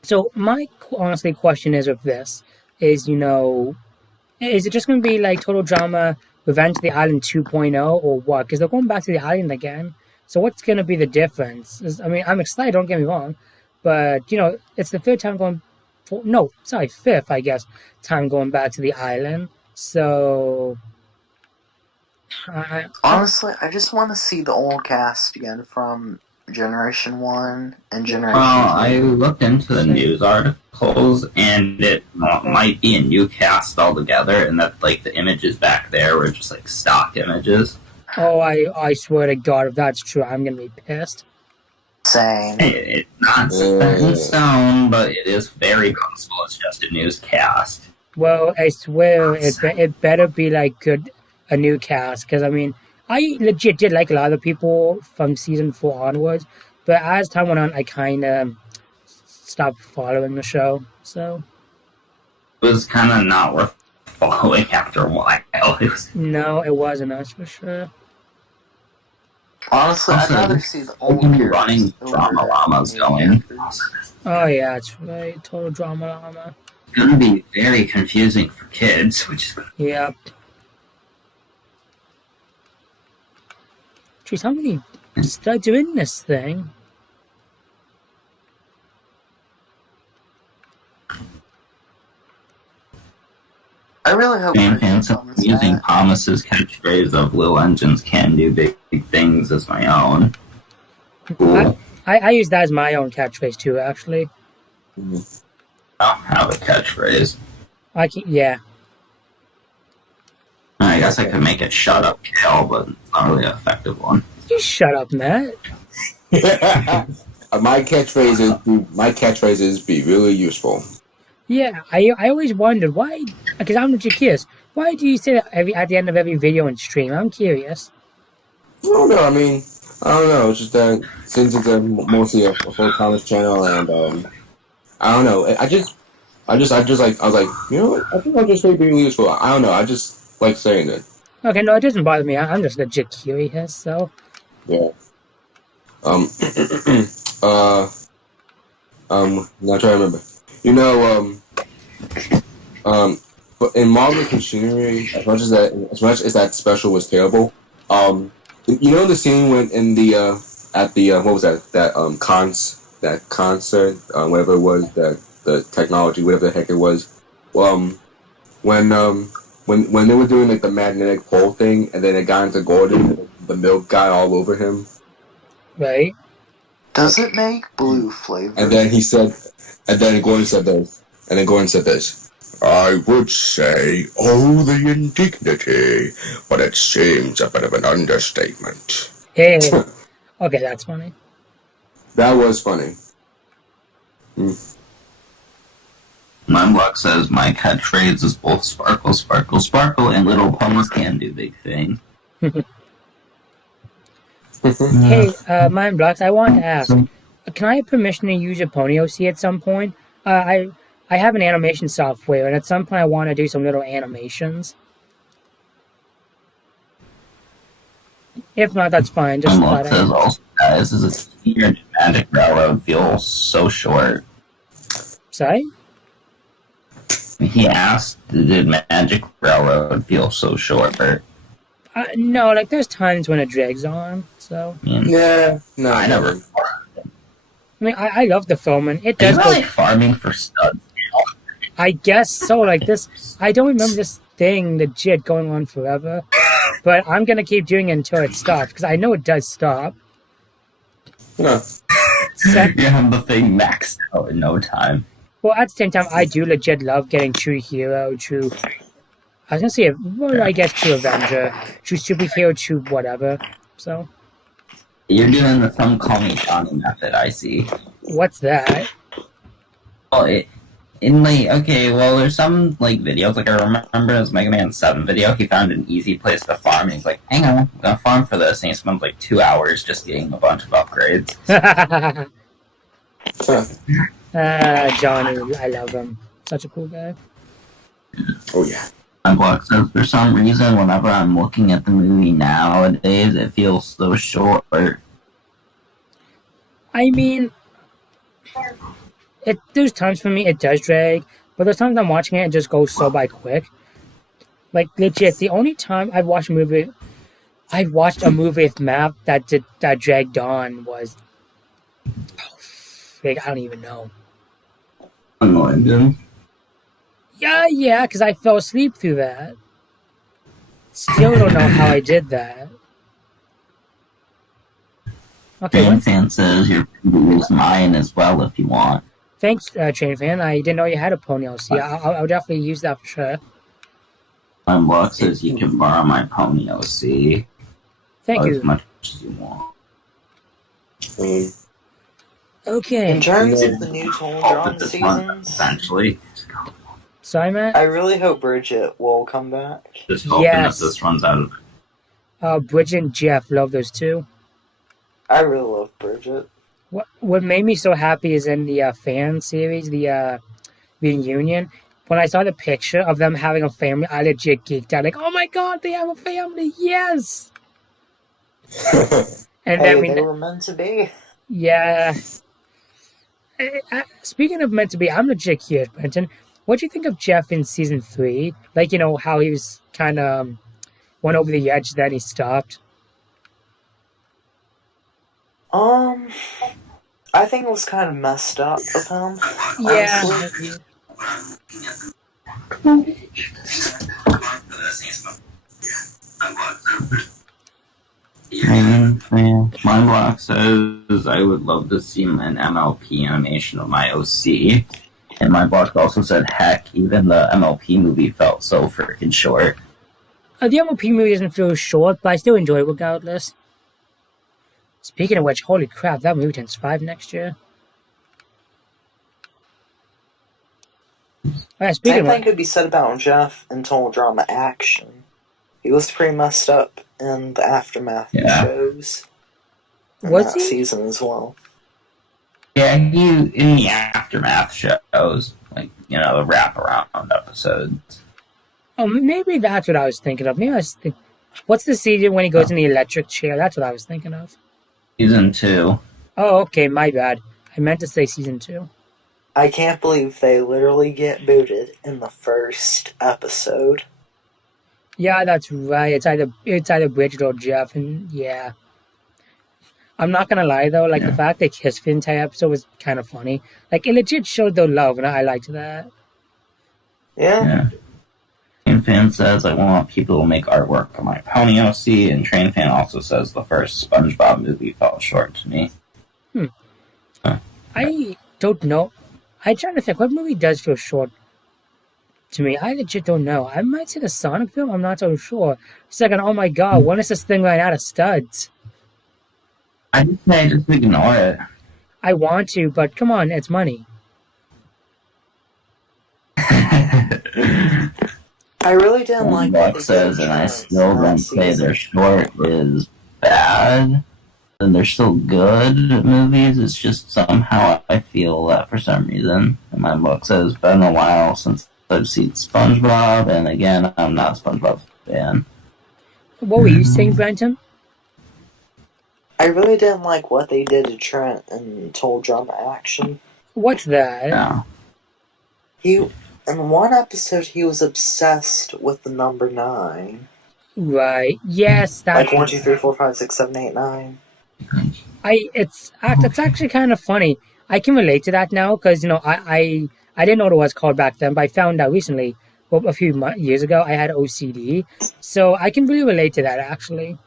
So my honestly question is with this is, is it just going to be like Total Drama Revenge of the Island 2.0 or what? Because they're going back to the island again. So what's going to be the difference? I'm excited, don't get me wrong. But, it's the fifth, I guess, time going back to the island. So... Honestly, I just want to see the old cast again from Generation 1 and Generation 2. I looked into the news articles, and it might be a new cast altogether, and that, the images back there were just, stock images. Oh, I swear to God, if that's true, I'm going to be pissed. Same. It's not set in stone, but it is very possible it's just a news cast. Well, I swear it better be, good... a new cast, because I legit did like a lot of the people from season 4 onwards, but as time went on, I kind of stopped following the show. So it was kind of not worth following after a while. No, it wasn't. That's for sure. Honestly, I'd rather see the old running Drama Llama's going. Oh yeah, that's right. Total Drama Llama. It's gonna be very confusing for kids, which is Yep. Jeez, how many studs are in this thing? I really hope fans using Thomas's catchphrase of "Little engines can do big things" as my own. Cool. I use that as my own catchphrase too, actually. I don't have a catchphrase. Yeah. I guess I could make it "Shut up, Kale," but it's not really an effective one. You shut up, Matt. My catchphrase is be really useful. Yeah, I always wondered why, because I'm legit curious. Why do you say that at the end of every video and stream? I'm curious. I don't know. I mean, I don't know. It's just that since it's mostly a full college channel, and I don't know. I was like, you know, what? I think I'll just say being useful. I don't know. I just like saying it. Okay, no, it doesn't bother me. I'm just legit curious, so. Yeah. Uh. Not trying to remember. You know, but in Marvel's machinery, as much as that special was terrible, you know the scene when in the at the what was that concert, whatever it was, that the technology, whatever the heck it was, when they were doing like the magnetic pole thing, and then it got into Gordon, and the milk got all over him. Right. Does it make blue flavor? And then Gordon said this. I would say, oh, the indignity, but it seems a bit of an understatement. Hey. Okay, that's funny. That was funny. Mindblock says my catchphrase is both sparkle, sparkle, sparkle, and little ponies can do big thing. Hey, Mindblocks, I want to ask, can I have permission to use your Pony OC at some point? I have an animation software, and at some point I want to do some little animations. If not, that's fine. Just Mindblock says also, guys, is a senior Magic Railroad feels so short. Sorry? He asked, did Magic Railroad feel so short? No, like there's times when it drags on, so. Yeah, no, I never. I mean, I love the film, and it does Is really farming for studs? I guess so. Like this, I don't remember this thing legit going on forever, but I'm gonna keep doing it until it stops because I know it does stop. No. You have the thing maxed out in no time. Well, at the same time, I do legit love getting True Hero, True. I was gonna say, well, I guess True Avenger, True Superhero, True whatever. So. You're doing the some call me Johnny method, I see. What's that? Well, there's some like videos, like I remember his Mega Man 7 video, he found an easy place to farm, and he's like, hang on, I'm gonna farm for this, and he spent like 2 hours just getting a bunch of upgrades. Johnny, I love him. Such a cool guy. Oh yeah. Block says, for some reason, whenever I'm looking at the movie nowadays, it feels so short. I mean, there's times for me it does drag, but there's times I'm watching it and just goes so by quick. Like legit, the only time I've watched a movie with map that dragged on was, I don't even know. Annoying. Yeah, because I fell asleep through that. Still don't know how I did that. Okay, Train Fan says your preview is mine as well if you want. Thanks, Train Fan. I didn't know you had a Pony OC. I'll definitely use that for sure. Block says you can borrow my Pony OC. Thank you. As much as you want. Okay. In terms of the new Tolondron seasons, Eventually. Sorry, Matt? I really hope Bridget will come back. Just hoping that this runs out of... Bridget and Jeff, love those two. I really love Bridget. What made me so happy is in the fan series, the reunion, when I saw the picture of them having a family, I legit geeked out. Like, oh my god, they have a family, yes! And Hey, then they were meant to be. Yeah. Speaking of meant to be, I'm legit curious, Brenton. What do you think of Jeff in season 3? Like, you know, how he was kind of went over the edge, then he stopped. I think it was kind of messed up of him. Yeah. Mindblock says I would love to see an MLP animation of my OC. And Mindblock also said, heck, even the MLP movie felt so freaking short. The MLP movie doesn't feel short, but I still enjoy it regardless. Speaking of which, holy crap, that movie turns 5 next year. Speaking Same of, thing could be said about Jeff in Total Drama Action. He was pretty messed up in the Aftermath shows. In was that he? season as well. Yeah, he in the Aftermath shows, like, the wraparound episodes. Oh, maybe that's what I was thinking of. Maybe I was what's the season when he goes in the electric chair? That's what I was thinking of. Season 2. Oh, okay, my bad. I meant to say season 2. I can't believe they literally get booted in the first episode. Yeah, that's right. It's either Bridget or Jeff, and yeah. I'm not gonna lie though, like the fact they kissed for the entire episode was kind of funny. Like it legit showed their love, and I liked that. Yeah. Train Fan says, I want people to make artwork on my Pony OC, and Train Fan also says the first SpongeBob movie fell short to me. I don't know. I'm trying to think, what movie does feel short to me? I legit don't know. I might say the Sonic film, I'm not so sure. Second, oh my god, when is this thing running out of studs? I just say just ignore it. I want to, but come on, it's money. I really didn't like what Buck they says, did and I in still that don't say season. their short is bad. And they're still good movies. It's just somehow I feel that for some reason, and my book says it's been a while since I've seen SpongeBob, and again, I'm not a SpongeBob fan. What were you saying, Brenton? I really didn't like what they did to Trent in Total Drama Action. What's that? No. In one episode, he was obsessed with the number 9. Right. Yes, that's Like 1, 2, 3, 4, 5, 6, 7, 8, 9. It's actually kind of funny. I can relate to that now because I didn't know what it was called back then, but I found out recently, well, a few years ago, I had OCD, so I can really relate to that actually.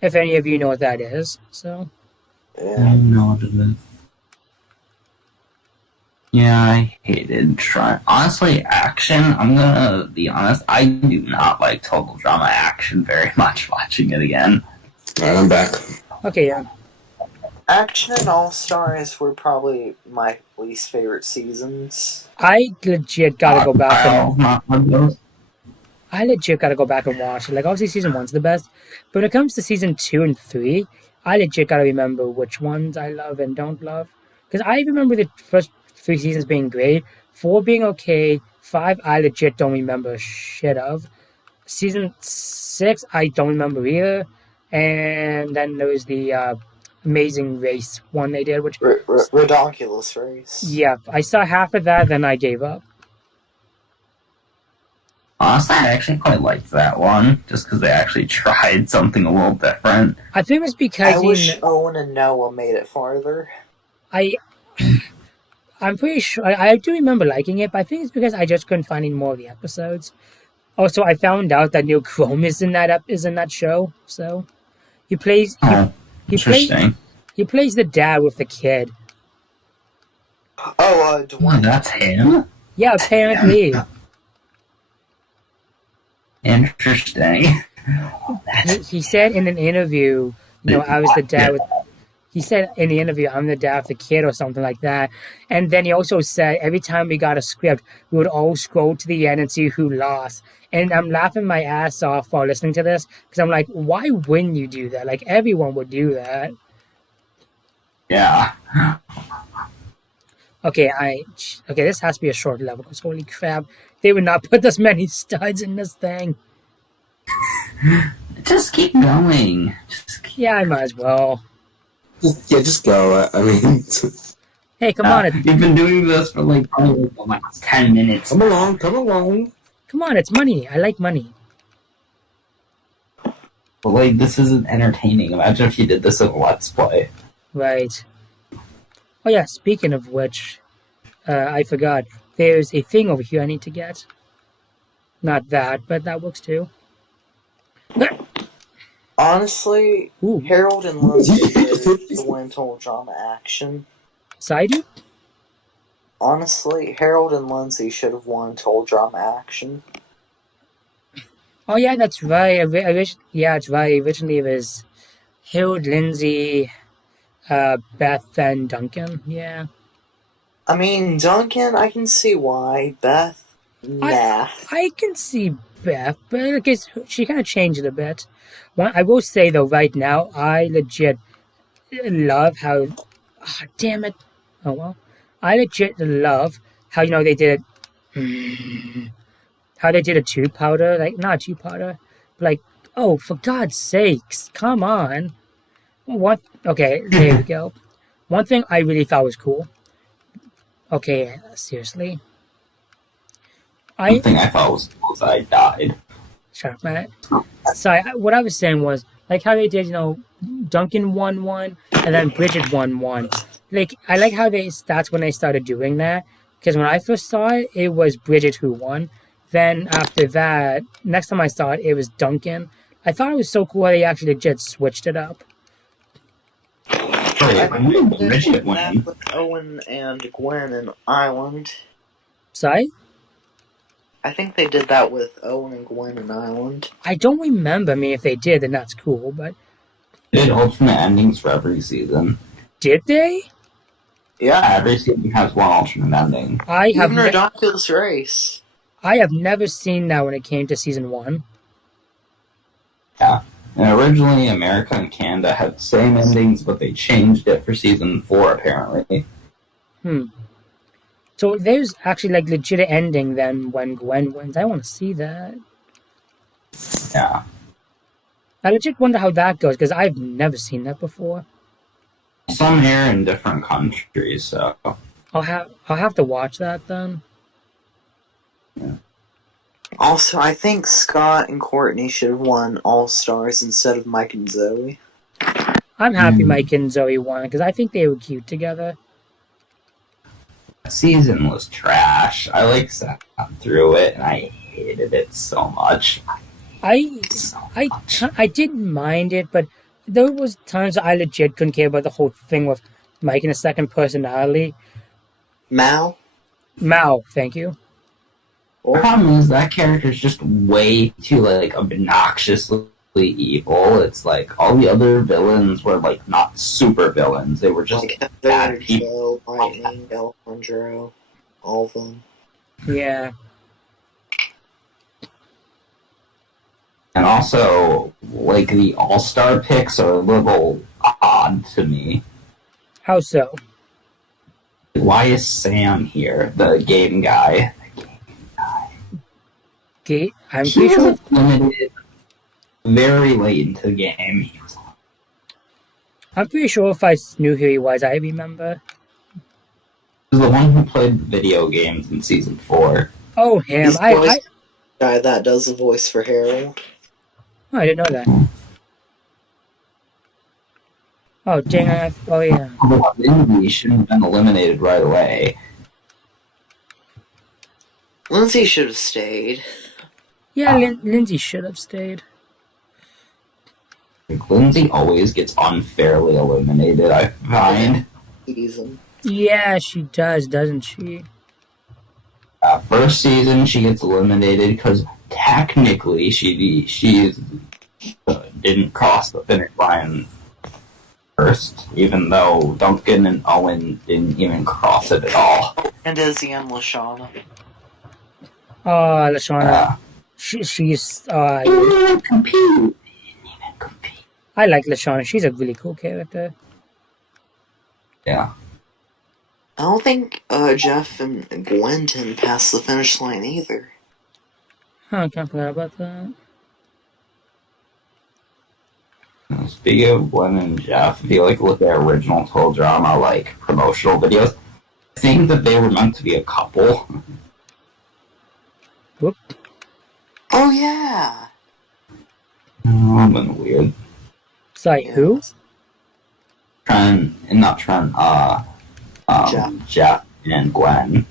If any of you know what that is, so Yeah. know what it is. Yeah, I hated trying. Honestly, action, I'm gonna be honest, I do not like Total Drama Action very much watching it again. Alright, I'm back. okay, yeah. Action and All Stars were probably my least favorite seasons. I legit gotta go back and Not one of those. I legit gotta go back and watch it. Like obviously season 1's the best, but when it comes to season 2 and 3, I legit gotta remember which ones I love and don't love. Because I remember the first 3 seasons being great, 4 being okay, 5 I legit don't remember shit of. Season 6 I don't remember either, and then there was the Amazing Race one they did, which Redonkulous Race. yeah, I saw half of that, then I gave up. Honestly, I actually quite liked that one, just because they actually tried something a little different. I think it's because I wish Owen and Noah made it farther. I'm pretty sure I do remember liking it, but I think it's because I just couldn't find any more of the episodes. Also, I found out that Neil Chrome is in that show. So he plays Interesting. he plays the dad with the kid. Oh, Dwayne. That's him? Yeah, apparently. Interesting. He said in an interview, I was the dad with. He said in the interview, I'm the dad of the kid or something like that. And then he also said every time we got a script, we would all scroll to the end and see who lost. And I'm laughing my ass off while listening to this because I'm like, why wouldn't you do that? Like everyone would do that. Yeah. Okay, this has to be a short level because holy crap, they would not put this many studs in this thing. Just keep going. Yeah, I might as well. Just go. I mean, Hey, come on, You've been doing this for probably the last 10 minutes. come along. come on, it's money. I like money. But this isn't entertaining. Imagine if you did this in a Let's Play. Right. Oh yeah, speaking of which, I forgot. There's a thing over here I need to get. Not that, but that works too. Honestly, Ooh, Harold and Lindsay did the win Total Drama Action. Sidey? Honestly, Harold and Lindsay should have won Total Drama Action. Oh yeah, that's right. Yeah, it's right. Originally it was Harold, Lindsay, Beth, and Duncan. Yeah. I mean, Duncan, I can see why. Beth, nah. I can see Beth, but I guess she kind of changed it a bit. I will say though, right now, I legit love how. Ah, damn it! Oh well, I legit love how they did it. How they did a two powder, like not a two powder, but like, oh, for God's sakes, come on! What? Okay, there we go. One thing I really thought was cool. Okay, seriously. One thing I thought was cool is I died. Shut up, Matt. Sorry, what I was saying was, like how they did, Duncan 1-1, and then Bridget 1-1. Like, I like how that's when they started doing that, because when I first saw it, it was Bridget who won. Then after that, next time I saw it, it was Duncan. I thought it was so cool how they actually legit switched it up. Wait, when did Bridget win? With Owen and Gwen in Island. Sorry? I think they did that with Owen and Gwen in Island. I don't remember. I mean, if they did, then that's cool, but... They did alternate endings for every season. Did they? Yeah. Every season has one alternate ending. Even Ridiculous Race. I have never seen that when it came to season 1. Yeah. And originally, America and Canada had the same endings, but they changed it for season 4, apparently. So there's actually, like, legit ending then when Gwen wins. I want to see that. Yeah. I legit wonder how that goes, because I've never seen that before. Some air in different countries, so... I'll have to watch that then. Yeah. Also, I think Scott and Courtney should have won All-Stars instead of Mike and Zoe. I'm happy Mike and Zoe won, because I think they were cute together. That season was trash. I, sat through it, and I hated it so much. I didn't mind it, but there was times I legit couldn't care about the whole thing with Mike and a second personality. Mal, thank you. The problem is that character's just way too, obnoxiously evil. It's like, all the other villains were, not super villains. They were just bad people. Joe, Lightning, Alejandro, all of them. Yeah. And also, the all-star picks are a little odd to me. How so? Why is Sam here, the game guy? Okay, I'm He pretty sure. was limited very late into the game. I'm pretty sure if I knew who he was, I remember. He was the one who played video games in season 4. Oh, him. He's the voice guy that does the voice for Harold. Oh, I didn't know that. Oh, dang! Oh, yeah. Lindsay shouldn't have been eliminated right away. Lindsay should have stayed. Yeah, Lindsay should have stayed. Lindsay always gets unfairly eliminated, I find. Season. Yeah, she does, doesn't she? First season, she gets eliminated because technically she didn't cross the finish line first, even though Duncan and Owen didn't even cross it at all. And Izzy and Lashana. Oh, Lashana. She's. They didn't even compete. I like Lashana. She's a really cool character. Yeah. I don't think Jeff and Gwen didn't pass the finish line either. Huh, I can't forget about that. Speaking of Gwen and Jeff, if you look at original Total Drama, promotional videos, I think that they were meant to be a couple. Whoop. Oh yeah! Oh, been weird. Sorry, who? Jeff and Gwen.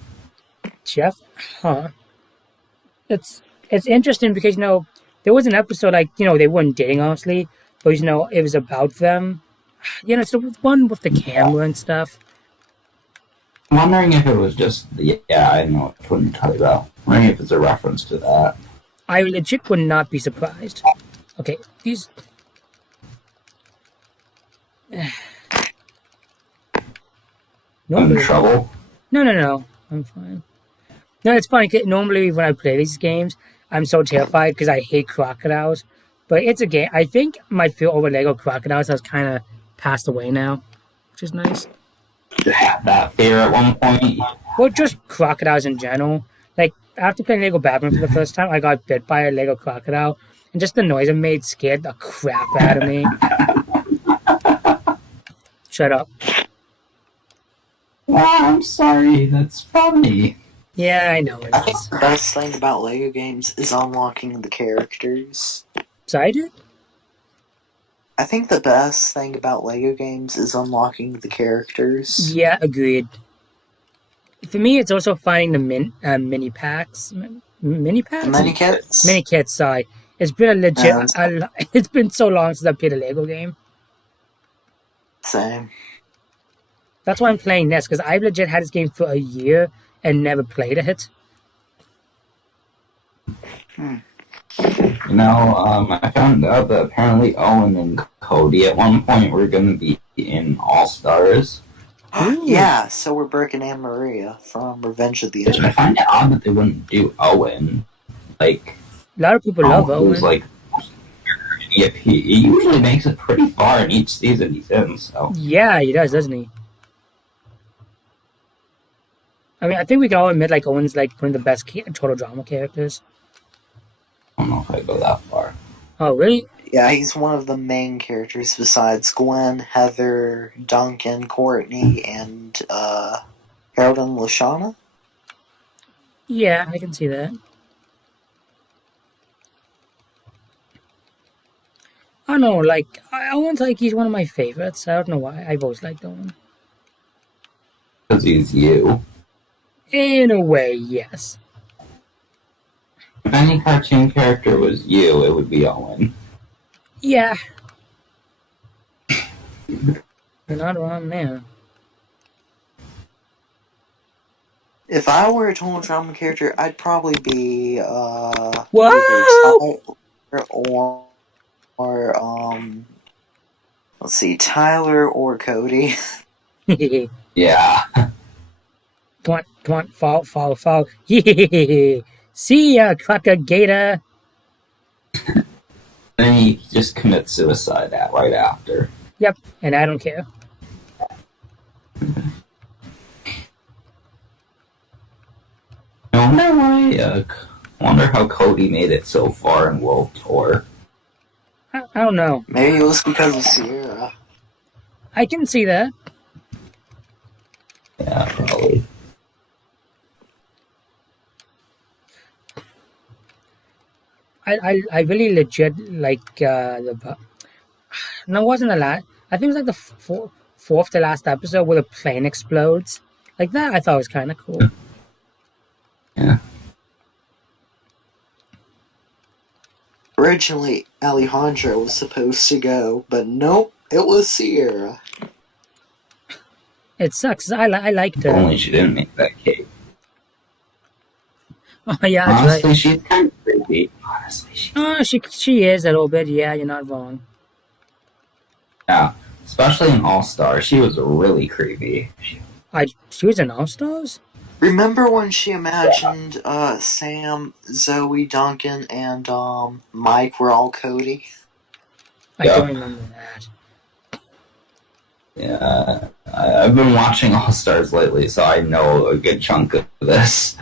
Jeff? Huh. It's interesting because, there was an episode, they weren't dating, honestly, but, it was about them. It's the one with the camera and stuff. I'm wondering if it was just, I know what I'm talking about. I'm wondering if it's a reference to that. I legit would not be surprised. Okay, these... In trouble? No. I'm fine. No, it's funny. 'Cause normally, when I play these games, I'm so terrified because I hate crocodiles. But it's a game. I think my fear over Lego crocodiles has kind of passed away now, which is nice. You had that fear at one point. Well, just crocodiles in general. Like, after playing Lego Batman for the first time, I got bit by a Lego crocodile, and just the noise it made scared the crap out of me. Shut up. Oh, I'm sorry. That's funny. Yeah, I know it I think is. the best thing about Lego games is unlocking the characters. Excited? I think the best thing about Lego games is unlocking the characters. Yeah, agreed. For me, it's also finding the mini packs. Mini packs? The mini kits. Mini kits, sorry. It's been a legit. Yeah, It's been so long since I played a Lego game. Same. That's why I'm playing this, because I've legit had this game for a year and never played it. You know, I found out that apparently Owen and Cody at one point were going to be in All Stars. Ooh. Yeah, so were Burke and Anne Maria from Revenge of the Which I Nerds. find it odd that they wouldn't do Owen. Like, A lot of people love Owen was Owen. like, he usually makes it pretty far in each season he's in, so. Yeah, he does, doesn't he? I mean, I think we can all admit, like, Owen's, like, one of the best total drama characters. I don't know if I go that far. Oh, really? Yeah, he's one of the main characters besides Gwen, Heather, Duncan, Courtney, and Harold and Lashana. Yeah, I can see that. I don't know, like, Owen's, like, he's one of my favorites. I don't know why. I've always liked Owen. Because he's you. In a way, yes. If any cartoon character was you, it would be Owen. Yeah. You're not wrong there. If I were a total drama character, I'd probably be Whoa! either Tyler or let's see, Tyler or Cody. Yeah. Come on, fall. See ya, Crocagator. Then he just commits suicide right after. Yep, and I don't care. I wonder how Cody made it so far in World Tour. I don't know. Maybe it was because of Sierra. I can see that. Yeah, probably. I really legit like the. No, it wasn't the last. I think it was like the fourth to last episode where the plane explodes. Like that, I thought was kind of cool. Yeah. Originally, Alejandro was supposed to go, but nope, it was Sierra. It sucks. I liked If her. only she didn't make that cake. Oh yeah, that's Honestly, right. she's kind of creepy. Honestly, She is a little bit. Yeah, you're not wrong. yeah. Especially in All Star, she was really creepy. She was in All Stars. Remember when she imagined Sam, Zoe, Duncan, and Mike were all Cody? I Yeah. don't remember that. Yeah, I've been watching All Stars lately, so I know a good chunk of this.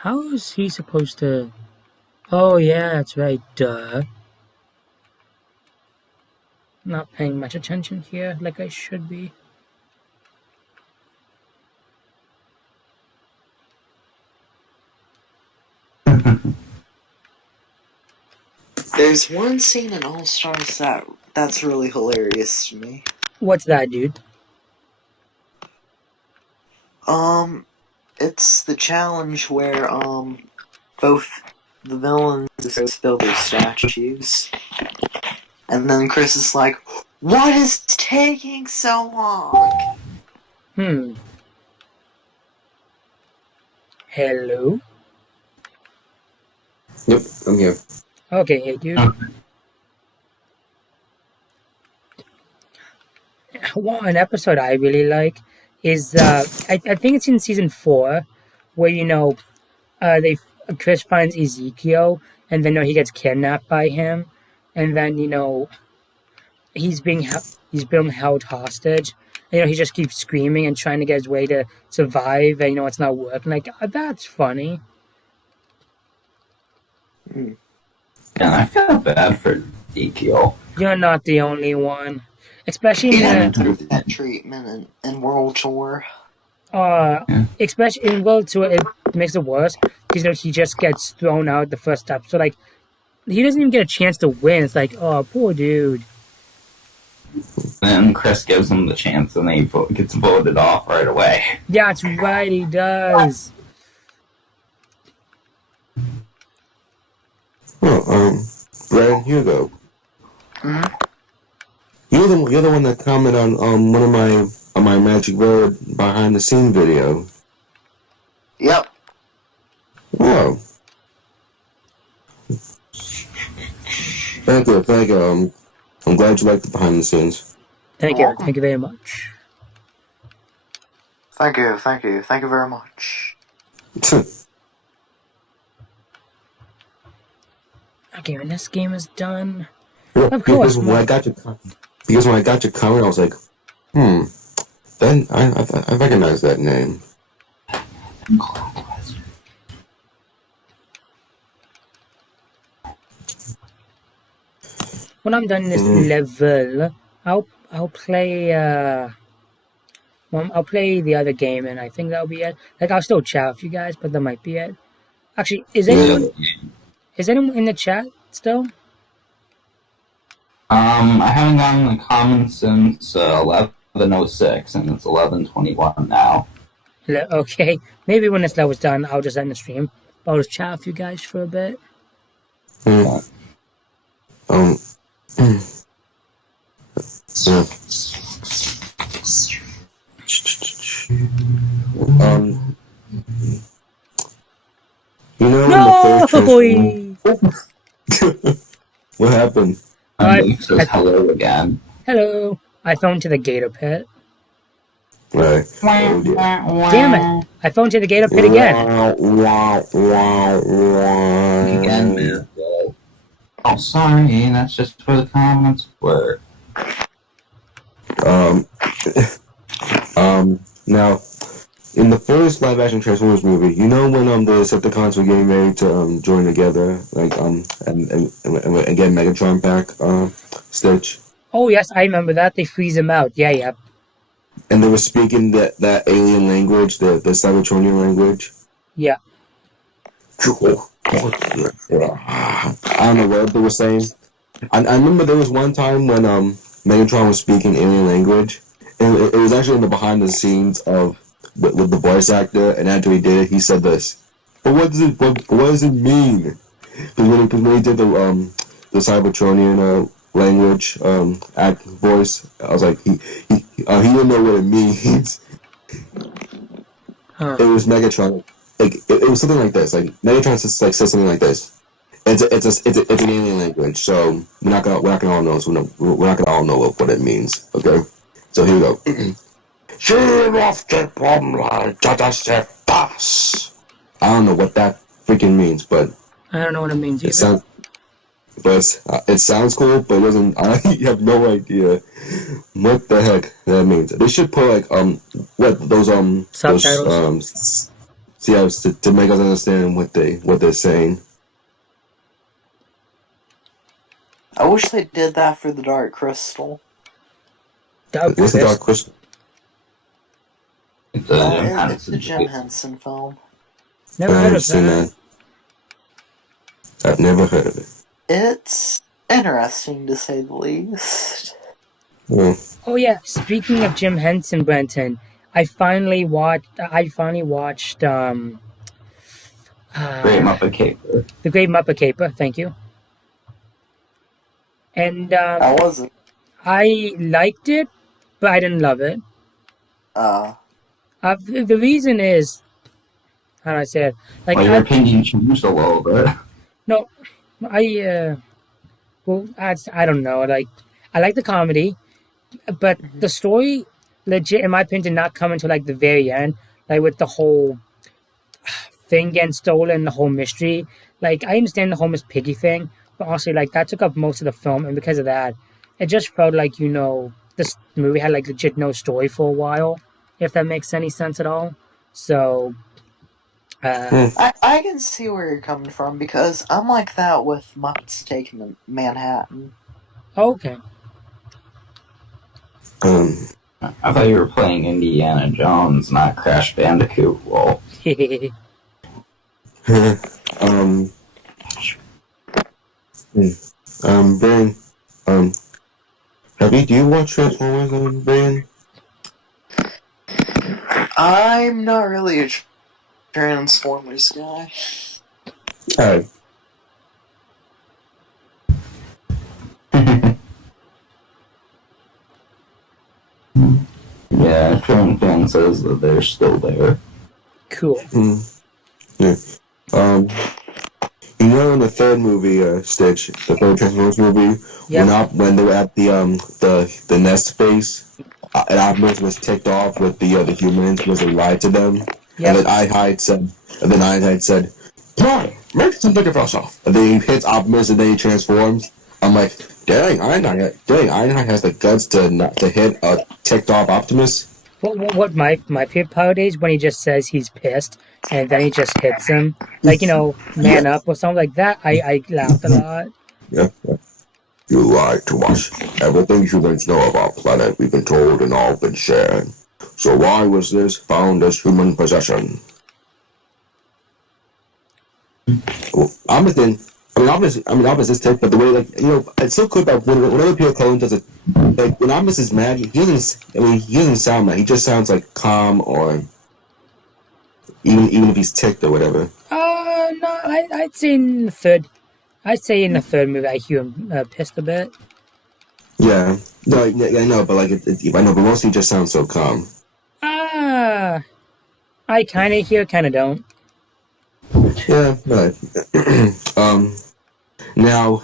How is he supposed to? Oh yeah, that's right. Duh. Not paying much attention here, like I should be. There's one scene in All Stars that's really hilarious to me. What's that, dude? It's the challenge where both the villains build their statues, and then Chris is like, "What is taking so long?" Hello. Yep, I'm here. Okay, hey dude. Well, an episode I really like is I think it's in season 4 where Chris finds Ezekiel and then he gets kidnapped by him and then he's being held hostage. He just keeps screaming and trying to get his way to survive, and it's not working. Like, that's funny. Yeah, I feel bad for Ezekiel. You're not the only one, especially He in had that treatment in World Tour. especially in World Tour. It makes it worse because he just gets thrown out the first step. So like, he doesn't even get a chance to win. It's like, oh, poor dude. Then Chris gives him the chance, and then he gets voted off right away. Yeah, that's right. He does. Oh, Brad, here you go. Mm-hmm. You're the one that commented on one of my Magic Road behind the scene video. Yep. Wow. Thank you. I'm glad you liked the behind the scenes. Thank you very much. Thank you very much. Okay, when this game is done, Of course, because when I got your comment, I was like, then I recognize that name. when I'm done this level, I'll play I'll play the other game, and I think that'll be it. Like, I'll still chat with you guys, but that might be it. Actually, is anyone in the chat still? I haven't gotten the comments since 11:06, and it's 11:21 now. Okay, maybe when this level's done, I'll just end the stream. I'll just chat with you guys for a bit. The first boy! What happened? He says hello again. Hello. I fell into the gator pit. Right. Damn it! I fell into the gator pit again. Again, man. Oh, sorry, that's just where the comments were. Now, in the first live-action Transformers movie, when the Decepticons were getting ready to join together, and get Megatron back, Stitch. Oh yes, I remember that. They freeze him out. Yeah. And they were speaking that alien language, the Cybertronian language. Yeah. I don't know what they were saying. I remember there was one time when Megatron was speaking alien language, and it was actually in the behind the scenes of with the voice actor, and after he did it, he said this. But what does it mean? Because when he did the Cybertronian language act voice, I was like, he didn't know what it means. Huh. It was Megatron. Like it was something like this. Like Megatron says something like this. It's an alien language, so we're not gonna all know. So we're not gonna all know what it means. Okay, so here we go. I don't know what that freaking means, but I don't know what it means either. It sounds cool, but it doesn't. I have no idea what the heck that means. They should put subtitles. To make us understand what they're saying. I wish they did that for the Dark Crystal. What's the Dark Crystal? It's the Jim Henson film. Never heard of that. I've never heard of it. It's interesting, to say the least. Yeah. Oh yeah, speaking of Jim Henson, Brenton, I finally watched Great Muppet Caper. The Great Muppet Caper. Thank you. And How was it? I liked it, but I didn't love it. The reason is, how do I say it? Like, your opinion changed a little bit. No, I don't know. Like, I like the comedy, but the story legit, in my opinion, did not come until like the very end, like with the whole thing getting stolen, the whole mystery. Like I understand the whole Miss Piggy thing, but honestly, like that took up most of the film, and because of that, it just felt like this movie had like legit no story for a while, if that makes any sense at all. So, I can see where you're coming from because I'm like that with Muppets Taking Manhattan. okay. I thought you were playing Indiana Jones, not Crash Bandicoot. Well, Brian, do you watch Transformers, Brian? I'm not really a Transformers guy. Alright. yeah, Tron fan says that they're still there. Cool. Yeah. In the third movie, Stitch, the third Transformers movie, Yep. when they were at the nest base, and Optimus was ticked off with the humans because they lied to them, Yep. and then Einhide said, "Come on, make something of yourself." And then he hits Optimus, and then he transforms. I'm like, dang, Einhide has the guts to hit a ticked off Optimus. What my favorite part is when he just says he's pissed and then he just hits him, like man up or something like that. I laughed a lot. Yeah. You lied to us. Everything humans know of our planet we've been told and all been shared. So why was this found as human possession? Well, Optimus is ticked, but the way it's so cool that when other people call him does it, like when Optimus is mad, he doesn't sound mad. He just sounds like calm, or even if he's ticked or whatever. No, I'd say in the third movie I hear him pissed a bit. Yeah, no, I know, but I know, but mostly he just sounds so calm. I kind of hear, kind of don't. Yeah, but now,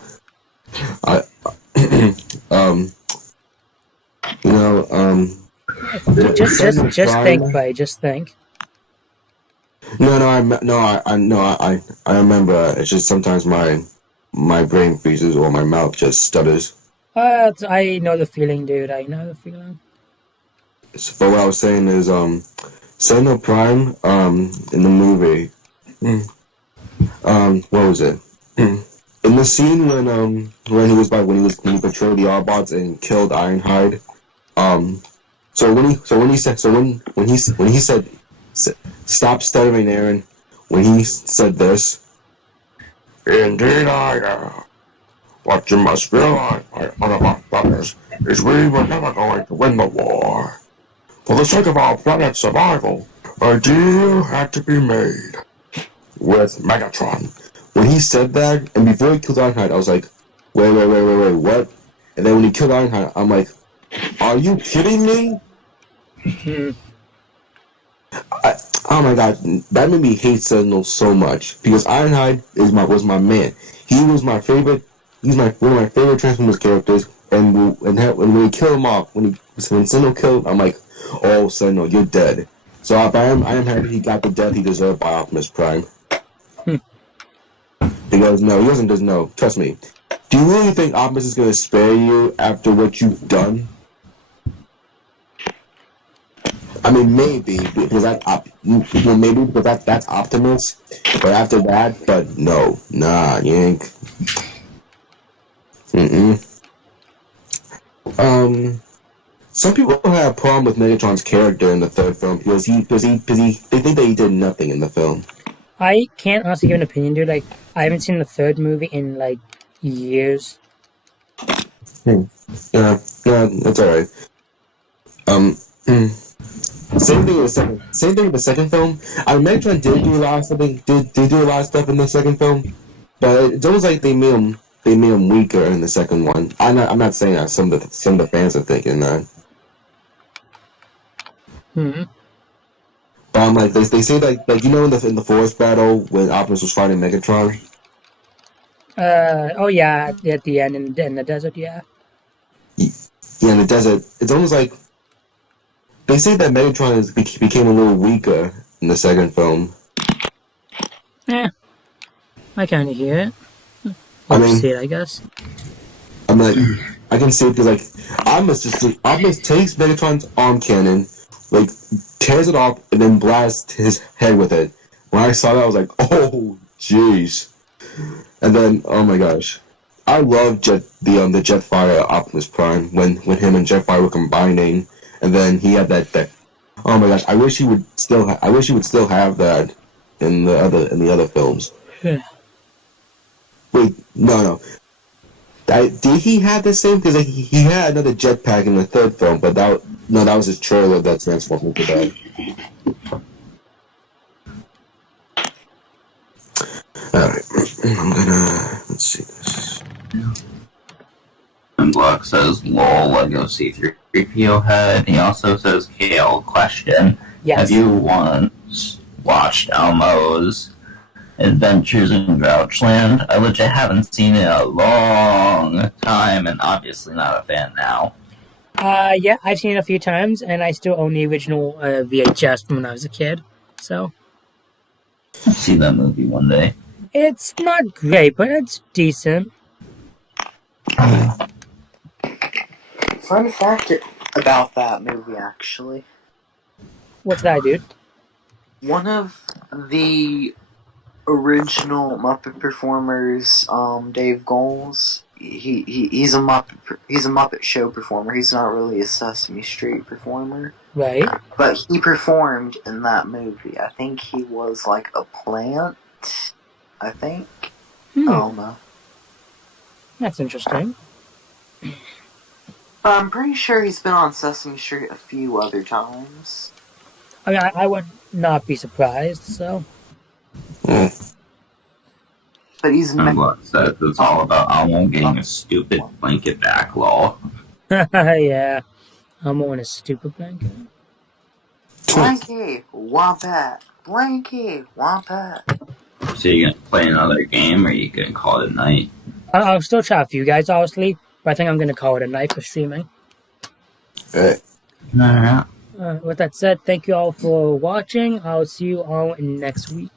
Just think, buddy. Just think. I remember. It's just sometimes my brain freezes or my mouth just stutters. I know the feeling, dude. I know the feeling. But what I was saying is, Sentinel Prime, in the movie, what was it? In the scene when he betrayed the Autobots and killed Ironhide, when he said stop stuttering, Aaron, when he said this, indeed what you must realize, my Autobot brothers, is we were never going to win the war. For the sake of our planet's survival, a deal had to be made with Megatron. When he said that, and before he killed Ironhide, I was like, wait, what? And then when he killed Ironhide, I'm like, are you kidding me? Oh my god, that made me hate Sentinel so much, because Ironhide was my man. He was my favorite. He's one of my favorite Transformers characters, and when we kill him off, when Sentinel killed, I'm like, oh Sentinel, you're dead. So I am happy he got the death he deserved by Optimus Prime. Because he doesn't know. Trust me. Do you really think Optimus is gonna spare you after what you've done? I mean, maybe because that's Optimus, but after that, no, you ain't. Some people have a problem with Megatron's character in the third film because they think that he did nothing in the film. I can't honestly give an opinion, dude. Like, I haven't seen the third movie in like years. Yeah, that's alright. Same thing with the second film. I mean, Megatron did do a lot of stuff in the second film, but it's almost like they made him weaker in the second one. I'm not saying that some of the fans are thinking that. But I'm like, they say like in the forest battle when Optimus was fighting Megatron. Oh yeah, at the end in the desert, yeah. Yeah, in the desert, it's almost like they say that Megatron became a little weaker in the second film. Yeah, I kind of hear it. I mean, See it, I guess. I'm like, I can see it because like Optimus takes Megatron's arm cannon, like tears it off, and then blasts his head with it. When I saw that, I was like, oh, jeez. And then, oh my gosh, I love the Jetfire Optimus Prime when him and Jetfire were combining, and then he had that. Oh my gosh, I wish he would still have that in the other films. Yeah. Wait, no. Did he have the same? Because he had another jetpack in the third film, but that was his trailer that transformed into that. Alright, I'm gonna let's see this. And Block says, "Lol, Lego C3PO head." He also says, "Kale, question: Yes. Have you once watched Elmo's Adventures in Grouchland? I legit haven't seen it in a long time, and obviously not a fan now." Yeah, I've seen it a few times, and I still own the original VHS from when I was a kid. So I'll see that movie one day. it's not great, but it's decent. Fun fact about that movie, actually. What's that, dude? One of the original Muppet performers, Dave Goelz, he's a Muppet Show performer. He's not really a Sesame Street performer, Right. but he performed in that movie. I think he was like a plant. I think. I don't know. That's interesting. I'm pretty sure he's been on Sesame Street a few other times. I mean, I would not be surprised. So. But he's And Block says it's all about Elmo getting a stupid blanket back, lol. Yeah, I'm on a stupid blanket. Blanky, Wompat. Blanky, Wompat. So you gonna play another game, or you gonna call it a night? I'll still chat with you guys, obviously, but I think I'm going to call it a night for streaming. Alright. With that said, thank you all for watching. I'll see you all next week.